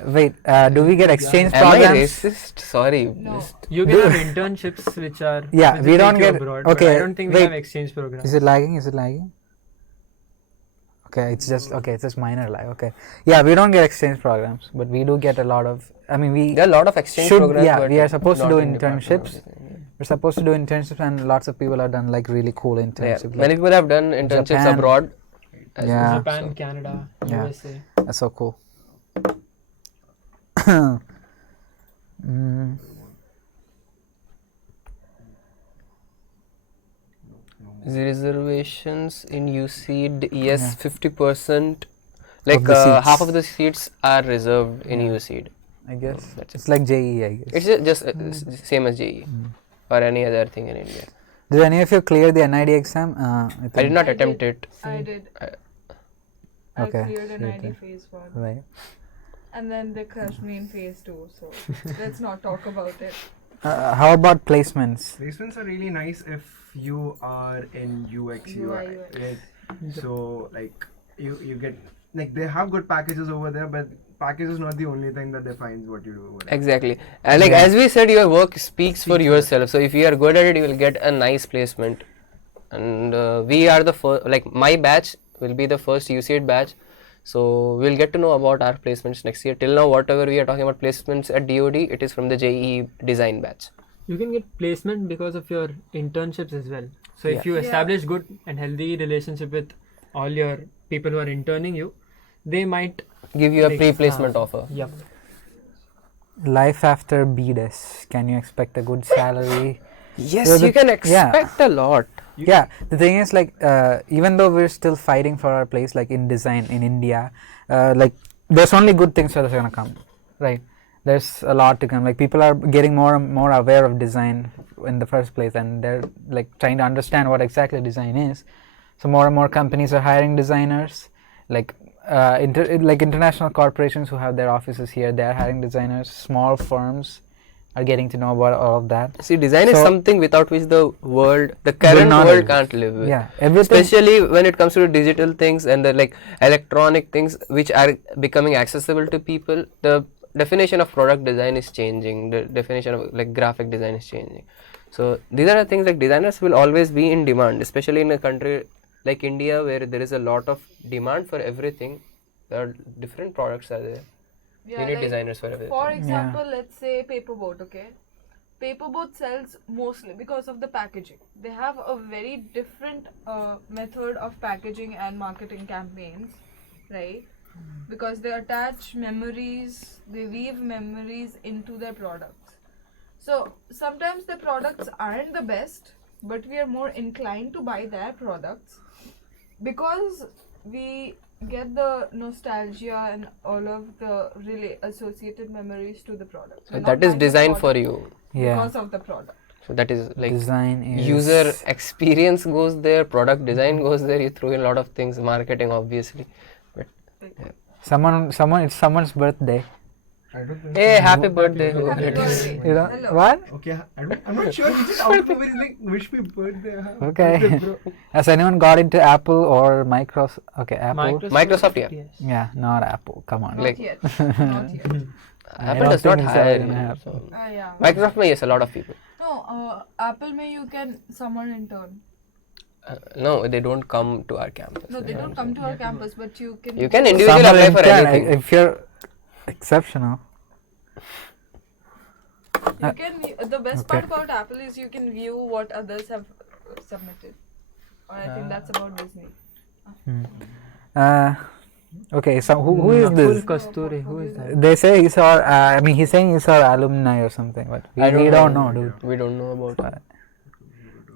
Wait, do we get exchange Am I programs? racist? Sorry. No. You can have internships which are Yeah, which we will don't take you get- abroad, but okay, I don't think we wait. have exchange programs. Is it lagging? Is it lagging? Okay, it's just minor lag. Okay, yeah, we don't get exchange programs, but we do get a lot of. I mean, we There are a lot of exchange should. programs. Yeah, but we are supposed to not do in Department of internships. Design, We're supposed to do internships, and lots of people have done like really cool yeah. internships. Yeah. Many people have done internships Japan. abroad. as Yeah. well, Japan, so- Canada, Yeah. USA. That's so cool. Mm. Reservations in UCEED, yes, Yeah. 50%. Like the seats. half of the seats are reserved in Yeah. UCEED. I guess That's it's like JEE. I guess. It's just same as JEE or any other thing in India. Did any of you clear the NID exam? I did not I attempt did. it. I did. I- I Okay, cleared an sure ID thing. phase 1. Right. And then they crushed me in phase 2. So let's not talk about it. How about placements? Placements are really nice if you are in UX UI. UI. Right? So like you get like they have good packages over there, but package is not the only thing that defines what you do over there. Exactly. And like Yeah. as we said, your work speaks for yourself. So if you are good at it, you will get a nice placement. And we are the first, like my batch will be the first UCEED batch. So we'll get to know about our placements next year. Till now, whatever we are talking about placements at DOD, it is from the JEE design batch. You can get placement because of your internships as well. So Yeah. if you Yeah. establish good and healthy relationship with all your people who are interning you, they might Give you a Like, pre-placement offer. Yep. life after BDS. Can you expect a good salary? Yes, So you can yeah. expect a lot. Yeah, the thing is like even though we're still fighting for our place like in design in India, like there's only good things that are gonna come, right? There's a lot to come. Like people are getting more and more aware of design in the first place, and they're like trying to understand what exactly design is. So more and more companies are hiring designers, like international corporations who have their offices here. They are hiring designers. Small firms are getting to know about all of that. See, design is So- something without which the current not world exist. can't live with. Yeah, everything. Especially when it comes to digital things and the like electronic things which are becoming accessible to people. The definition of product design is changing. The definition of like graphic design is changing. So these are the things like designers will always be in demand, especially in a country like India where there is a lot of demand for everything. There are different products are there. Yeah, You need like, designers for everything. for example, let's say paperboard, okay? Paperboard sells mostly because of the packaging. They have a very different method of packaging and marketing campaigns, right? Because they attach memories, they weave memories into their products. So sometimes the products aren't the best, but we are more inclined to buy their products because we get the nostalgia and all of the really associated memories to the product. So We're not that is buying the designed for product you. Yeah, because of the product. So that is like design is user experience goes there, product design goes there. You throw in a lot of things, marketing obviously. someone. It's someone's birthday. I don't think. Hey, happy birthday! Happy birthday. You know Hello. what? Okay, I'm not sure. He just out of nowhere, he's like, wish me birthday. Okay. Birthday, bro. Has anyone got into Apple or Microsoft? Okay, Apple. Microsoft, yeah. Yes. Yeah, not Apple. Come on. Not Like- yet. Not yet. Apple don't does not think it's hire ever gonna you. happen. So. Yeah. Microsoft may, yes, a lot of people. No, Apple may you can summon intern. No, they don't come to our campus. No, they don't come to our campus, but you can. You can individually Summer apply for intern, anything. if you're exceptional. You can. The best part about Apple is you can view what others have submitted. Or I think that's about Disney. Okay, so who is this? Kasturi, who is that? They say he's our. I mean, he's saying he's our alumni or something, but we don't know, dude. We don't know about it.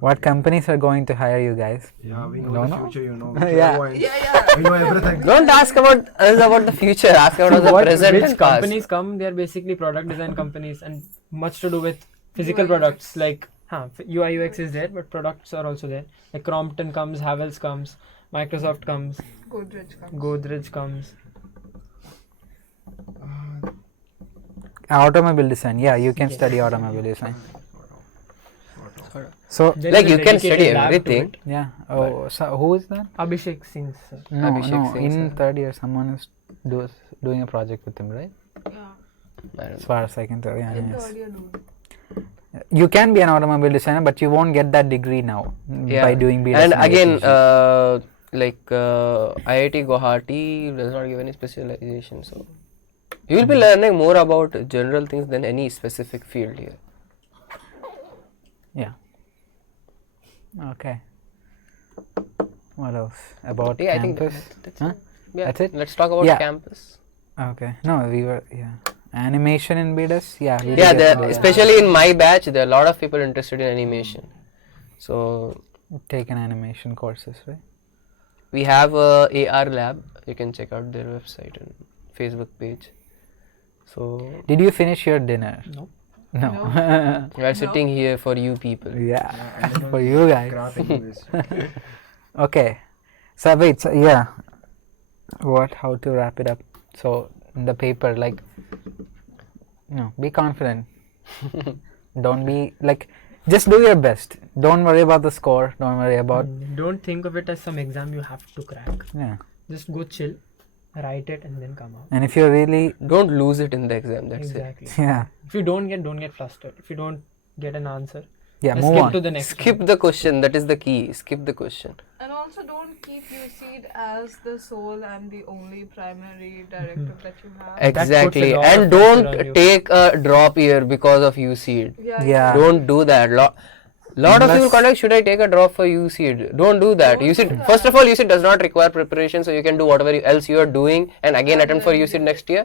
What companies are going to hire you guys? Yeah, we know Don't the know. future, you know. Yeah. Clairvoyance. Yeah. We know everything. Don't ask about us about the future. Ask about the present Which and past. companies come? They are basically product design companies and much to do with physical UI, products like UI UX is there, but products are also there. Like Crompton comes, Havells comes, Microsoft comes, Godrej comes. Automobile design. Yeah, you can study automobile design. So There Like is a you can dedicated study lab to everything. it. yeah. Oh, so who is that? Abhishek Singh's. No, Abhishek no. Singh, In sir. third year, someone is doing a project with him, right? Yeah. I don't As know. far as I can tell. Yeah. In Yes. third year, dude. You can be an automobile designer, but you won't get that degree now by doing BDS. And again, IITG. IIT Guwahati does not give any specialization, so you will be learning more about general things than any specific field here. yeah. Okay. What else about Yeah, I think campus? that's Huh? it. Yeah, That's it? Let's talk about Yeah. campus. Okay. No, we were animation in BDS. Yeah. we did Yeah, get to do that. especially in my batch, there are a lot of people interested in animation. So Taken animation courses, right? we have a AR lab. You can check out their website and Facebook page. So Did you finish your dinner? No. No. we are sitting here for you people. yeah. For you guys. Crap anyways. Okay. So wait. So, yeah. What? How to wrap it up? So in the paper, like, be confident. Don't be like. Just do your best. Don't worry about the score. Don't worry about. Don't think of it as some exam you have to crack. Yeah. Just go chill, write it, and then come out. And if you're really. Don't lose it in the exam. That's Exactly. Yeah. If you don't get flustered. If you don't get an answer, Yeah. just Move skip on. to the it. next Skip one. the question. That is the key. Skip the question. And also don't keep UCEED as the sole and the only primary directive that you have. Exactly. lot And of pressure on don't you. take a drop year because of UCEED. Yeah. Don't do that. Lot of people Unless- contact, should I take a drop for UCEED? Don't do that. Don't do UCEED, that. first of all, UCEED does not require preparation, so you can do whatever else you are doing and again attempt for UCEED next year.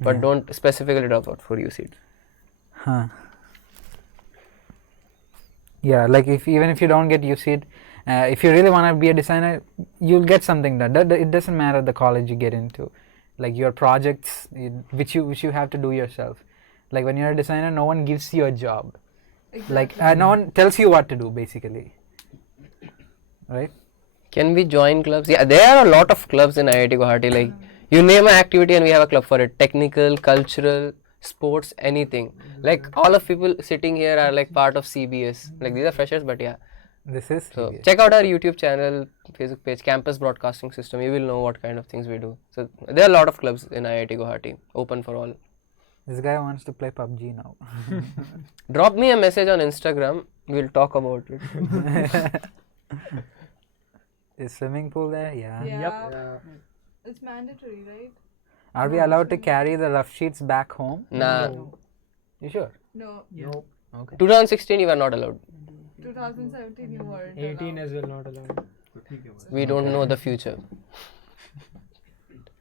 but Yeah. don't specifically drop out for UCEED. Huh. Yeah, like even if you don't get UCEED, if you really want to be a designer, you'll get something done. It doesn't matter the college you get into, like your projects, which you have to do yourself. Like when you're a designer, no one gives you a job. Like Exactly. no one tells you what to do, basically. Right? Can we join clubs? Yeah, there are a lot of clubs in IIT Guwahati. Like you name an activity and we have a club for it. Technical, cultural, sports, anything. Like all of people sitting here are like part of CBS. Like these are freshers, but yeah. This is So CBS. check out our YouTube channel, Facebook page, Campus Broadcasting System. You will know what kind of things we do. So there are a lot of clubs in IIT Guwahati, open for all. This guy wants to play PUBG now. Drop me a message on Instagram. We'll talk about it. Is swimming pool there? Yeah. Yeah. Yeah. It's mandatory, right? Are we allowed to carry the rough sheets back home? Nah. You sure? No. No. Okay. 2016 you were not allowed. 2017 you weren't 18 allowed. as well not allowed. We don't know the future.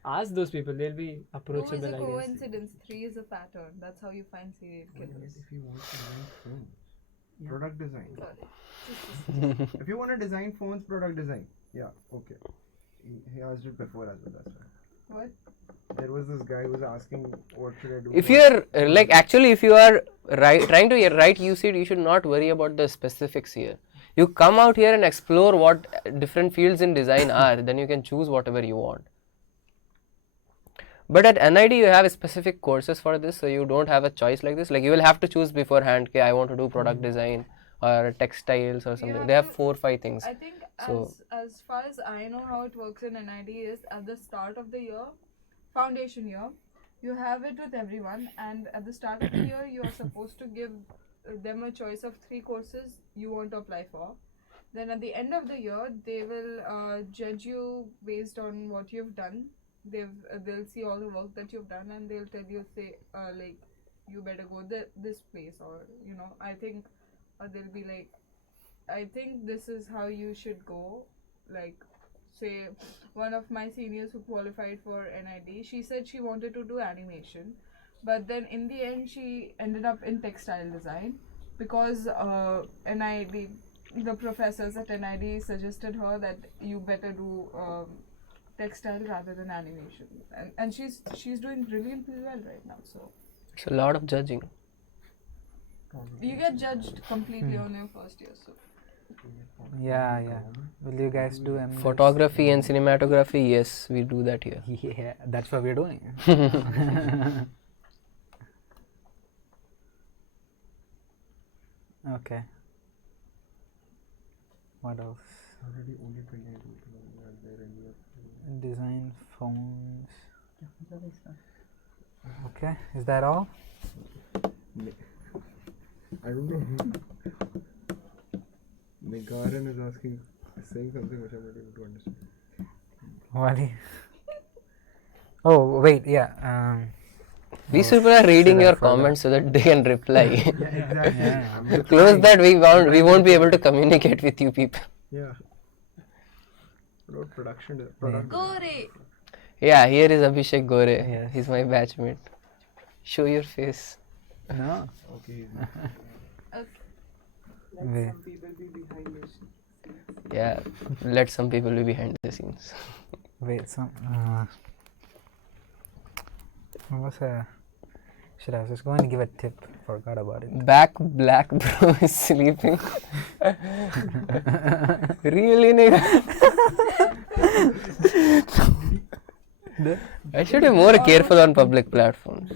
Ask those people, they'll be 2 is approachable, a I guess. coincidence, 3 is a pattern. That's how you find serial killers. If you want to design phones, product design. Sorry. If you want to design phones, product design. Yeah, okay. He asked it before as well, that's why. What? There was this guy who was asking what should I do. If for- you're like actually if you are trying to write UCEED, you should not worry about the specifics here. You come out here and explore what different fields in design are, then you can choose whatever you want. But at NID you have specific courses for this, so you don't have a choice like this. Like you will have to choose beforehand, okay, I want to do product design or textiles or something. have They have to- 4 or 5 things. I think So- as far as I know how it works in NID is at the start of the year, foundation year, you have it with everyone, and at the start of the year you are supposed to give them a choice of 3 courses you want to apply for. Then at the end of the year they will judge you based on what you've done. They'll see all the work that you've done and they'll tell you, say like you better go this place, or you know, I think they'll be like, I think this is how you should go. Like, say, one of my seniors who qualified for NID, she said she wanted to do animation, but then in the end she ended up in textile design because NID, the professors at NID suggested her that you better do textile rather than animation, and she's doing brilliantly well right now. So It's a lot of judging. you get judged completely on your first year. So Yeah. Will you guys do M? Photography and cinematography, yes, we do that here. Yeah, that's what we're doing. Okay. What else? Already only 28 people are there in your. Design phones. Okay, is that all? I don't know. Megaran is asking, saying something which I'm not able to understand. Wally. Oh wait, yeah. These people are reading should I your forgot? comments so that they can reply. Yeah, exactly. Yeah. I'm Close replying. that, we won't be able to communicate with you people. Yeah. What about production? Product. Gore. Yeah, here is Abhishek Gore. Yes. He's my batchmate. Show your face. No. Okay. Wait. Some people be behind your scenes. Yeah, let some people be behind the scenes. Wait. Some. What was a? Should I was just going to give a tip? Forgot about it. Back black bro is sleeping. Really, nigga? I should be more careful on public platforms.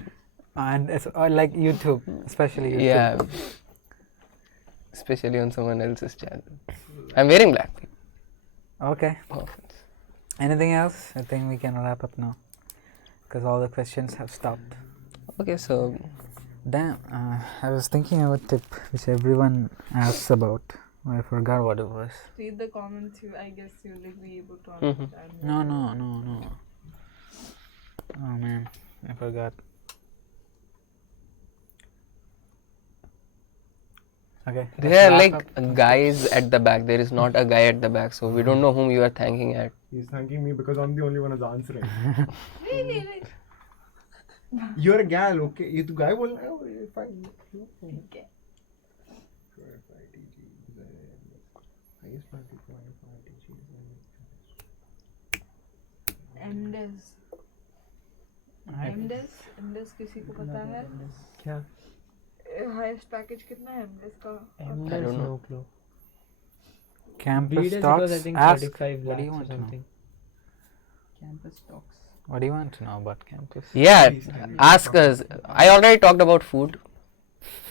And it's like YouTube, especially YouTube. Yeah. Especially on someone else's channel. I'm wearing black. Okay. No offense. Anything else? I think we can wrap up now, because all the questions have stopped. Okay, so Damn, I was thinking of a tip which everyone asks about. I forgot what it was. Read the comments. I guess you'll be able to Mhm. understand. No. Oh man, I forgot. Okay. there are let's like wrap up. guys at the back. There is not a guy at the back, so we don't know whom you are thanking at. He's thanking me because I'm the only one who's answering. Really? You're a gal, okay? ये तो guy बोलना है, fine. Okay. MDes. MDes किसी को पता है? क्या? Highest package कितना है MDes का? I don't know. Clue. Campus BDS because I stocks. think Ask. 35 What do you lakhs or want to know? something. Campus stocks. What do you want to know about campus? Yeah, ask us. I already talked about food.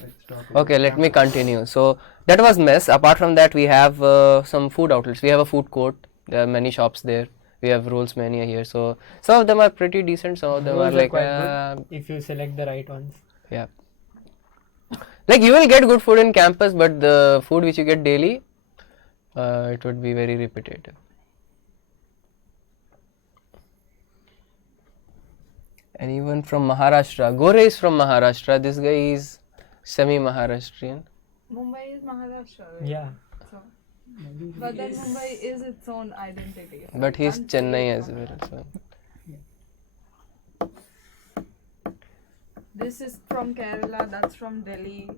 Let's talk Okay, about let me campus. continue. So that was mess. Apart from that, we have some food outlets. We have a food court. There are many shops there. We have Rolls Mania here. So some of them are pretty decent. Some of them Those are like quite good if you select the right ones. yeah. Like you will get good food in campus, but the food which you get daily, it would be very repetitive. Anyone from Maharashtra? Gore is from Maharashtra. This guy is semi-Maharashtrian. Mumbai is Maharashtra, right? Yeah. So, but then Mumbai is its own identity. So But you he's can't say Chennai it's as well. Maharashtra. So. This is from Kerala, that's from Delhi,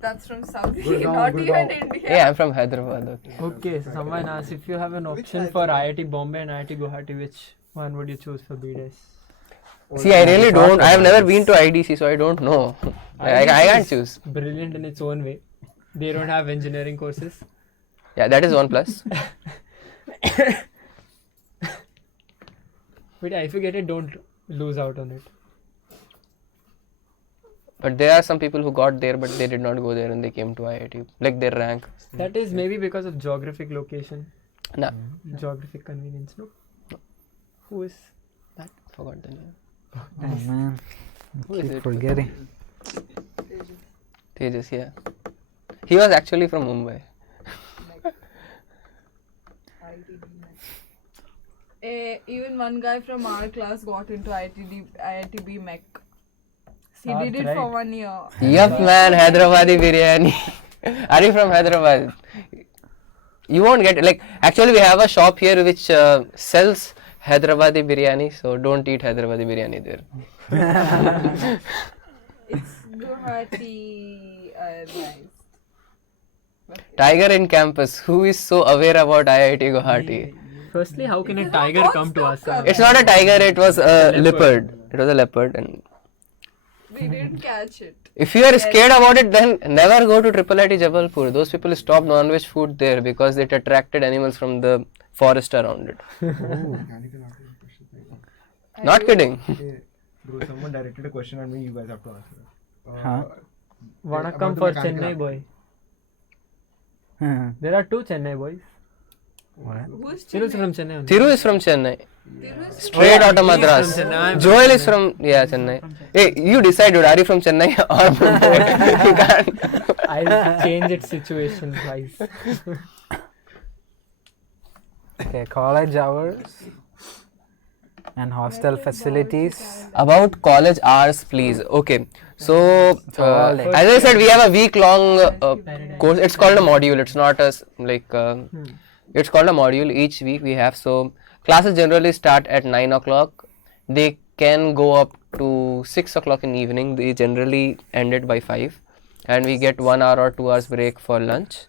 that's from Saudi, Gurgaon, not Gurgaon. even India. Yeah, I'm from Hyderabad. Okay. Okay, so someone asked if you have an option for IIT Bombay and IIT Guwahati, which one would you choose for BDS? See, I really don't. I have never been to IDC, so I don't know. I can't choose. Brilliant in its own way. They don't have engineering courses. Yeah, that is one plus. But yeah, if you get it, don't lose out on it. But there are some people who got there, but they did not go there and they came to IIT. Like their rank. That is maybe because of geographic location, Nah. geographic convenience. No. Who is that? Forgot the name. Oh man, Who is keep it? forgetting. Tejas, yeah. He was actually from Mumbai. Even one guy from our class got into IITB Mech. He Ah, did it right. for 1 year. Yup, man, Hyderabadi biryani. Are you from Hyderabad? You won't get it. Like, actually, we have a shop here which sells Hyderabadi biryani, so don't eat Hyderabadi biryani there. It's Guwahati nice. Tiger in campus. Who is so aware about IIT Guwahati? Firstly, how can a It is tiger not come to Monster Assam? Cup. It's not a tiger, it was a Leopard. leopard. It was a leopard. And We didn't catch it. if you are scared about it, then never go to IIT Jabalpur. Those people stopped non-veg food there because it attracted animals from the forest around it. Mechanical article question. Not kidding. Hey, bro, someone directed a question at me. You guys have to answer it. Huh? Vanakkam about the for mechanical Chennai boy. There are two Chennai boys. What? Who's Thiru is Chennai? from Chennai. Only. Thiru is from Chennai. Thiru is Straight out of He's Madras. from Chennai, I'm from Joel is Chennai. from Chennai. Hey, you decide, dude. Are you from Chennai or Mumbai? You can't. I'll change it situation wise. Okay, college hours and hostel facilities. About college hours, please. Okay, so all day. as I said, we have a week-long course. It's called a module. It's not a it's called a module. Each week we have. So classes generally start at 9 o'clock. They can go up to 6 o'clock in the evening. They generally end it by 5, and we get 1 hour or 2 hours break for lunch.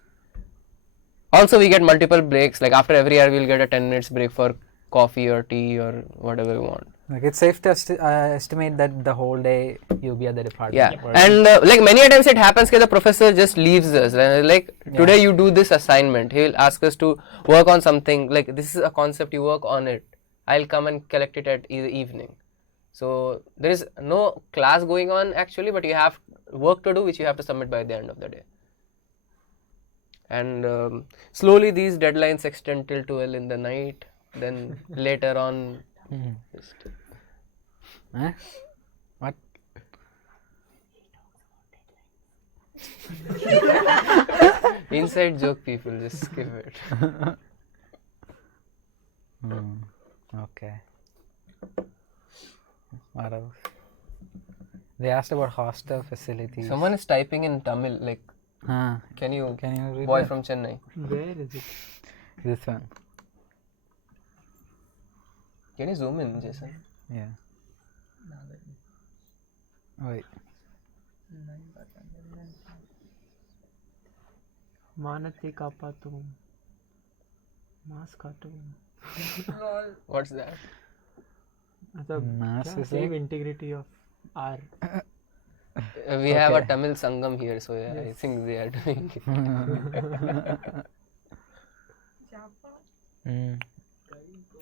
Also, we get multiple breaks. Like after every hour, we'll get a 10 minutes break for coffee or tea or whatever we want. Like it's safe to estimate that the whole day you'll be at the department. Yeah, working. and like many a times it happens that the professor just leaves us. Like today you do this assignment. He will ask us to work on something. Like this is a concept. You work on it. I'll come and collect it at the evening. So there is no class going on actually, but you have work to do which you have to submit by the end of the day. And slowly these deadlines extend till 12 in the night. Then later on. just- Huh? What? Inside joke, people, just skip it. Okay. What else? They asked about hostel facilities. Someone is typing in Tamil. Like, Huh. can you read boy that? from Chennai? Where is it? This one. Can you zoom in, Jason? Yeah. Wait. Manati kapatum. Maskatum. Lol. What's that? Mass is Save a- integrity of R. We have a Okay. Tamil Sangam here, so yeah, I think they are doing it. Mm.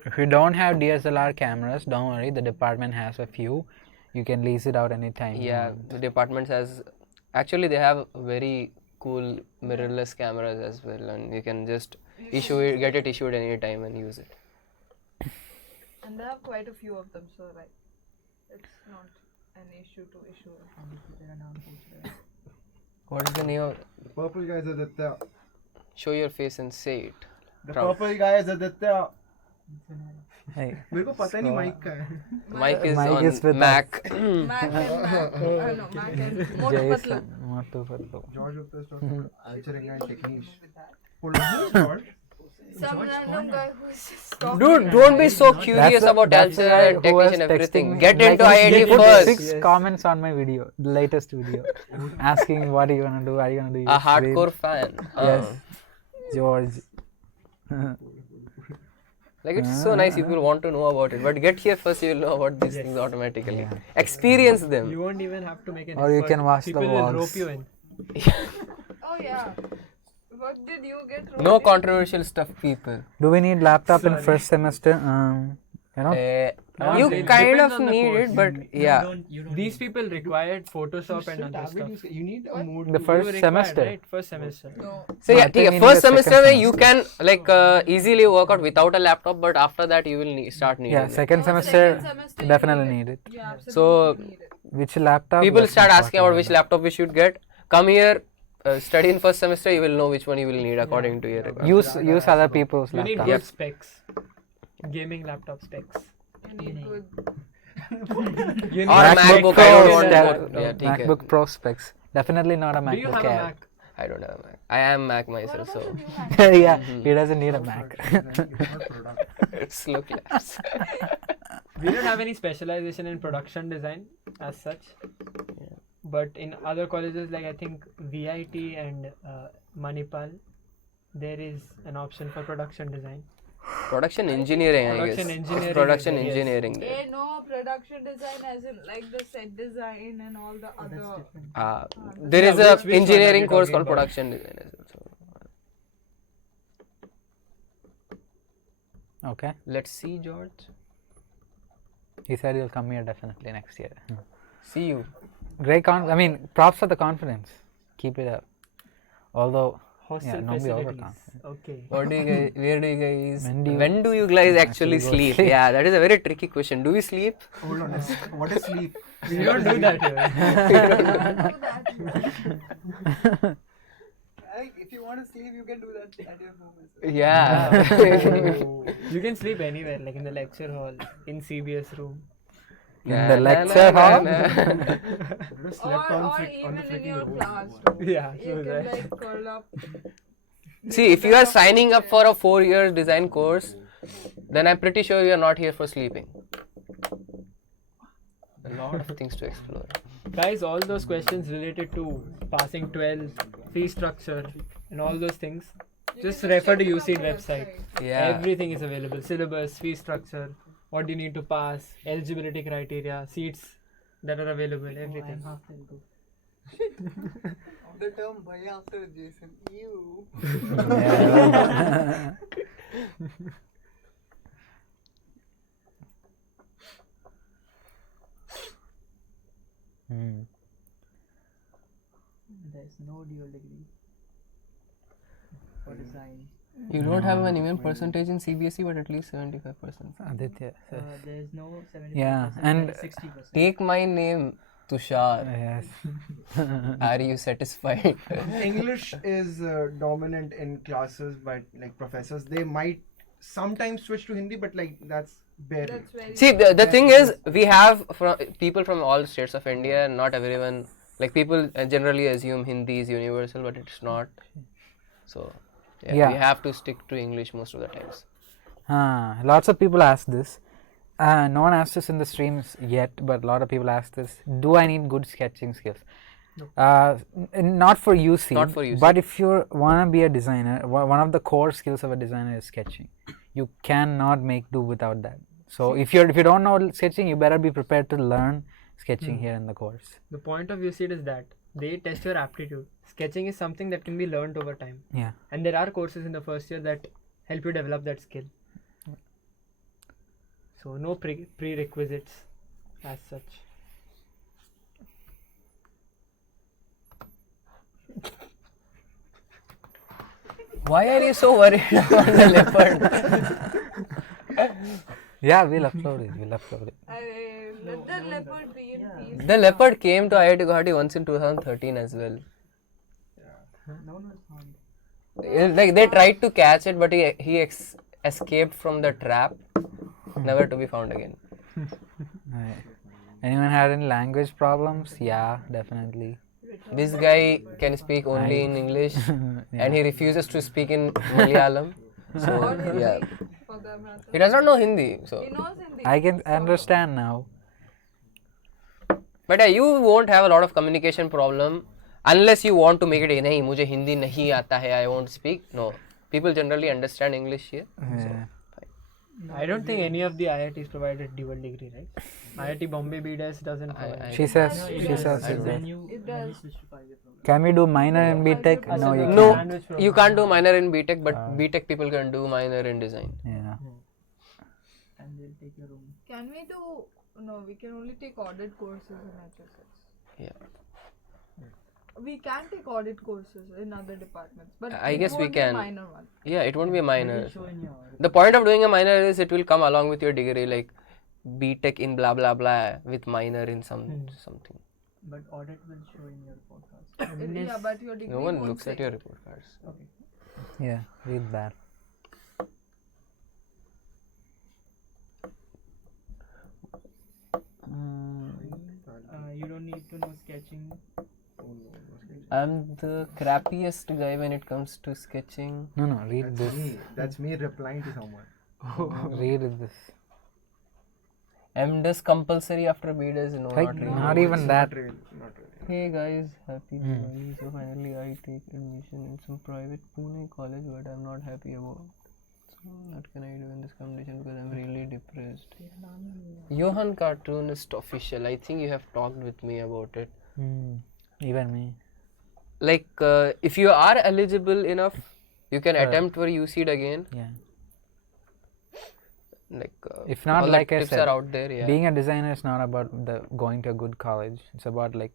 If you don't have DSLR cameras, don't worry. The department has a few. You can lease it out anytime. you Yeah, want. the department has actually they have very cool mirrorless cameras as well, and you can just issue it, get it issued anytime and use it. And they have quite a few of them, so like it's not an issue to issue it. What is the name of? The purple guy is Aditya. Show your face and say it. The Proud. purple guy is Aditya. Hey. मेरे को पता नहीं mic का है. Mike is Mike on is with Mac. Mac and Mac. No, Mac and Motu Patlu. Jason, Motu Patlu. George Gupta is talking about featuring and technique. Hold on, who's George? Some random guy who's just talking. Dude, don't be so curious about that's the answer guy and who was technique and everything. texting me, Get like, into he IIT put first. 6 comments on my video, the latest video, asking what are you gonna do? Are you gonna do? A your stream? hardcore fan. Yes, George. Like it's so nice people want to know about it, but get here first, you will know about these things automatically. Yeah. Experience them. You won't even have to make an Or you effort. can watch the People will rope vlogs. you in. Oh yeah. What did you get wrong? No controversial stuff, people. Do we need laptop in first semester? You know, You It kind depends of on the need course. it, but yeah. These people required Photoshop and other stuff. You need a mood. the You first required, semester. right? First semester. No. So No, yeah, I think ठीक we है. need First a second semester में you semester. can like easily work out without a laptop, but after that you will start needing Yeah, it. second No, semester second semester you definitely need need it. Yeah, absolutely So need it. Which laptop? People Let's start not asking talk about which that. laptop we should get. Come here, study in first semester. You will know which one you will need according to your requirements. Use other people's You need laptops. good specs. Gaming laptop specs. You need good. You Or a MacBook. I don't want Pro- to. Yeah, ठीक है. MacBook Pro specs. Definitely not a Do you MacBook have a Air. Mac? I don't have a Mac. I am Mac What myself, about so the new Mac? Yeah, he doesn't need a Mac. slow claps. We don't have any specialization in production design as such. But in other colleges like I think VIT and Manipal, there is an option for production design. Production engineering, I Production guess. engineering Production is- yes. engineering. Eh, no, production design as in like the set design and all the other. There is Yeah, a which one are engineering we course talking called about? production design as well. So Okay. let's see, George. He said he'll come here definitely next year. See you. Great I mean, props for the confidence. Keep it up. Although, Hostel yeah, don't be facilities. overconfident. Okay. What do you guys? Where do you guys? When do you guys actually actually go sleep? sleep? Yeah, that is a very tricky question. Do we sleep? Hold on. What is sleep? We don't do that here. If you want to sleep, you can do that at your home as well. Yeah. You can sleep anywhere, like in the lecture hall, in CBS room. In the lecture hall? Or even in your classroom. Yeah, You true can that. like curl up. See, if you are signing up for a 4-year design course, then I'm pretty sure you are not here for sleeping. A lot of things to explore. Guys, all those questions related to passing 12, fee structure, and all those things, You just can refer check to it on UCEED the website. Yeah. Everything is available. Syllabus, fee structure, what you need to pass, eligibility criteria, seats that are available, everything. The term bhaiya after Jason. Ew. Yeah. There's no dual degree for design. You don't have an even percentage in CBSE, but at least 75%. Aditya. There's no 75%. Yeah, and 60%. Take my name, Tushar. Yes. Are you satisfied? English is dominant in classes, but like professors, they might sometimes switch to Hindi, but like that's barely. That's very. See, the thing is, we have people from all states of India, and not everyone. Like people generally assume Hindi is universal, but it's not. So, yeah, Yeah. we have to stick to English most of the times. Lots of people ask this. No one asked this in the streams yet, but a lot of people ask this. Do I need good sketching skills? Not for UC, Not for UC. but if you want to be a designer, one of the core skills of a designer is sketching. You cannot make do without that. So if you don't know sketching, you better be prepared to learn sketching here in the course. The point of UCEED is that they test your aptitude. Sketching is something that can be learned over time. Yeah. And there are courses in the first year that help you develop that skill. So no prerequisites as such. Why are you so worried about the leopard? Yeah, we'll upload it. Let the leopard be in peace. The leopard came to IIT Guwahati once in 2013 as well. Like they tried to catch it, but he escaped from the trap, never to be found again. Right. Anyone had any language problems? Yeah, definitely. This guy can speak only in English, and he refuses to speak in Malayalam. So Or Hindi, yeah, for the matter. he does not know Hindi. So, He knows Hindi. I can understand now. but yeah, you won't have a lot of communication problem unless you want to make it. नहीं मुझे हिंदी नहीं आता है. I won't speak. No, people generally understand English here. Yeah. I don't think any of the IITs provided dual degree, right? IIT Bombay BDS doesn't provide. She says it does. It does. Can we do minor in BTech? No, you No, can't. you can't do minor in BTech, but BTech people can do minor in design. Yeah. Can we do? No, we can only take audit courses in HSS. Yeah. We can take audit courses in other departments, but I it guess we won't be a can. minor one. Yeah, it won't be a minor. The point of doing a minor is it will come along with your degree, like BTech in blah blah blah with minor in something. But audit will show in your podcast. Yeah, but your degree No one won't looks say. at your report cards. Yeah, read that. You don't need to know sketching. I'm the crappiest guy when it comes to sketching. No, read That's this. me. That's me replying to someone. Read this. MDes compulsory after BDes? No, Like, not really. not even that. Not really. Not really. Hey guys, happy Diwali. So finally I take admission in some private Pune college, but I'm not happy about. So what can I do in this competition because I'm really depressed. Johan Cartoonist official. I think you have talked with me about it. Even me. Like if you are eligible enough, you can attempt for UCEED again. Yeah. Like If not, all like the I tips said, are out there. Yeah. being a designer is not about the going to a good college. It's about like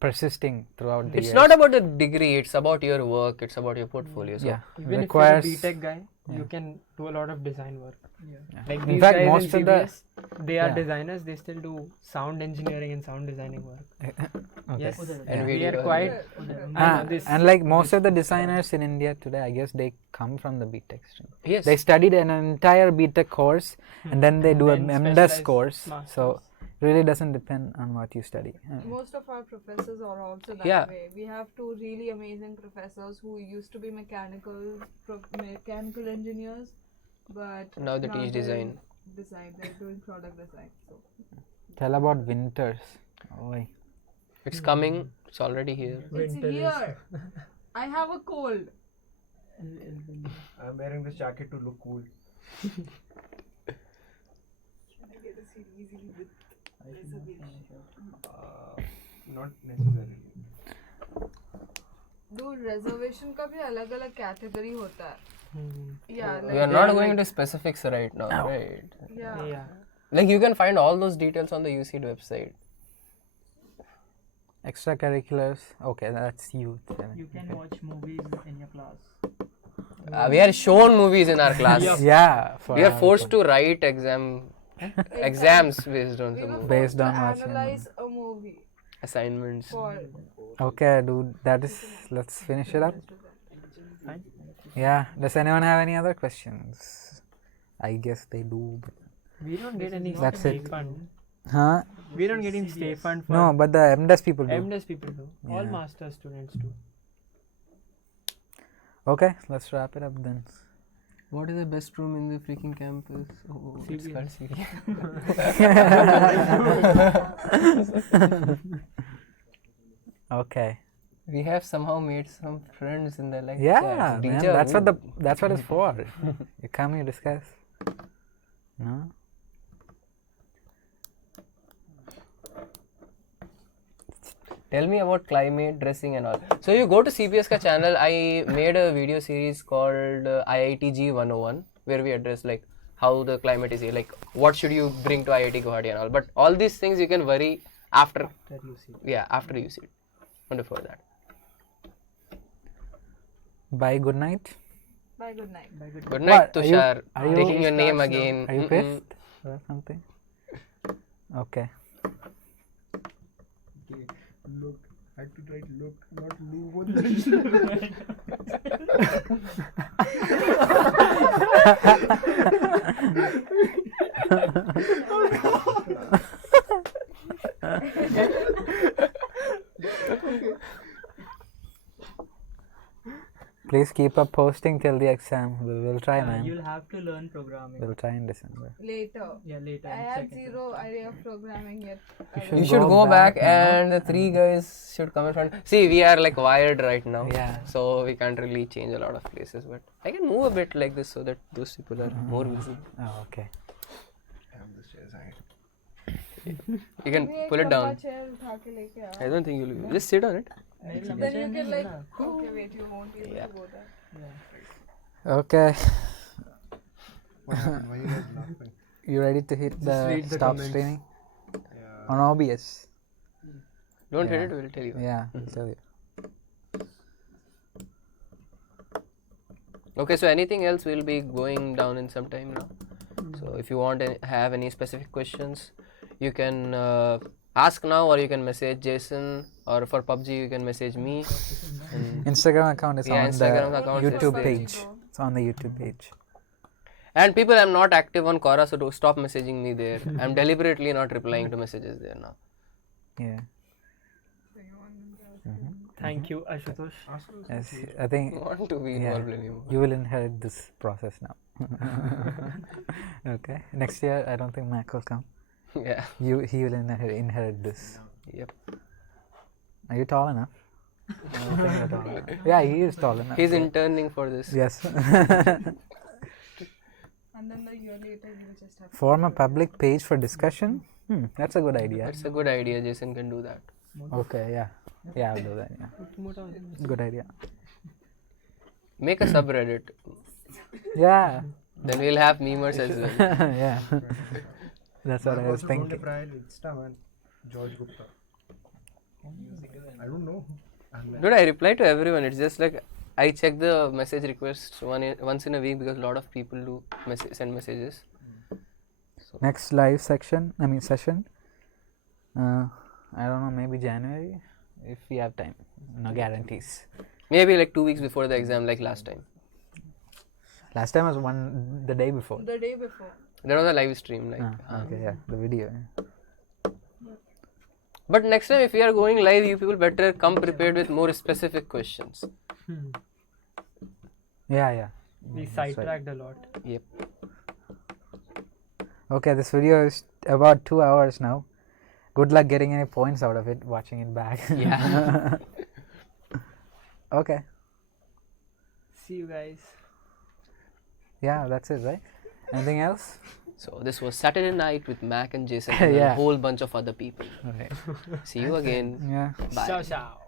persisting throughout the It's years. not about the degree. It's about your work. It's about your portfolio. So Yeah. Even requires. if you're a BTech guy, you can do a lot of design work. Yeah. Like In these fact, guys most in of the. CBS, they are yeah. designers. They still do sound engineering and sound designing work. Okay. Yes, And we video are quite. And like most of the designers in India today, I guess they come from the BTech stream. yes. They studied an entire BTech course and then they do a Then MDes specialized course. masters. So really doesn't depend on what you study. Most of our professors are also that Yeah. way. We have two really amazing professors who used to be mechanical engineers, but Now they teach they're design. They're doing product design. So Tell about winters. Oi. It's coming. It's already here. it's here. I have a cold. I'm wearing this jacket to look cool. Not necessarily. Dude, reservation का भी अलग अलग category होता है. Yeah, We are not going into specifics right now, right? yeah. Yeah. Like you can find all those details on the UCEED website. Extracurriculars. Okay, that's youth. You can watch movies in your class. We are shown movies in our class. Yeah. We are forced to write exams based on We some were movie. Based forced on to watching analyze a movie Assignments. for Okay, dude. Let's finish it up. Yeah. Does anyone have any other questions? I guess they do. But We don't get any That's stay it. fund. huh? We don't get any stay fund for No, but the MDes people do. MDes people do. All Yeah. master students do. Okay, let's wrap it up then. What is the best room in the freaking campus? Oh, it's called CBS. Okay. We have somehow made some friends in the lecture. Yeah, man, that's what it's for. You come, you discuss. No? Tell me about climate, dressing and all. So you go to CPS ka channel, I made a video series called IITG 101 where we address like how the climate is here, like what should you bring to IIT Guwahati and all. But all these things you can worry after you see it. Yeah, after you see it. Not before that. Bye, good night. Bye, good night. Good night, What, Tushar. are you Taking your name again. Are you pissed or something? Okay. Okay, look. I had to write look, not move. Please keep up posting till the exam. We'll try, man. You'll have to learn programming. We'll try in December. Later. Yeah, later. I in have second zero idea of programming yet. should You should go go back back now. and the three guys should come in front. See, we are like wired right now. Yeah. So we can't really change a lot of places. But I can move a bit like this so that those people are more visible. Oh, okay. You can pull it down. Chair utha ke leke aa. I don't think you'll just sit on it. Then you can like, okay, wait, you won't be able to go there. Okay. What happened? Why are you guys laughing? You ready to hit the read the stop comments. streaming? Yeah. On OBS. Don't hit Yeah. it, we'll tell you. Yeah, I'll tell you. Okay, so anything else will be going down in some time now. So if you want to have any specific questions, you can ask now or you can message Jason, or for PUBG you can message me. And Instagram account is Yeah, on Instagram the account is YouTube there. page. It's on the YouTube page. And people, I'm not active on Quora, so do stop messaging me there. I'm deliberately not replying to messages there now. Yeah. Thank you, Ashutosh. Yes, I think I want to be yeah, involved anymore. you will inherit this process now. Okay. Next year, I don't think Mac will come. Yeah. He will inherit this. Yep. Are you tall enough? I don't think you're tall enough. Yeah, he is tall enough. He's yeah. interning for this. Yes. And then the year later, you will just have to Form a public page for discussion. That's a good idea. That's a good idea. Jason can do that. Okay. Yeah. Yeah, I'll do that. Yeah. Good idea. Make a subreddit. Yeah. Then we'll have memers as well. Yeah. That's what I was Also thinking. don't apply Insta, man. George Gupta. I don't know. Dude, I reply to everyone. It's just like I check the message requests once in a week because a lot of people do send messages. Next live session. I don't know, maybe January if we have time. No guarantees. Maybe like 2 weeks before the exam, like last time. Last time was the day before. the day before. There was a live stream, like. Okay, yeah, the video. Yeah. But next time, if we are going live, you people better come prepared with more specific questions. Yeah. We That's right. sidetracked a lot. Yep. Okay, this video is about 2 hours now. Good luck getting any points out of it, watching it back. Yeah. Okay. See you guys. Yeah, that's it, right? Anything else? So this was Saturday night with Mac and Jason and a Yeah. whole bunch of other people. Okay. See you again. Yeah. Bye. Ciao, ciao.